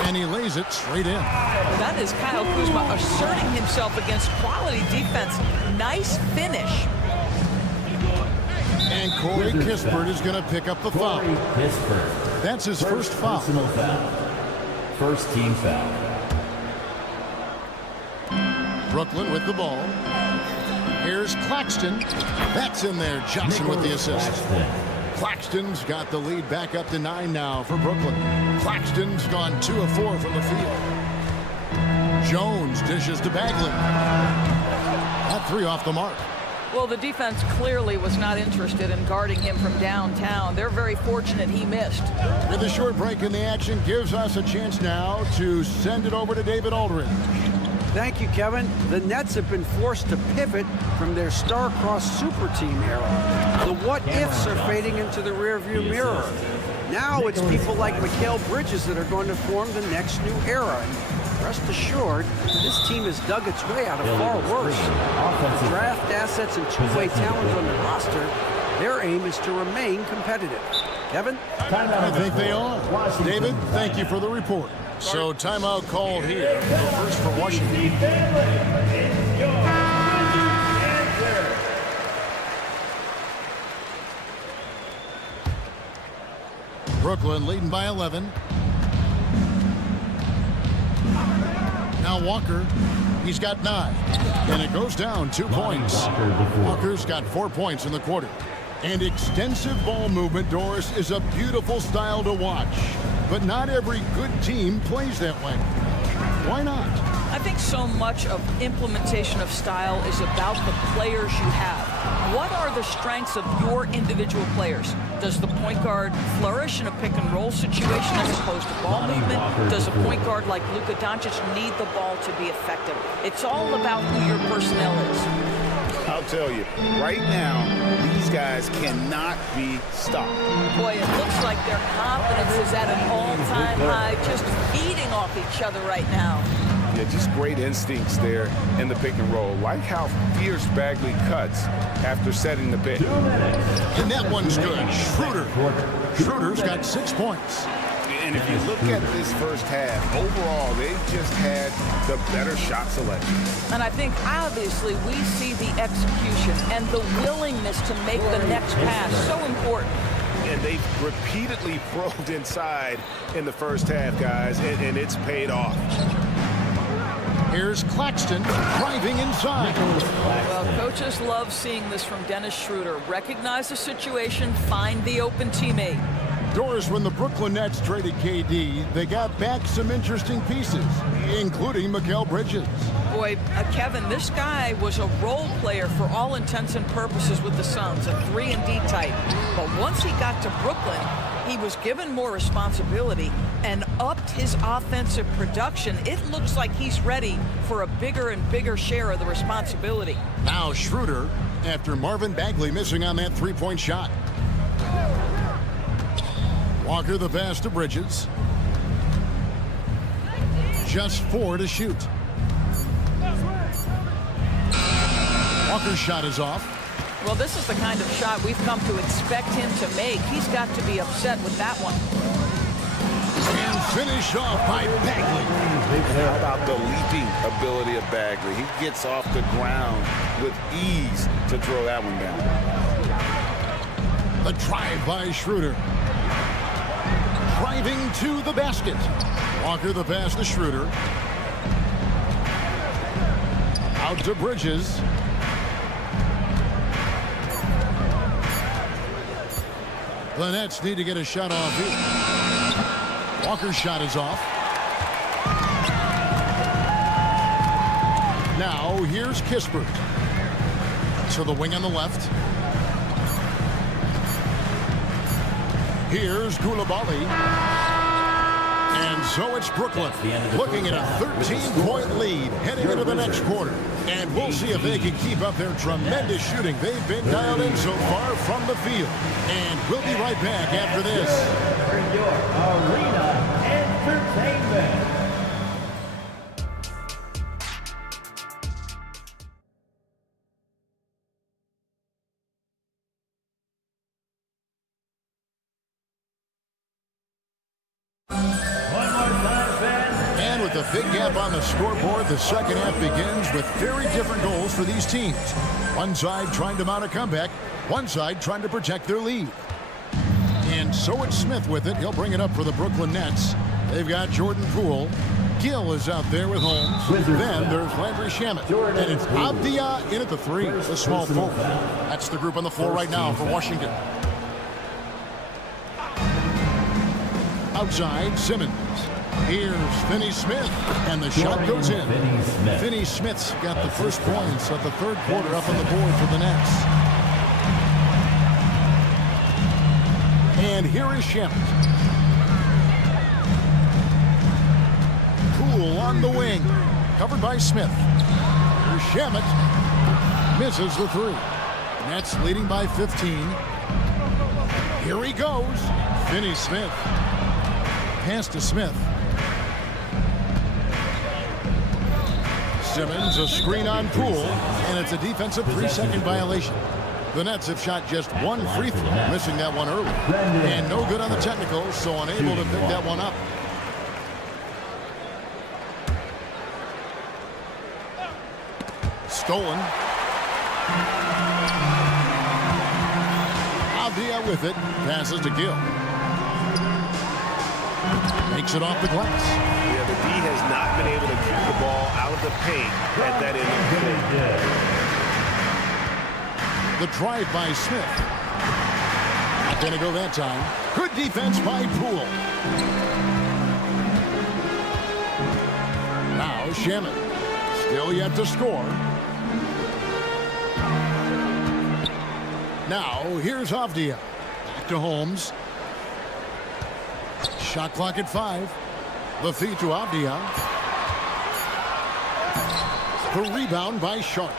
And he lays it straight in. That is Kyle Kuzma asserting himself against quality defense. Nice finish. And Corey Kispert is going to pick up the foul. That's his first foul. Personal foul. First team foul. Brooklyn with the ball. Here's Claxton. That's in there. Johnson with the assist. Claxton's got the lead back up to 9 now for Brooklyn. Claxton's gone 2 of 4 from the field. Jones dishes to Bagley. That 3 off the mark. Well, the defense clearly was not interested in guarding him from downtown. They're very fortunate he missed. With a short break in the action gives us a chance now to send it over to David Aldridge. Thank you, Kevin. The Nets have been forced to pivot from their star-crossed super team era. The what-ifs are fading into the rearview mirror. Now it's people like Mikal Bridges that are going to form the next new era. And rest assured, this team has dug its way out of far worse. With draft assets and two-way talent on the roster, their aim is to remain competitive. Kevin? I think they are. David, thank you for the report. So timeout called here. The first for Washington. Brooklyn leading by 11. Now Walker, he's got 9. And it goes down 2 points. Walker's got 4 points in the quarter. And extensive ball movement, Doris, is a beautiful style to watch. But not every good team plays that way. Why not? I think so much of implementation of style is about the players you have. What are the strengths of your individual players? Does the point guard flourish in a pick-and-roll situation as opposed to ball movement? Does a point guard like Luka Doncic need the ball to be effective? It's all about who your personnel is. I'll tell you, right now, these guys cannot be stopped. Boy, it looks like their confidence is at an all-time high, just feeding off each other right now. Yeah, just great instincts there in the pick and roll. Like how fierce Bagley cuts after setting the pick. And that one's good. Schroeder's got 6 points. And if you look at this first half, overall, they just had the better shot selection. And I think, obviously, we see the execution and the willingness to make the next pass so important. And they repeatedly probed inside in the first half, guys, and it's paid off. Here's Claxton driving inside. Well, coaches love seeing this from Dennis Schroeder. Recognize the situation, find the open teammate. Doris, when the Brooklyn Nets traded KD, they got back some interesting pieces, including Mikal Bridges. Boy, Kevin, this guy was a role player for all intents and purposes with the Suns, a 3-and-D type. But once he got to Brooklyn, he was given more responsibility and upped his offensive production. It looks like he's ready for a bigger and bigger share of the responsibility. Now Schroeder, after Marvin Bagley missing on that three-point shot. Walker the pass to Bridges. Just 4 to shoot. Walker's shot is off. Well, this is the kind of shot we've come to expect him to make. He's got to be upset with that one. And finish off by Bagley. How about the leaping ability of Bagley? He gets off the ground with ease to throw that one down. The drive by Schroeder. Driving to the basket. Walker the pass to Schroeder. Out to Bridges. The Nets need to get a shot off here. Walker's shot is off. Now here's Kispert. To the wing on the left. Here's Koulibaly. And so it's Brooklyn looking at a 13-point lead heading into the next quarter. And we'll see if they can keep up their tremendous shooting. They've been dialed in so far from the field. And we'll be right back after this. For your arena entertainment. The big gap on the scoreboard, the second half begins with very different goals for these teams. One side trying to mount a comeback, one side trying to protect their lead. And so it's Smith with it. He'll bring it up for the Brooklyn Nets. They've got Jordan Poole. Gill is out there with Holmes. Then there's Landry Shamet. And it's Avdia in at the 3, the small forward. That's the group on the floor right now for Washington. Outside, Simmons. Here's Finney Smith, and the shot goes in. Finney Smith's got the first points of the third quarter up on the board for the Nets. And here is Shamet. Poole on the wing, covered by Smith. Here's Shamet, misses the 3. Nets leading by 15. Here he goes, Finney Smith. Pass to Smith. Simmons, a screen on Poole, and it's a defensive 3-second violation. The Nets have shot just one free throw, missing that one early. And no good on the technicals, so unable to pick that one up. Stolen. Avdia with it, passes to Gill. Makes it off the glass. Yeah, the D has not been able to keep the ball out of the paint at that end of the floor. The drive by Smith. Not going to go that time. Good defense by Poole. Now Shamet. Still yet to score. Now here's Avdia. Back to Holmes. Shot clock at 5. The feed to Avdia. The rebound by Sharp.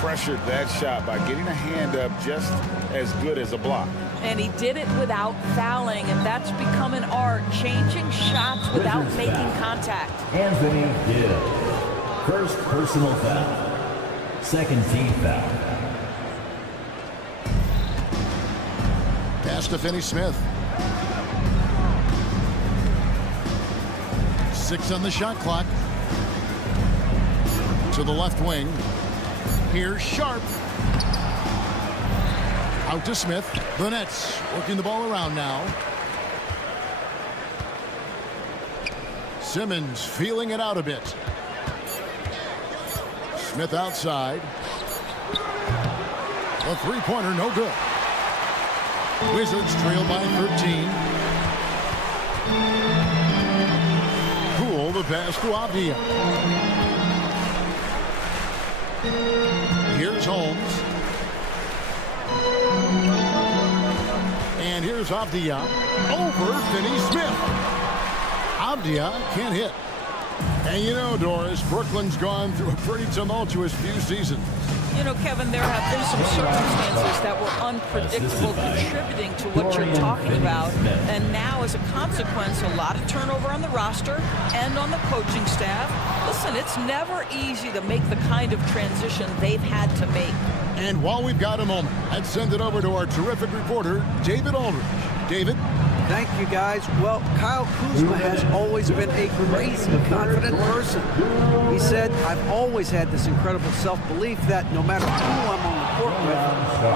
Pressured that shot by getting a hand up just as good as a block. And he did it without fouling, and that's become an art, changing shots without making contact. Anthony Gill. First personal foul. Second team foul. Pass to Finney-Smith. 6 on the shot clock. To the left wing. Here's Sharp. Out to Smith. The Nets working the ball around now. Simmons feeling it out a bit. Smith outside. A three-pointer, no good. Wizards trail by 13. Poole, the pass to Avdia. Here's Holmes. And here's Avdia over Finney-Smith. Avdia can't hit. And you know, Doris, Brooklyn's gone through a pretty tumultuous few seasons. You know, Kevin, there have been some circumstances that were unpredictable, contributing to what you're talking about. And now, as a consequence, a lot of turnover on the roster and on the coaching staff. Listen, it's never easy to make the kind of transition they've had to make. And while we've got a moment, let's send it over to our terrific reporter, David Aldridge. David? Thank you, guys. Well, Kyle Kuzma has always been a crazy confident person. He said, I've always had this incredible self-belief that no matter who I'm on the court with,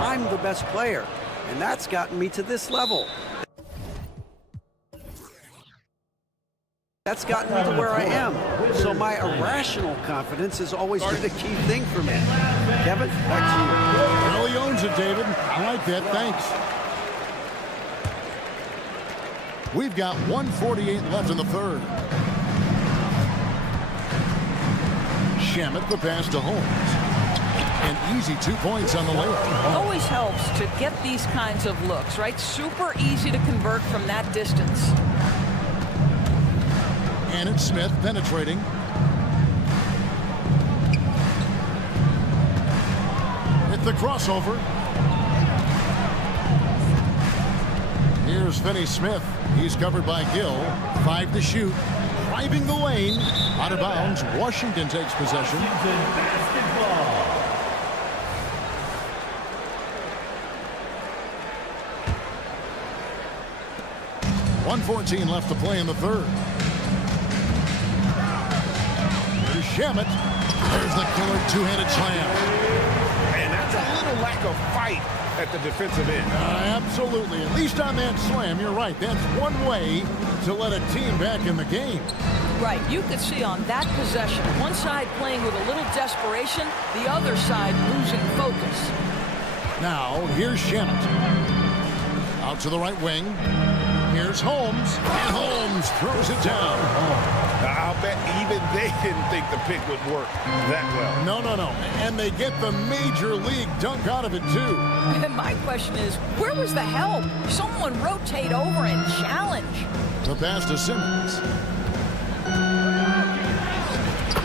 I'm the best player. And that's gotten me to this level. That's gotten me to where I am. So my irrational confidence has always been a key thing for me. Kevin, back to you. Well, he owns it, David. I like that. Thanks. We've got 1:48 left in the third. Shamet, the pass to Holmes. An easy 2 points on the layup. Always helps to get these kinds of looks, right? Super easy to convert from that distance. And it's Smith penetrating. Hit the crossover. Here's Finney-Smith. He's covered by Gill. 5 to shoot. Driving the lane. Out of bounds. Washington takes possession. Basketball. 1:14 left to play in the third. Here's Shamet. There's the killer two-handed slam. And that's a little lack of fight at the defensive end. Absolutely. At least on that slam, you're right. That's one way to let a team back in the game. Right. You could see on that possession, one side playing with a little desperation, the other side losing focus. Now, here's Shamet. Out to the right wing. Here's Holmes. And Holmes throws it down. I'll bet even they didn't think the pick would work that well. No. And they get the major league dunk out of it, too. And my question is, where was the help? Someone rotate over and challenge. The pass to Simmons.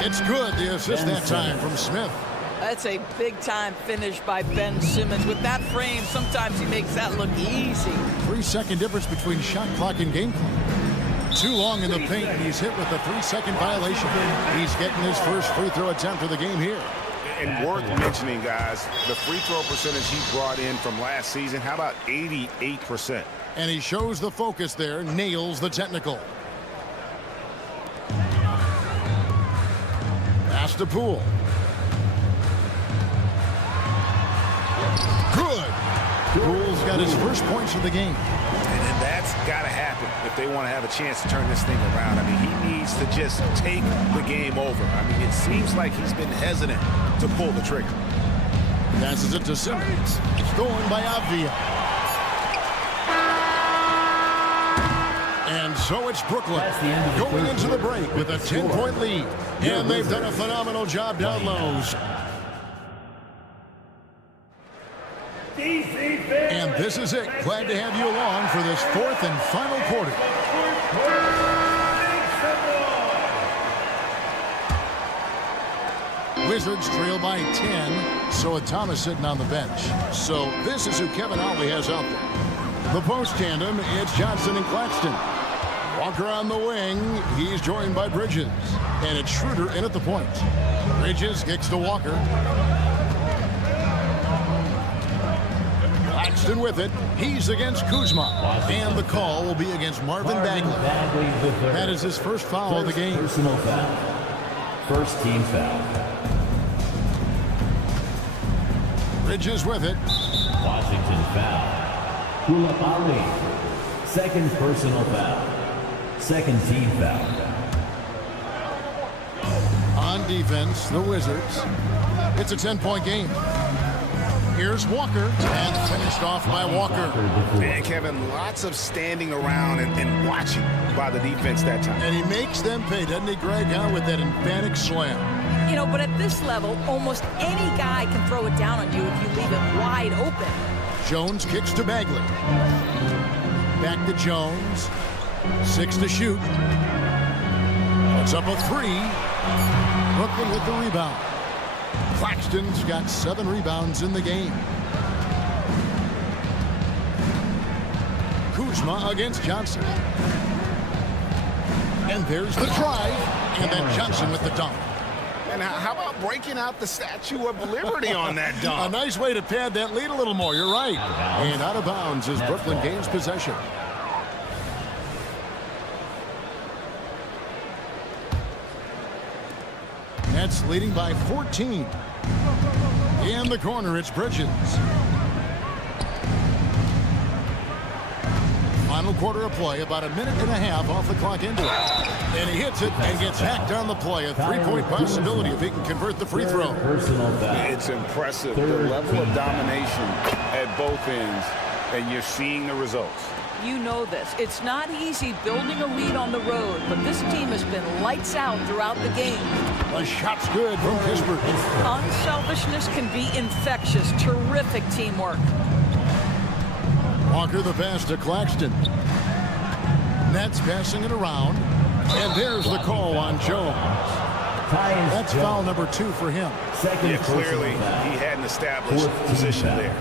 It's good. The assist that time from Smith. That's a big-time finish by Ben Simmons. With that frame, sometimes he makes that look easy. 3-second difference between shot clock and game clock. Too long in the paint, and he's hit with a 3-second violation. He's getting his first free throw attempt of the game here. And worth mentioning, guys, the free throw percentage he brought in from last season, how about 88%? And he shows the focus there, nails the technical. Pass to Poole. Good. Poole's got his first points of the game. And that's got to happen if they want to have a chance to turn this thing around. I mean, he needs to just take the game over. I mean, it seems like he's been hesitant to pull the trigger. Passes it to Simmons. Stolen by Avdia. And so it's Brooklyn going into the break with a 10-point lead. And they've done a phenomenal job down low. And this is it. Glad to have you along for this fourth and final quarter. Wizards trail by 10. So a Thomas sitting on the bench. So this is who Kevin Ollie has out there. The post tandem, it's Johnson and Claxton. Walker on the wing. He's joined by Bridges. And it's Schroeder in at the point. Bridges kicks to Walker. Claxton with it. He's against Kuzma. And the call will be against Marvin Bagley. That is his first foul of the game. Personal foul. First team foul. Bridges with it. Washington foul. Koulibaly. Second personal foul. Second team foul. On defense, the Wizards. It's a 10-point game. Here's Walker, and finished off by Walker. And Kevin, lots of standing around and watching by the defense that time. And he makes them pay, doesn't he, Greg, with that emphatic slam. You know, but at this level, almost any guy can throw it down on you if you leave it wide open. Jones kicks to Bagley. Back to Jones. 6 to shoot. Puts up a 3. Brooklyn with the rebound. Claxton's got 7 rebounds in the game. Kuzma against Johnson. And there's the drive. And then Johnson with the dunk. And how about breaking out the Statue of Liberty on that dunk? A nice way to pad that lead a little more. You're right. And out of bounds as Brooklyn gains possession. Nets leading by 14. In the corner, it's Bridges. Final quarter of play, about a minute and a half off the clock into it. And he hits it and gets hacked on the play. A 3-point possibility if he can convert the free throw. It's impressive, the level of domination at both ends, and you're seeing the results. You know this. It's not easy building a lead on the road, but this team has been lights out throughout the game. A shot's good from Kispert. Unselfishness can be infectious. Terrific teamwork. Walker the pass to Claxton. Nets passing it around. And there's the call on Jones. That's foul number 2 for him. Yeah, clearly he hadn't established position there.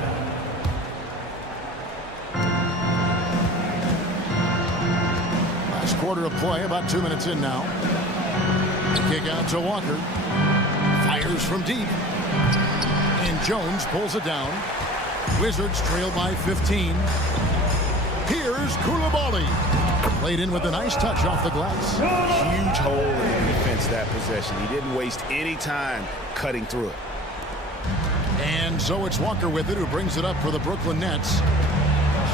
Last quarter of play, about 2 minutes in now. Kick out to Walker. Fires from deep. And Jones pulls it down. Wizards trail by 15. Here's Koulibaly. Played in with a nice touch off the glass. Huge hole in the defense that possession. He didn't waste any time cutting through it. And so it's Walker with it, who brings it up for the Brooklyn Nets.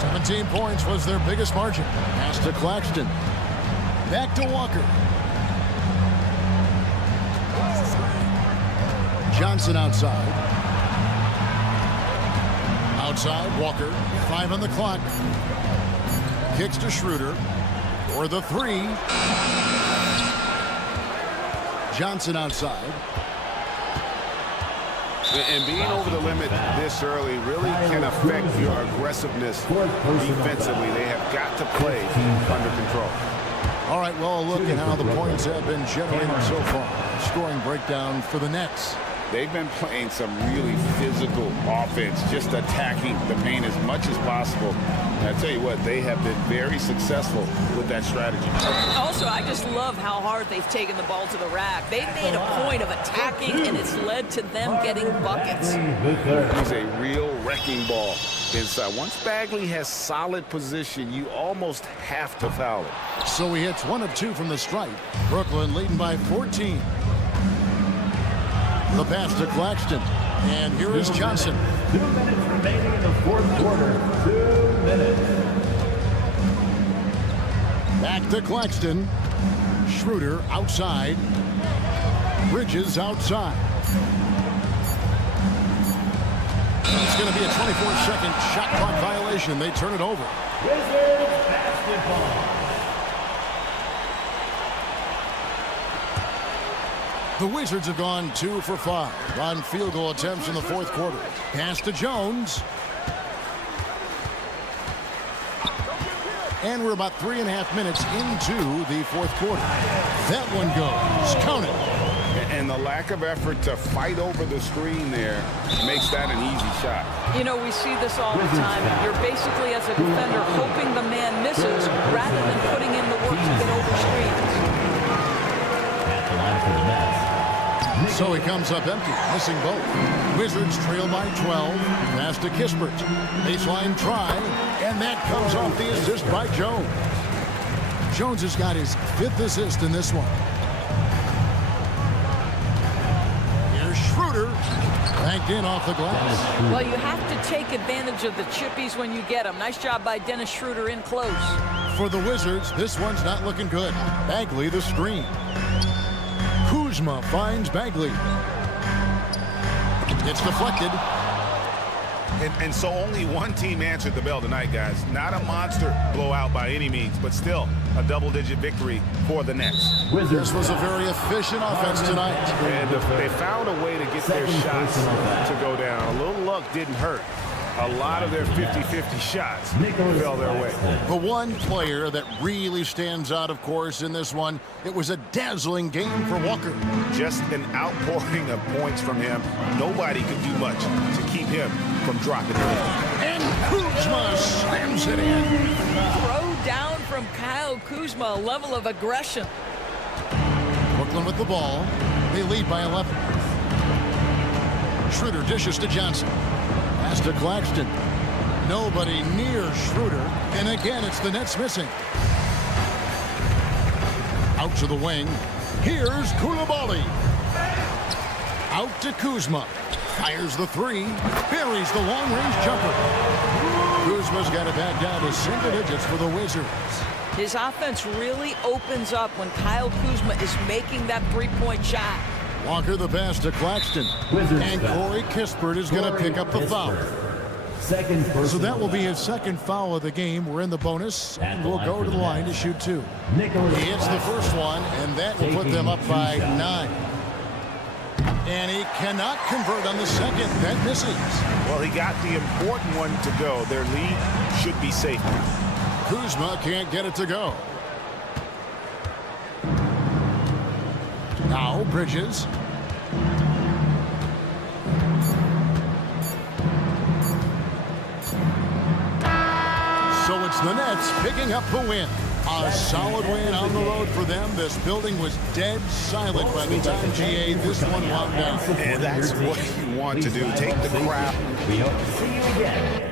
17 points was their biggest margin. Pass to Claxton. Back to Walker. Johnson outside. Outside, Walker. 5 on the clock. Kicks to Schroeder. For the 3. Johnson outside. And being over the limit this early really can affect your aggressiveness defensively. They have got to play under control. All right, well, look at how the points have been generated so far. Scoring breakdown for the Nets. They've been playing some really physical offense, just attacking the paint as much as possible. And I tell you what, they have been very successul with that strategy. Also, I just love how hard they've taken the ball to the rack. They've made a point of attacking, and it's led to them getting buckets. He's a real wrecking ball inside. Once Bagley has solid position, you almost have to foul it. So he hits 1 of 2 from the stripe. Brooklyn leading by 14. The pass to Claxton. And here is Johnson. 2 minutes remaining in the fourth quarter. 2 minutes. Back to Claxton. Schroeder outside. Bridges outside. It's going to be a 24-second shot clock violation. They turn it over. Wizards basketball. The Wizards have gone 2 for 5 on field goal attempts in the fourth quarter. Pass to Jones. And we're about 3.5 minutes into the fourth quarter. That one goes. Count it. And the lack of effort to fight over the screen there makes that an easy shot. You know, we see this all the time. You're basically, as a defender, hoping the man misses rather than putting in the work to get over screens. At the line for the Nets. So he comes up empty, missing both. Wizards trail by 12. Pass to Kispert. Baseline try, and that comes off the assist by Jones. Jones has got his 5th assist in this one. Here's Schroeder. Banked in off the glass. Well, you have to take advantage of the chippies when you get them. Nice job by Dennis Schroeder in close. For the Wizards, this one's not looking good. Bagley the screen. Kuzma finds Bagley. It's deflected. And so only one team answered the bell tonight, guys. Not a monster blowout by any means, but still a double-digit victory for the Nets. This was a very efficient offense tonight. And they found a way to get their shots to go down. A little luck didn't hurt. A lot of their 50-50 shots fell their way. The one player that really stands out, of course, in this one, it was a dazzling game for Walker. Just an outpouring of points from him. Nobody could do much to keep him from dropping it in. And Kuzma slams it in. Throw down from Kyle Kuzma, a level of aggression. Brooklyn with the ball. They lead by 11. Schroeder dishes to Johnson. Pass to Claxton. Nobody near Schroeder. And again, it's the Nets missing. Out to the wing. Here's Koulibaly. Out to Kuzma. Fires the three. Buries the long-range jumper. Kuzma's got it back down to single digits for the Wizards. His offense really opens up when Kyle Kuzma is making that three-point shot. Walker the pass to Claxton. And Corey Kispert is going to pick up the foul. So that will be his second foul of the game. We're in the bonus. We'll go to the line to shoot 2. He hits the first one, and that will put them up by 9. And he cannot convert on the second. That misses. Well, he got the important one to go. Their lead should be safe. Kuzma can't get it to go. Now Bridges. So it's the Nets picking up the win. A solid win on the road for them. This building was dead silent by the time GA this one wound down. And that's what you want to do. Take the crowd. We hope to see you again.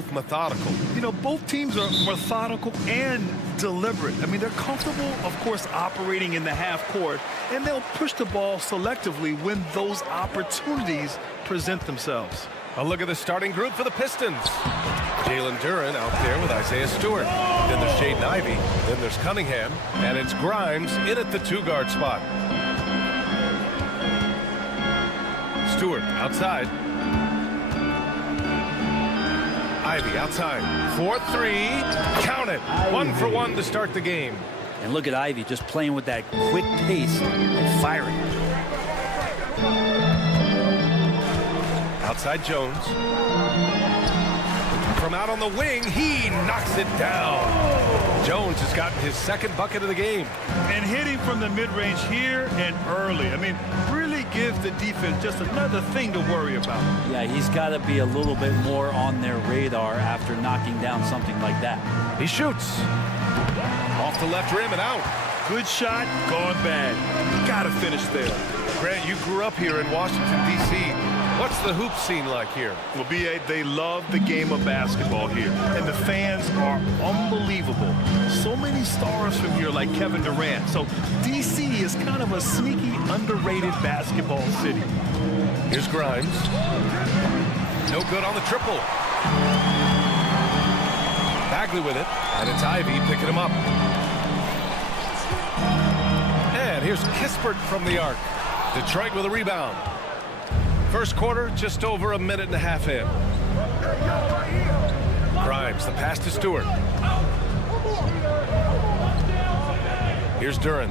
both methodical. You know, both teams are methodical and deliberate. I mean, they're comfortable, of course, operating in the half court, and they'll push the ball selectively when those opportunities present themselves. A look at the starting group for the Pistons. Jalen Duren out there with Isaiah Stewart. Then there's Jaden Ivey. Then there's Cunningham. And it's Grimes in at the 2-guard spot. Stewart outside. Ivey outside. 4-3. Count it. 1 for 1 to start the game. And look at Ivey just playing with that quick pace and firing. Outside Jones. From out on the wing, he knocks it down. Jones has gotten his second bucket of the game. And hitting from the mid-range here and early. I mean, really gives the defense just another thing to worry about. Yeah, he's got to be a little bit more on their radar after knocking down something like that. He shoots. Off the left rim and out. Good shot, gone bad. Gotta finish there. Grant, you grew up here in Washington, D.C. What's the hoop scene like here? Well, B.A., they love the game of basketball here, and the fans are unbelievable. So many stars from here like Kevin Durant. So D.C. is kind of a sneaky, underrated basketball city. Here's Grimes. No good on the triple. Bagley with it, and it's Ivey picking him up. And here's Kispert from the arc. Detroit with a rebound. First quarter, just over a minute and a half in. Grimes, the pass to Stewart. Here's Duren.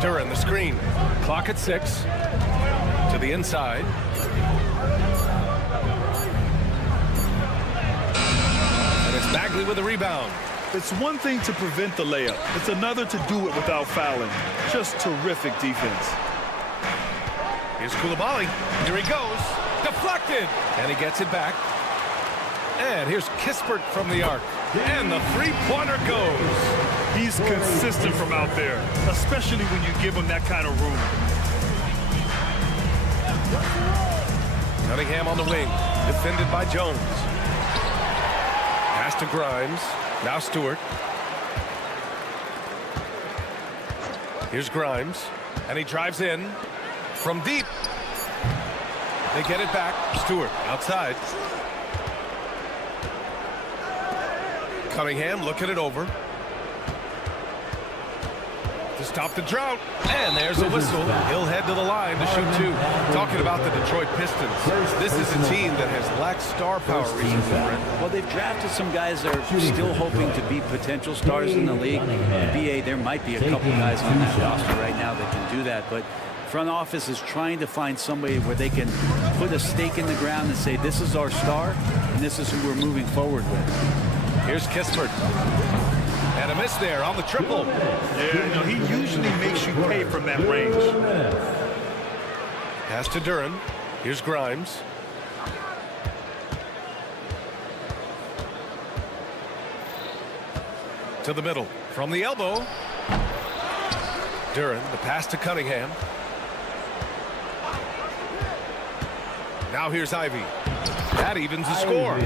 Duren, the screen. Clock at 6. To the inside. And it's Bagley with the rebound. It's one thing to prevent the layup. It's another to do it without fouling. Just terrific defense. Here's Coulibaly. Here he goes. Deflected. And he gets it back. And here's Kispert from the arc. And the three-pointer goes. He's consistent from out there, especially when you give him that kind of room. Cunningham on the wing. Defended by Jones. Pass to Grimes. Now Stewart. Here's Grimes. And he drives in. From deep. They get it back. Stewart outside. Cunningham looking it over. To stop the drought. And there's a whistle. He'll head to the line to shoot 2. Talking about the Detroit Pistons. This is a team that has lacked star power recently. Well, they've drafted some guys that are still hoping to be potential stars in the league. And BA, there might be a couple guys on that roster right now that can do that. But front office is trying to find somebody where they can put a stake in the ground and say, this is our star, and this is who we're moving forward with. Here's Kispert. And a miss there on the triple. Yeah, you know, he usually makes you pay from that range. Pass to Duren. Here's Grimes. To the middle. From the elbow. Duren, the pass to Cunningham. Now here's Ivey. That evens the score.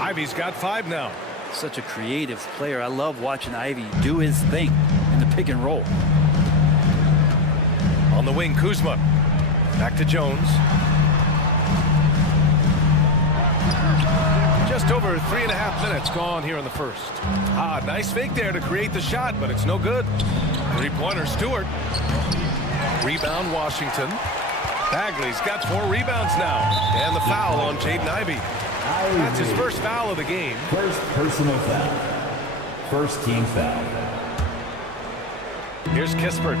Ivey's got 5 now. Such a creative player. I love watching Ivey do his thing in the pick and roll. On the wing, Kuzma. Back to Jones. Just over 3.5 minutes gone here in the first. Nice fake there to create the shot, but it's no good. Three-pointer, Stewart. Rebound, Washington. Bagley's got 4 rebounds now. And the foul on Jaden Ivey. That's his first foul of the game. First personal foul. First team foul. Here's Kispert.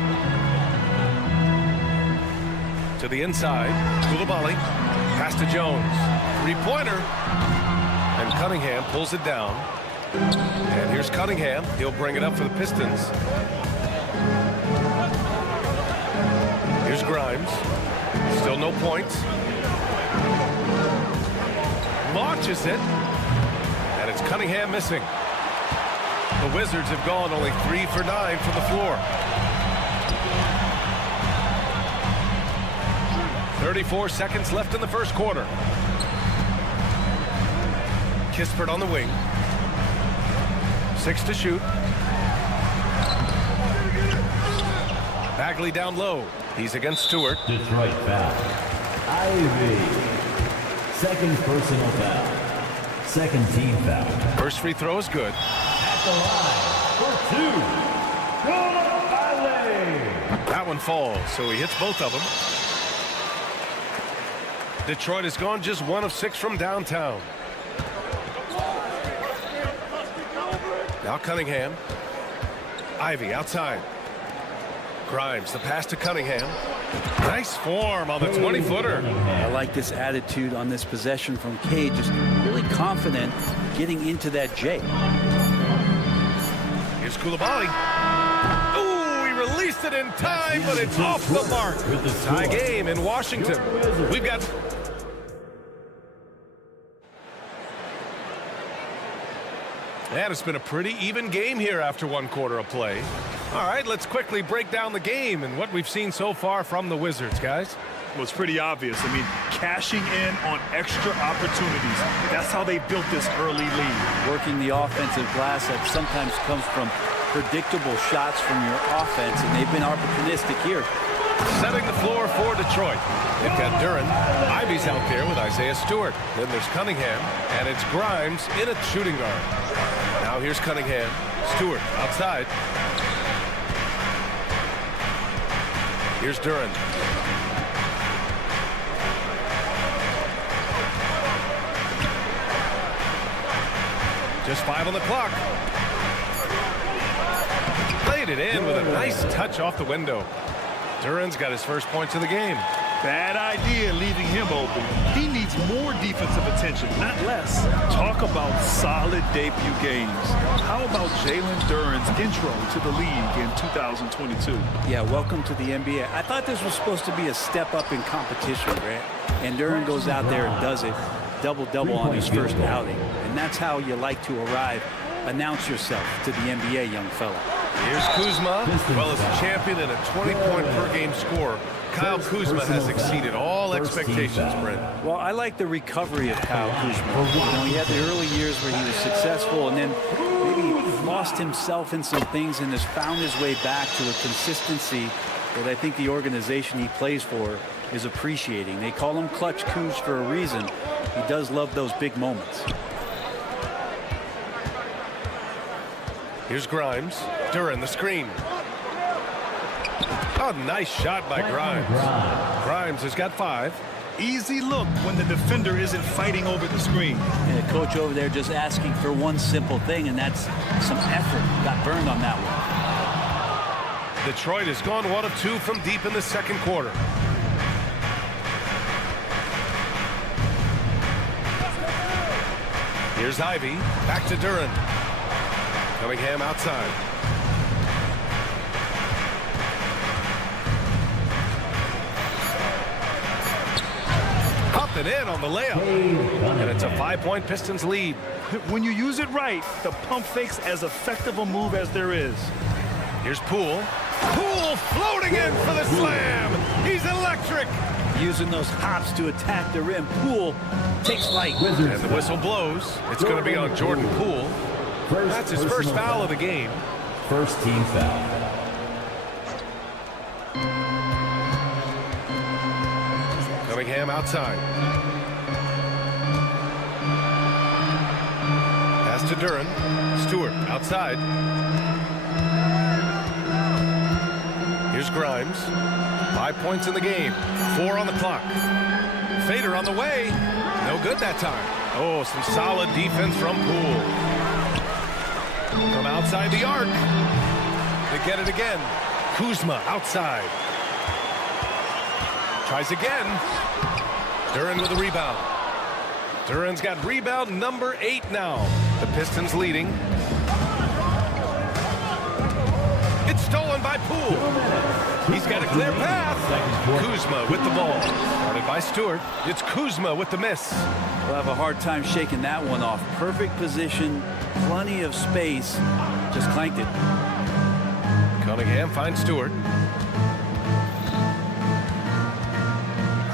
To the inside. Coulibaly. Pass to Jones. Three-pointer. And Cunningham pulls it down. And here's Cunningham. He'll bring it up for the Pistons. Here's Grimes. Still no points. Launches it. And it's Cunningham missing. The Wizards have gone only 3 for 9 from the floor. 34 seconds left in the first quarter. Kispert on the wing. 6 to shoot. Bagley down low. He's against Stewart. Detroit foul. Ivy. Second personal foul. Second team foul. First free throw is good. At the line for 2. That one falls, so he hits both of them. Detroit has gone just 1 of 6 from downtown. Now Cunningham. Ivy outside. Grimes, the pass to Cunningham. Nice form on the 20-footer. I like this attitude on this possession from Cade. Just really confident getting into that J. Here's Coulibaly. Ooh, he released it in time, but it's off the mark. Tie game in Washington. We've got... And it's been a pretty even game here after 1 quarter of play. All right, let's quickly break down the game and what we've seen so far from the Wizards, guys. Well, it's pretty obvious. I mean, cashing in on extra opportunities. That's how they built this early lead. Working the offensive glass that sometimes comes from predictable shots from your offense, and they've been opportunistic here. Setting the floor for Detroit. They've got Duren. Ivy's out there with Isaiah Stewart. Then there's Cunningham, and it's Grimes in at shooting guard. Now here's Cunningham. Stewart outside. Here's Duren. Just 5 on the clock. Played it in with a nice touch off the window. Duren's got his first points of the game. Bad idea leaving him open. He needs more defensive attention, not less. Talk about solid debut games. How about Jalen Duren's intro to the league in 2022? Yeah, welcome to the NBA. I thought this was supposed to be a step up in competition, Grant. And Duren goes out there and does it. Double-double on his first outing. And that's how you like to arrive. Announce yourself to the NBA, young fella. Here's Kuzma, well as a champion and a 20-point-per-game scorer. Kyle Kuzma has exceeded all expectations, Brent. Well, I like the recovery of Kyle Kuzma. You know, he had the early years where he was successful and then maybe lost himself in some things and has found his way back to a consistency that I think the organization he plays for is appreciating. They call him Clutch Kuz for a reason. He does love those big moments. Here's Grimes. Duren, the screen. Oh, nice shot by Grimes. Grimes has got 5. Easy look when the defender isn't fighting over the screen. And the coach over there just asking for one simple thing, and that's some effort. Got burned on that one. Detroit has gone 1 of 2 from deep in the second quarter. Here's Ivy. Back to Duren. Cunningham outside. Up and in on the layup. And it's a 5-point Pistons lead. When you use it right, the pump fake's as effective a move as there is. Here's Poole. Poole floating in for the slam. He's electric. Using those hops to attack the rim. Poole takes light. And the whistle blows. It's going to be on Jordan Poole. That's his first foul of the game. First team foul. Cunningham outside. Pass to Duren. Stewart outside. Here's Grimes. 5 points in the game. 4 on the clock. Fader on the way. No good that time. Oh, some solid defense from Poole. From outside the arc. They get it again. Kuzma outside. Tries again. Duren with a rebound. Duren's got rebound number 8 now. The Pistons leading. It's stolen by Poole. He's got a clear path. Kuzma with the ball. Started by Stewart. It's Kuzma with the miss. We'll have a hard time shaking that one off. Perfect position, plenty of space. Just clanked it. Cunningham finds Stewart.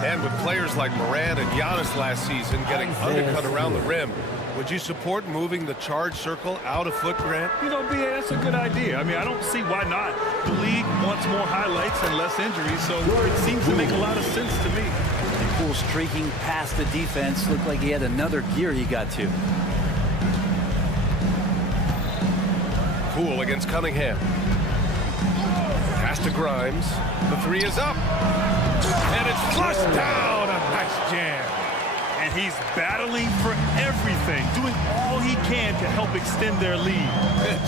And with players like Morant and Giannis last season getting undercut around the rim, Would you support moving the charge circle out a foot, Grant? You know, BA, that's a good idea. I mean, I don't see why not. The league wants more highlights and less injuries, so it seems to make a lot of sense to me. Poole streaking past the defense. Looked like he had another gear he got to. Poole against Cunningham. Pass to Grimes. The three is up. And it's flushed down. A nice jam. And he's battling for everything, doing all he can to help extend their lead.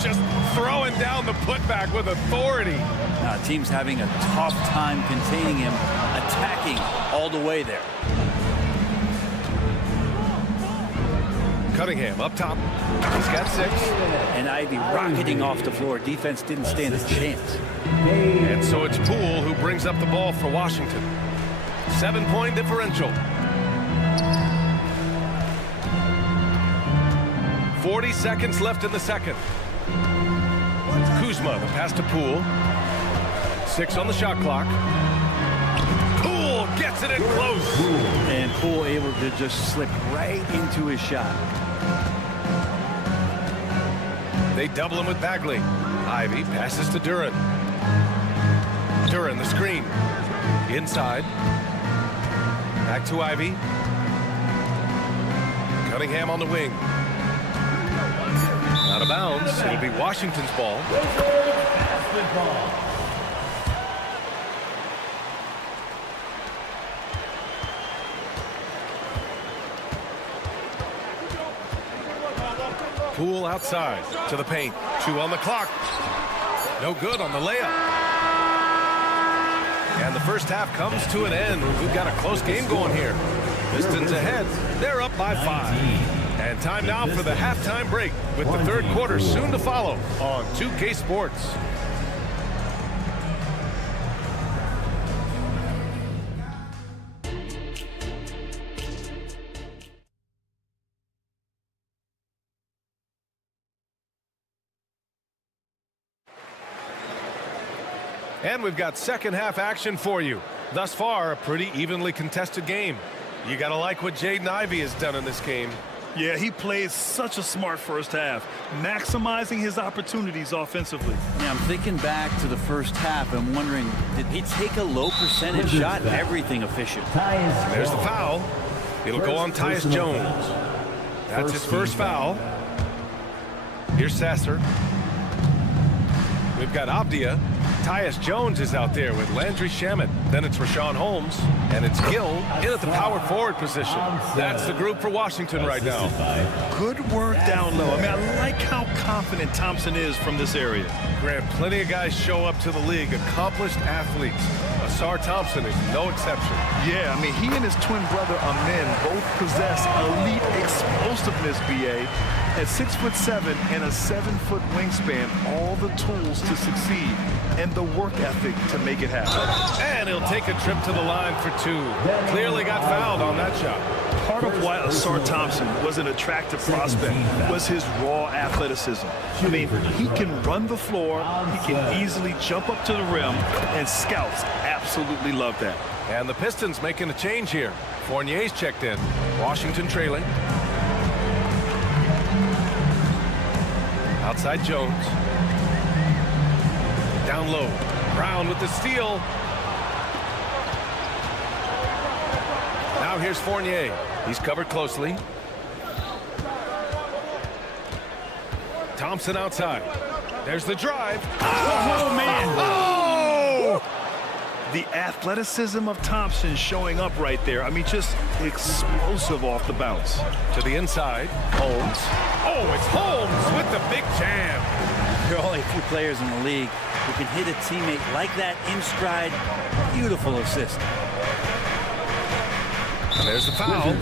Just throwing down the putback with authority. Now, team's having a tough time containing him, attacking all the way there. Cunningham up top. He's got 6. And Ivy rocketing off the floor. Defense didn't stand a chance. And so it's Poole who brings up the ball for Washington. 7-point differential. 40 seconds left in the second. Kuzma, the pass to Poole. 6 on the shot clock. Poole gets it in close. And Poole able to just slip right into his shot. They double him with Bagley. Ivy passes to Duran. Duran, the screen. Inside. Back to Ivy. Cunningham on the wing. Out of bounds. It'll be Washington's ball. Poole outside to the paint. 2 on the clock. No good on the layup. And the first half comes to an end. We've got a close game going here. Pistons ahead. They're up by 5. And time now for the halftime break with the third quarter soon to follow on 2K Sports. And we've got second half action for you. Thus far, a pretty evenly contested game. You got to like what Jaden Ivey has done in this game. Yeah, he plays such a smart first half, maximizing his opportunities offensively. Yeah, I'm thinking back to the first half. I'm wondering, did he take a low percentage shot? Everything efficient. There's the foul. It'll go on Tyus Jones. That's his first foul. Here's Sasser. We've got Abdia. Tyus Jones is out there with Landry Shamet. Then it's Rashawn Holmes. And it's Gill in at the power forward position. That's the group for Washington right now. Good work down low. I mean, I like how confident Thompson is from this area. Grant, plenty of guys show up to the league, accomplished athletes. Asar Thompson is no exception. Yeah, I mean, he and his twin brother Amin both possess elite explosiveness, BA. At 6'7" and a 7-foot wingspan, all the tools to succeed and the work ethic to make it happen. And he'll take a trip to the line for 2. Clearly got fouled on that shot. Part of why Asar Thompson was an attractive prospect was his raw athleticism. I mean, he can run the floor, he can easily jump up to the rim, and scouts absolutely love that. And the Pistons making a change here. Fournier's checked in. Washington trailing. Outside Jones. Down low. Brown with the steal. Now here's Fournier. He's covered closely. Thompson outside. There's the drive. Oh, man. Oh! The athleticism of Thompson showing up right there. I mean, just explosive off the bounce. To the inside. Holmes. Oh, it's Holmes with the big jam. There are only a few players in the league who can hit a teammate like that in stride. Beautiful assist. And there's the foul.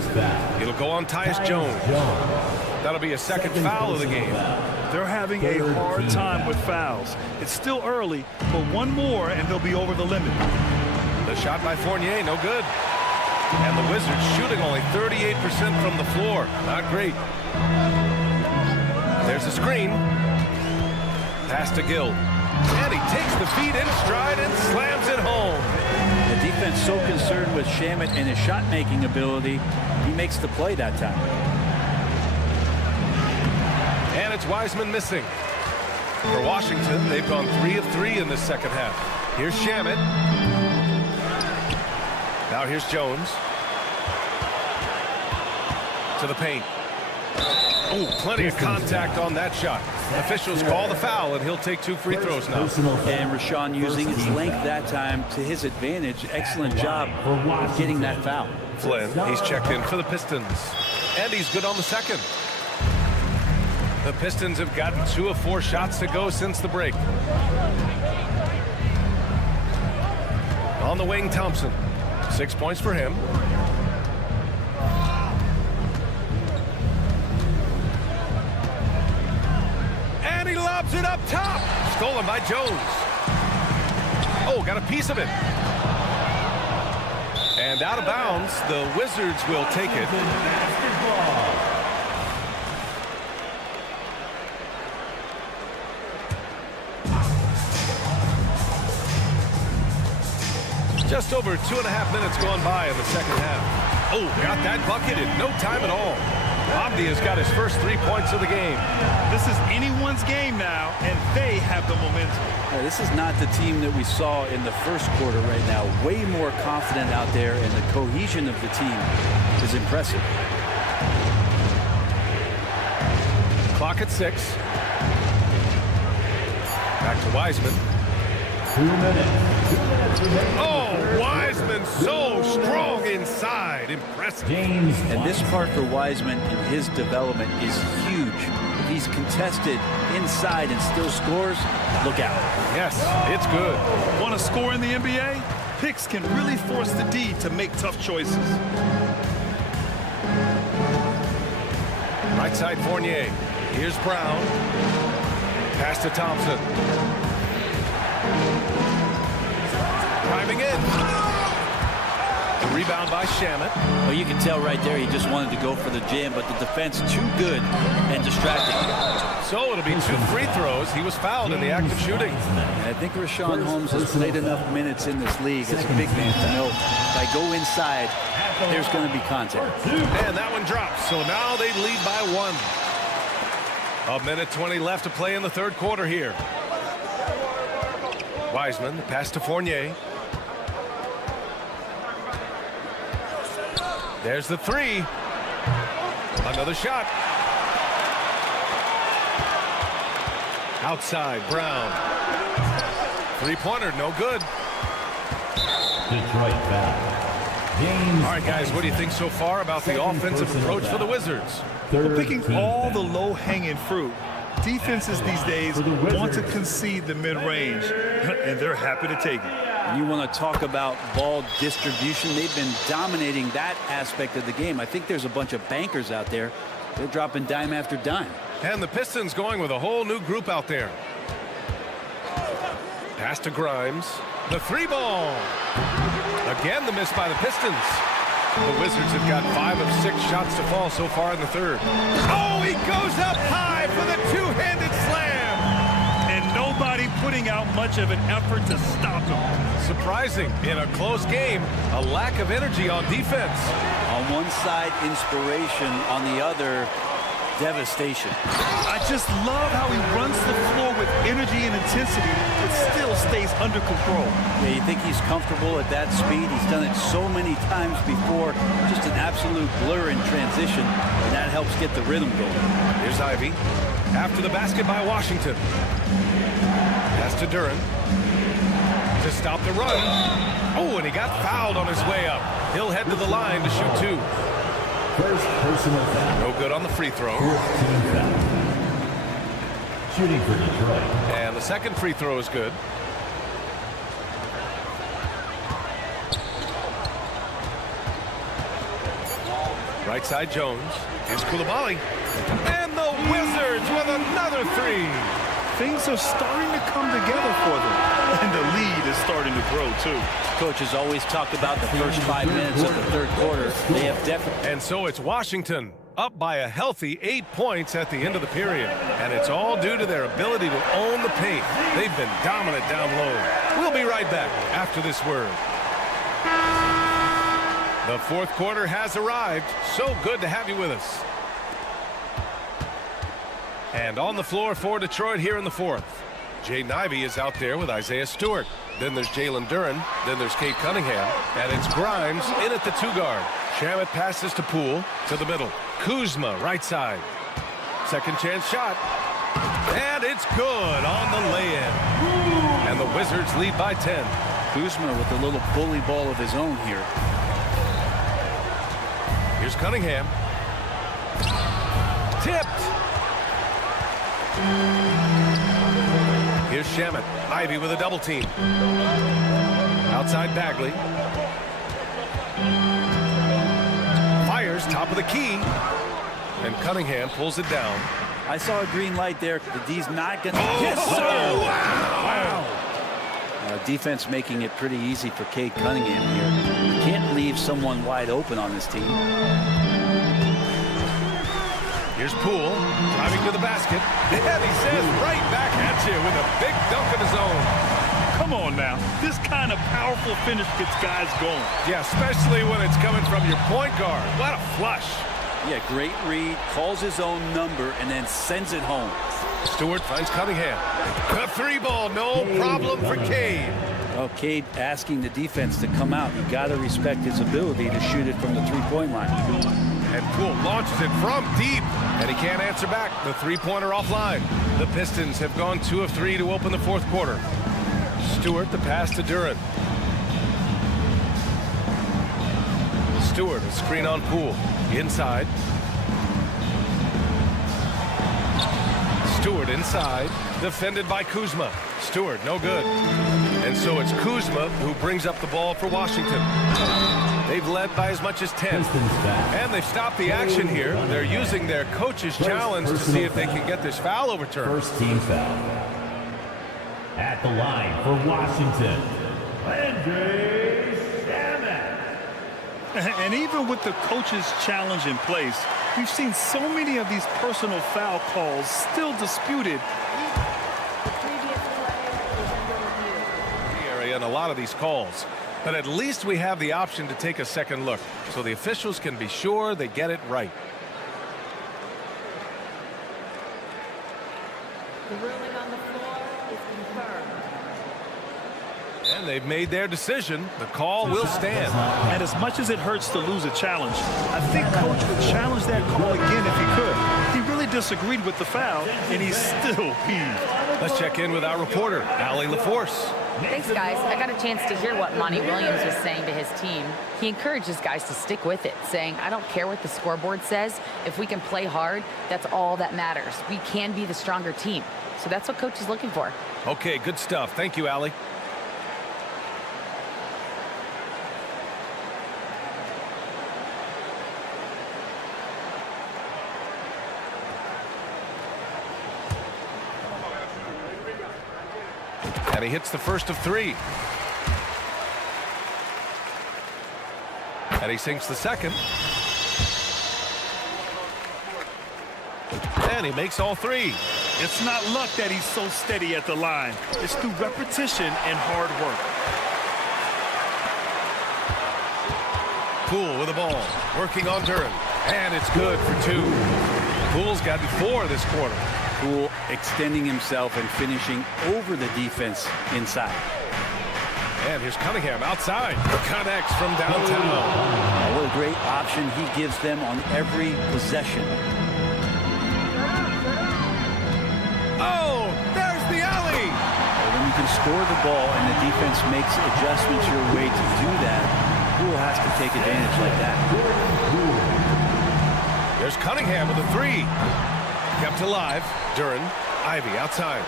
It'll go on Tyus Jones. That'll be a second foul of the game. They're having a hard time with fouls. It's still early, but one more and they'll be over the limit. The shot by Fournier, no good. And the Wizards shooting only 38% from the floor. Not great. There's a screen. Pass to Gill. And he takes the feet in stride and slams it home. The defense so concerned with Shamet and his shot-making ability, he makes the play that time. And it's Wiseman missing. For Washington, they've gone 3 of 3 in this second half. Here's Shamet. Now here's Jones. To the paint. Oh, plenty of contact on that shot. Officials call the foul, and he'll take 2 free throws now. And Rashawn using his length that time to his advantage. Excellent job of getting that foul. Flynn, he's checked in for the Pistons. And he's good on the second. The Pistons have gotten 2 of 4 shots to go since the break. On the wing, Thompson. 6 points for him. And he lobs it up top. Stolen by Jones. Oh, got a piece of it. And out of bounds, the Wizards will take it. Just over 2.5 minutes gone by in the second half. Oh, got that bucket in no time at all. Abdia's got his first 3 points of the game. This is anyone's game now, and they have the momentum. Yeah, this is not the team that we saw in the first quarter right now. Way more confident out there, and the cohesion of the team is impressive. Clock at 6. Back to Wiseman. 2 minutes. Oh, Wiseman so strong inside. Impressive. And this part for Wiseman in his development is huge. If he's contested inside and still scores, look out. Yes, it's good. Want to score in the NBA? Picks can really force the D to make tough choices. Right side Fournier. Here's Brown. Pass to Thompson. Driving in. The rebound by Shamet. Well, you can tell right there he just wanted to go for the jam, but the defense too good and distracting. So it'll be 2 free throws. He was fouled in the act of shooting. And I think Rashawn Holmes has played enough minutes in this league as a big man to know if I go inside, there's going to be contact. And that one drops. So now they lead by 1. 1:20 left to play in the third quarter here. Wiseman, the pass to Fournier. There's the 3. Another shot. Outside, Brown. 3-pointer, no good. Detroit foul. All right, guys, what do you think so far about the offensive approach for the Wizards? We're picking all the low-hanging fruit. Defenses these days want to concede the mid-range, and they're happy to take it. You want to talk about ball distribution. They've been dominating that aspect of the game. I think there's a bunch of bankers out there. They're dropping dime after dime. And the Pistons going with a whole new group out there. Pass to Grimes. The 3-ball. Again, the miss by the Pistons. The Wizards have got 5 of 6 shots to fall so far in the third. Oh, he goes up high for the 2-handed slam. And nobody putting out much of an effort to stop him. Surprising, in a close game, a lack of energy on defense. On one side, inspiration. On the other, devastation. I just love how he runs the floor with energy and intensity, but still stays under control. Yeah, you think he's comfortable at that speed? He's done it so many times before. Just an absolute blur in transition, and that helps get the rhythm going. Here's Ivy. After the basket by Washington. Pass to Duran. To stop the run. Oh, and he got fouled on his way up. He'll head to the line to shoot 2. First personal foul. No good on the free throw. Shooting for Detroit. And the second free throw is good. Right side Jones. Here's Coulibaly. And the Wizards with another 3. Things are starting to come together for them. And the lead is starting to grow, too. Coach has always talked about the first 5 minutes of the third quarter. They have definitely. And so it's Washington up by a healthy 8 points at the end of the period. And it's all due to their ability to own the paint. They've been dominant down low. We'll be right back after this word. The fourth quarter has arrived. So good to have you with us. And on the floor for Detroit here in the fourth. Jaden Ivey is out there with Isaiah Stewart. Then there's Jalen Duren. Then there's Cade Cunningham. And it's Grimes in at the 2 guard. Shamet passes to Poole to the middle. Kuzma right side. Second chance shot. And it's good on the lay-in. And the Wizards lead by 10. Kuzma with a little bully ball of his own here. Here's Cunningham. Tipped. Here's Shamet. Ivey with a double team. Outside Bagley. Fires top of the key. And Cunningham pulls it down. I saw a green light there. The D's not going to. Yes, sir! Wow! Defense making it pretty easy for Cade Cunningham here. You can't leave someone wide open on this team. Here's Poole driving to the basket. And he says right back at you with a big dunk of his own. Come on now. This kind of powerful finish gets guys going. Yeah, especially when it's coming from your point guard. What a flush. Yeah, great read, calls his own number, and then sends it home. Stewart finds Cunningham. The 3-ball, no problem for Cade. Well, Cade asking the defense to come out. You got to respect his ability to shoot it from the 3-point line. And Poole launches it from deep, and he can't answer back. The 3-pointer offline. The Pistons have gone 2 of 3 to open the fourth quarter. Stewart, the pass to Duren. Stewart, a screen on Poole. Inside. Stewart inside. Defended by Kuzma. Stewart, no good. And so it's Kuzma who brings up the ball for Washington. They've led by as much as 10. And they've stopped the action here. They're using their coach's challenge to see if they can get this foul overturned. First team foul. At the line for Washington, Landry Shamet. And even with the coach's challenge in place, we've seen so many of these personal foul calls still disputed. And a lot of these calls. But at least we have the option to take a second look, so the officials can be sure they get it right. The ruling on the floor is confirmed. And they've made their decision. The call will stand. And as much as it hurts to lose a challenge, I think Coach would challenge that call again if he could. He really disagreed with the foul, and he's still peeved. Let's check in with our reporter, Allie LaForce. Thanks, guys. I got a chance to hear what Monty Williams was saying to his team. He encourages guys to stick with it, saying, I don't care what the scoreboard says. If we can play hard, that's all that matters. We can be the stronger team. So that's what Coach is looking for. Okay, good stuff. Thank you, Allie. And he hits the first of 3. And he sinks the second. And he makes all 3. It's not luck that he's so steady at the line. It's through repetition and hard work. Poole with the ball, working on Duren. And it's good for 2. Poole's gotten 4 this quarter. Poole extending himself and finishing over the defense inside. And here's Cunningham outside. Connects from downtown. What a great option he gives them on every possession. Oh, there's the alley. When you can score the ball and the defense makes adjustments your way to do that, Poole has to take advantage like that. There's Cunningham with a 3. Kept alive. Duren, Ivey outside.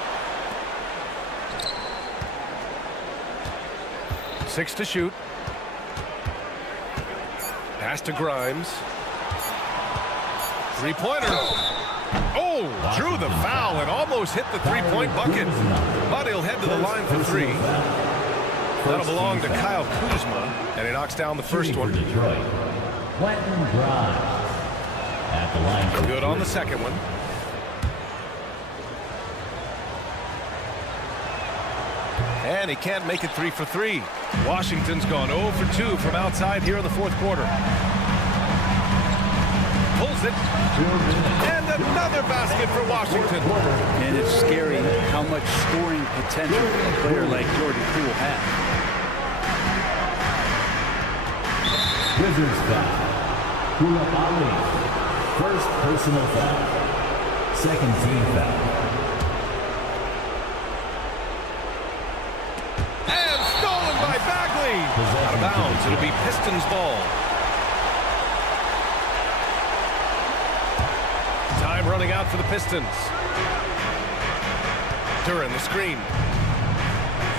6 to shoot. Pass to Grimes. 3-pointer. Oh, drew the foul and almost hit the 3-point bucket. But he'll head to the line for 3. That'll belong to Kyle Kuzma, and he knocks down the first one. Good on the second one. And he can't make it 3 for 3. Washington's gone 0 for 2 from outside here in the fourth quarter. Pulls it. And another Another basket for Washington. And it's scary how much scoring potential a player like Jordan Poole has. Wizards foul. Koulibaly. First personal foul. Second team foul. And stolen by Bagley. Out of bounds. It'll be Pistons ball. Time running out for the Pistons. Duran the screen.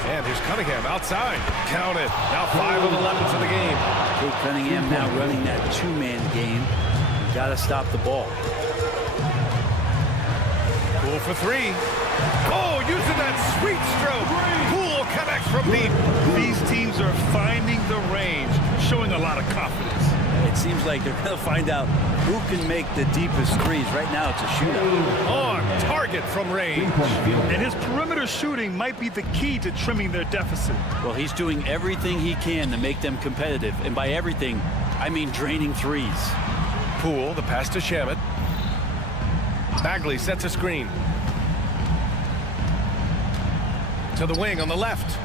And here's Cunningham outside. Count it. Now 5 of 11 for the game. Kate Cunningham now running that two-man game. You got to stop the ball. Poole for 3. Oh, using that sweet stroke. Poole connects from deep. These teams are finding the range, showing a lot of confidence. It seems like they're going to find out who can make the deepest threes. Right now, it's a shootout. On target from range. And his perimeter shooting might be the key to trimming their deficit. Well, he's doing everything he can to make them competitive. And by everything, I mean draining threes. Poole, the pass to Shamet. Bagley sets a screen. To the wing on the left.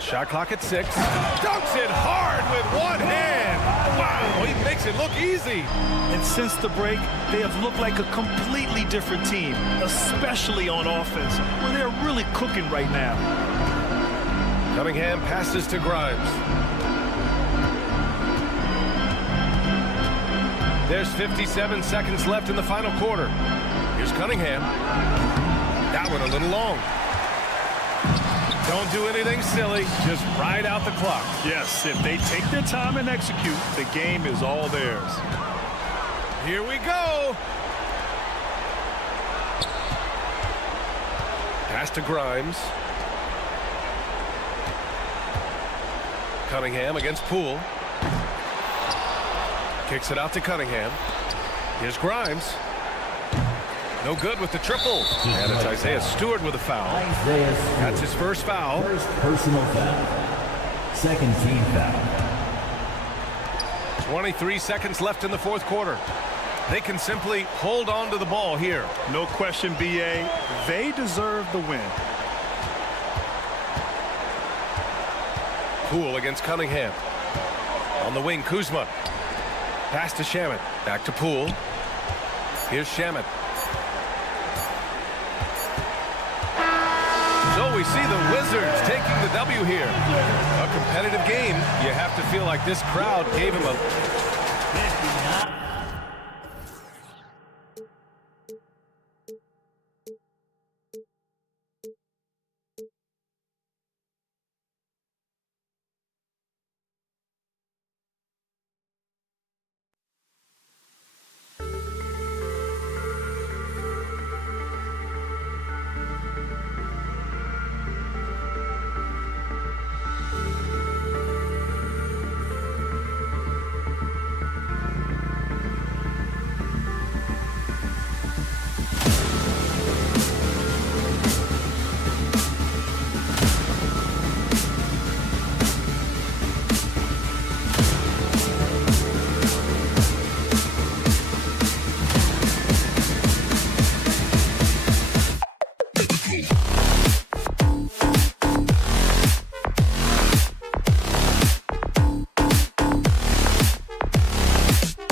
Shot clock at 6. Dunks it hard with one hand. Wow, he makes it look easy. And since the break, they have looked like a completely different team, especially on offense, where they're really cooking right now. Cunningham passes to Grimes. There's 57 seconds left in the final quarter. Here's Cunningham. That one a little long. Don't do anything silly. Just ride out the clock. Yes, if they take their time and execute, the game is all theirs. Here we go. Pass to Grimes. Cunningham against Poole. Kicks it out to Cunningham. Here's Grimes. No good with the triple. And it's Isaiah Stewart with a foul. That's his first foul. First personal foul. Second team foul. 23 seconds left in the fourth quarter. They can simply hold on to the ball here. No question, BA. They deserve the win. Poole against Cunningham. On the wing, Kuzma. Pass to Shamet. Back to Poole. Here's Shamet. So we see the Wizards taking the W here. A competitive game. You have to feel like this crowd gave him a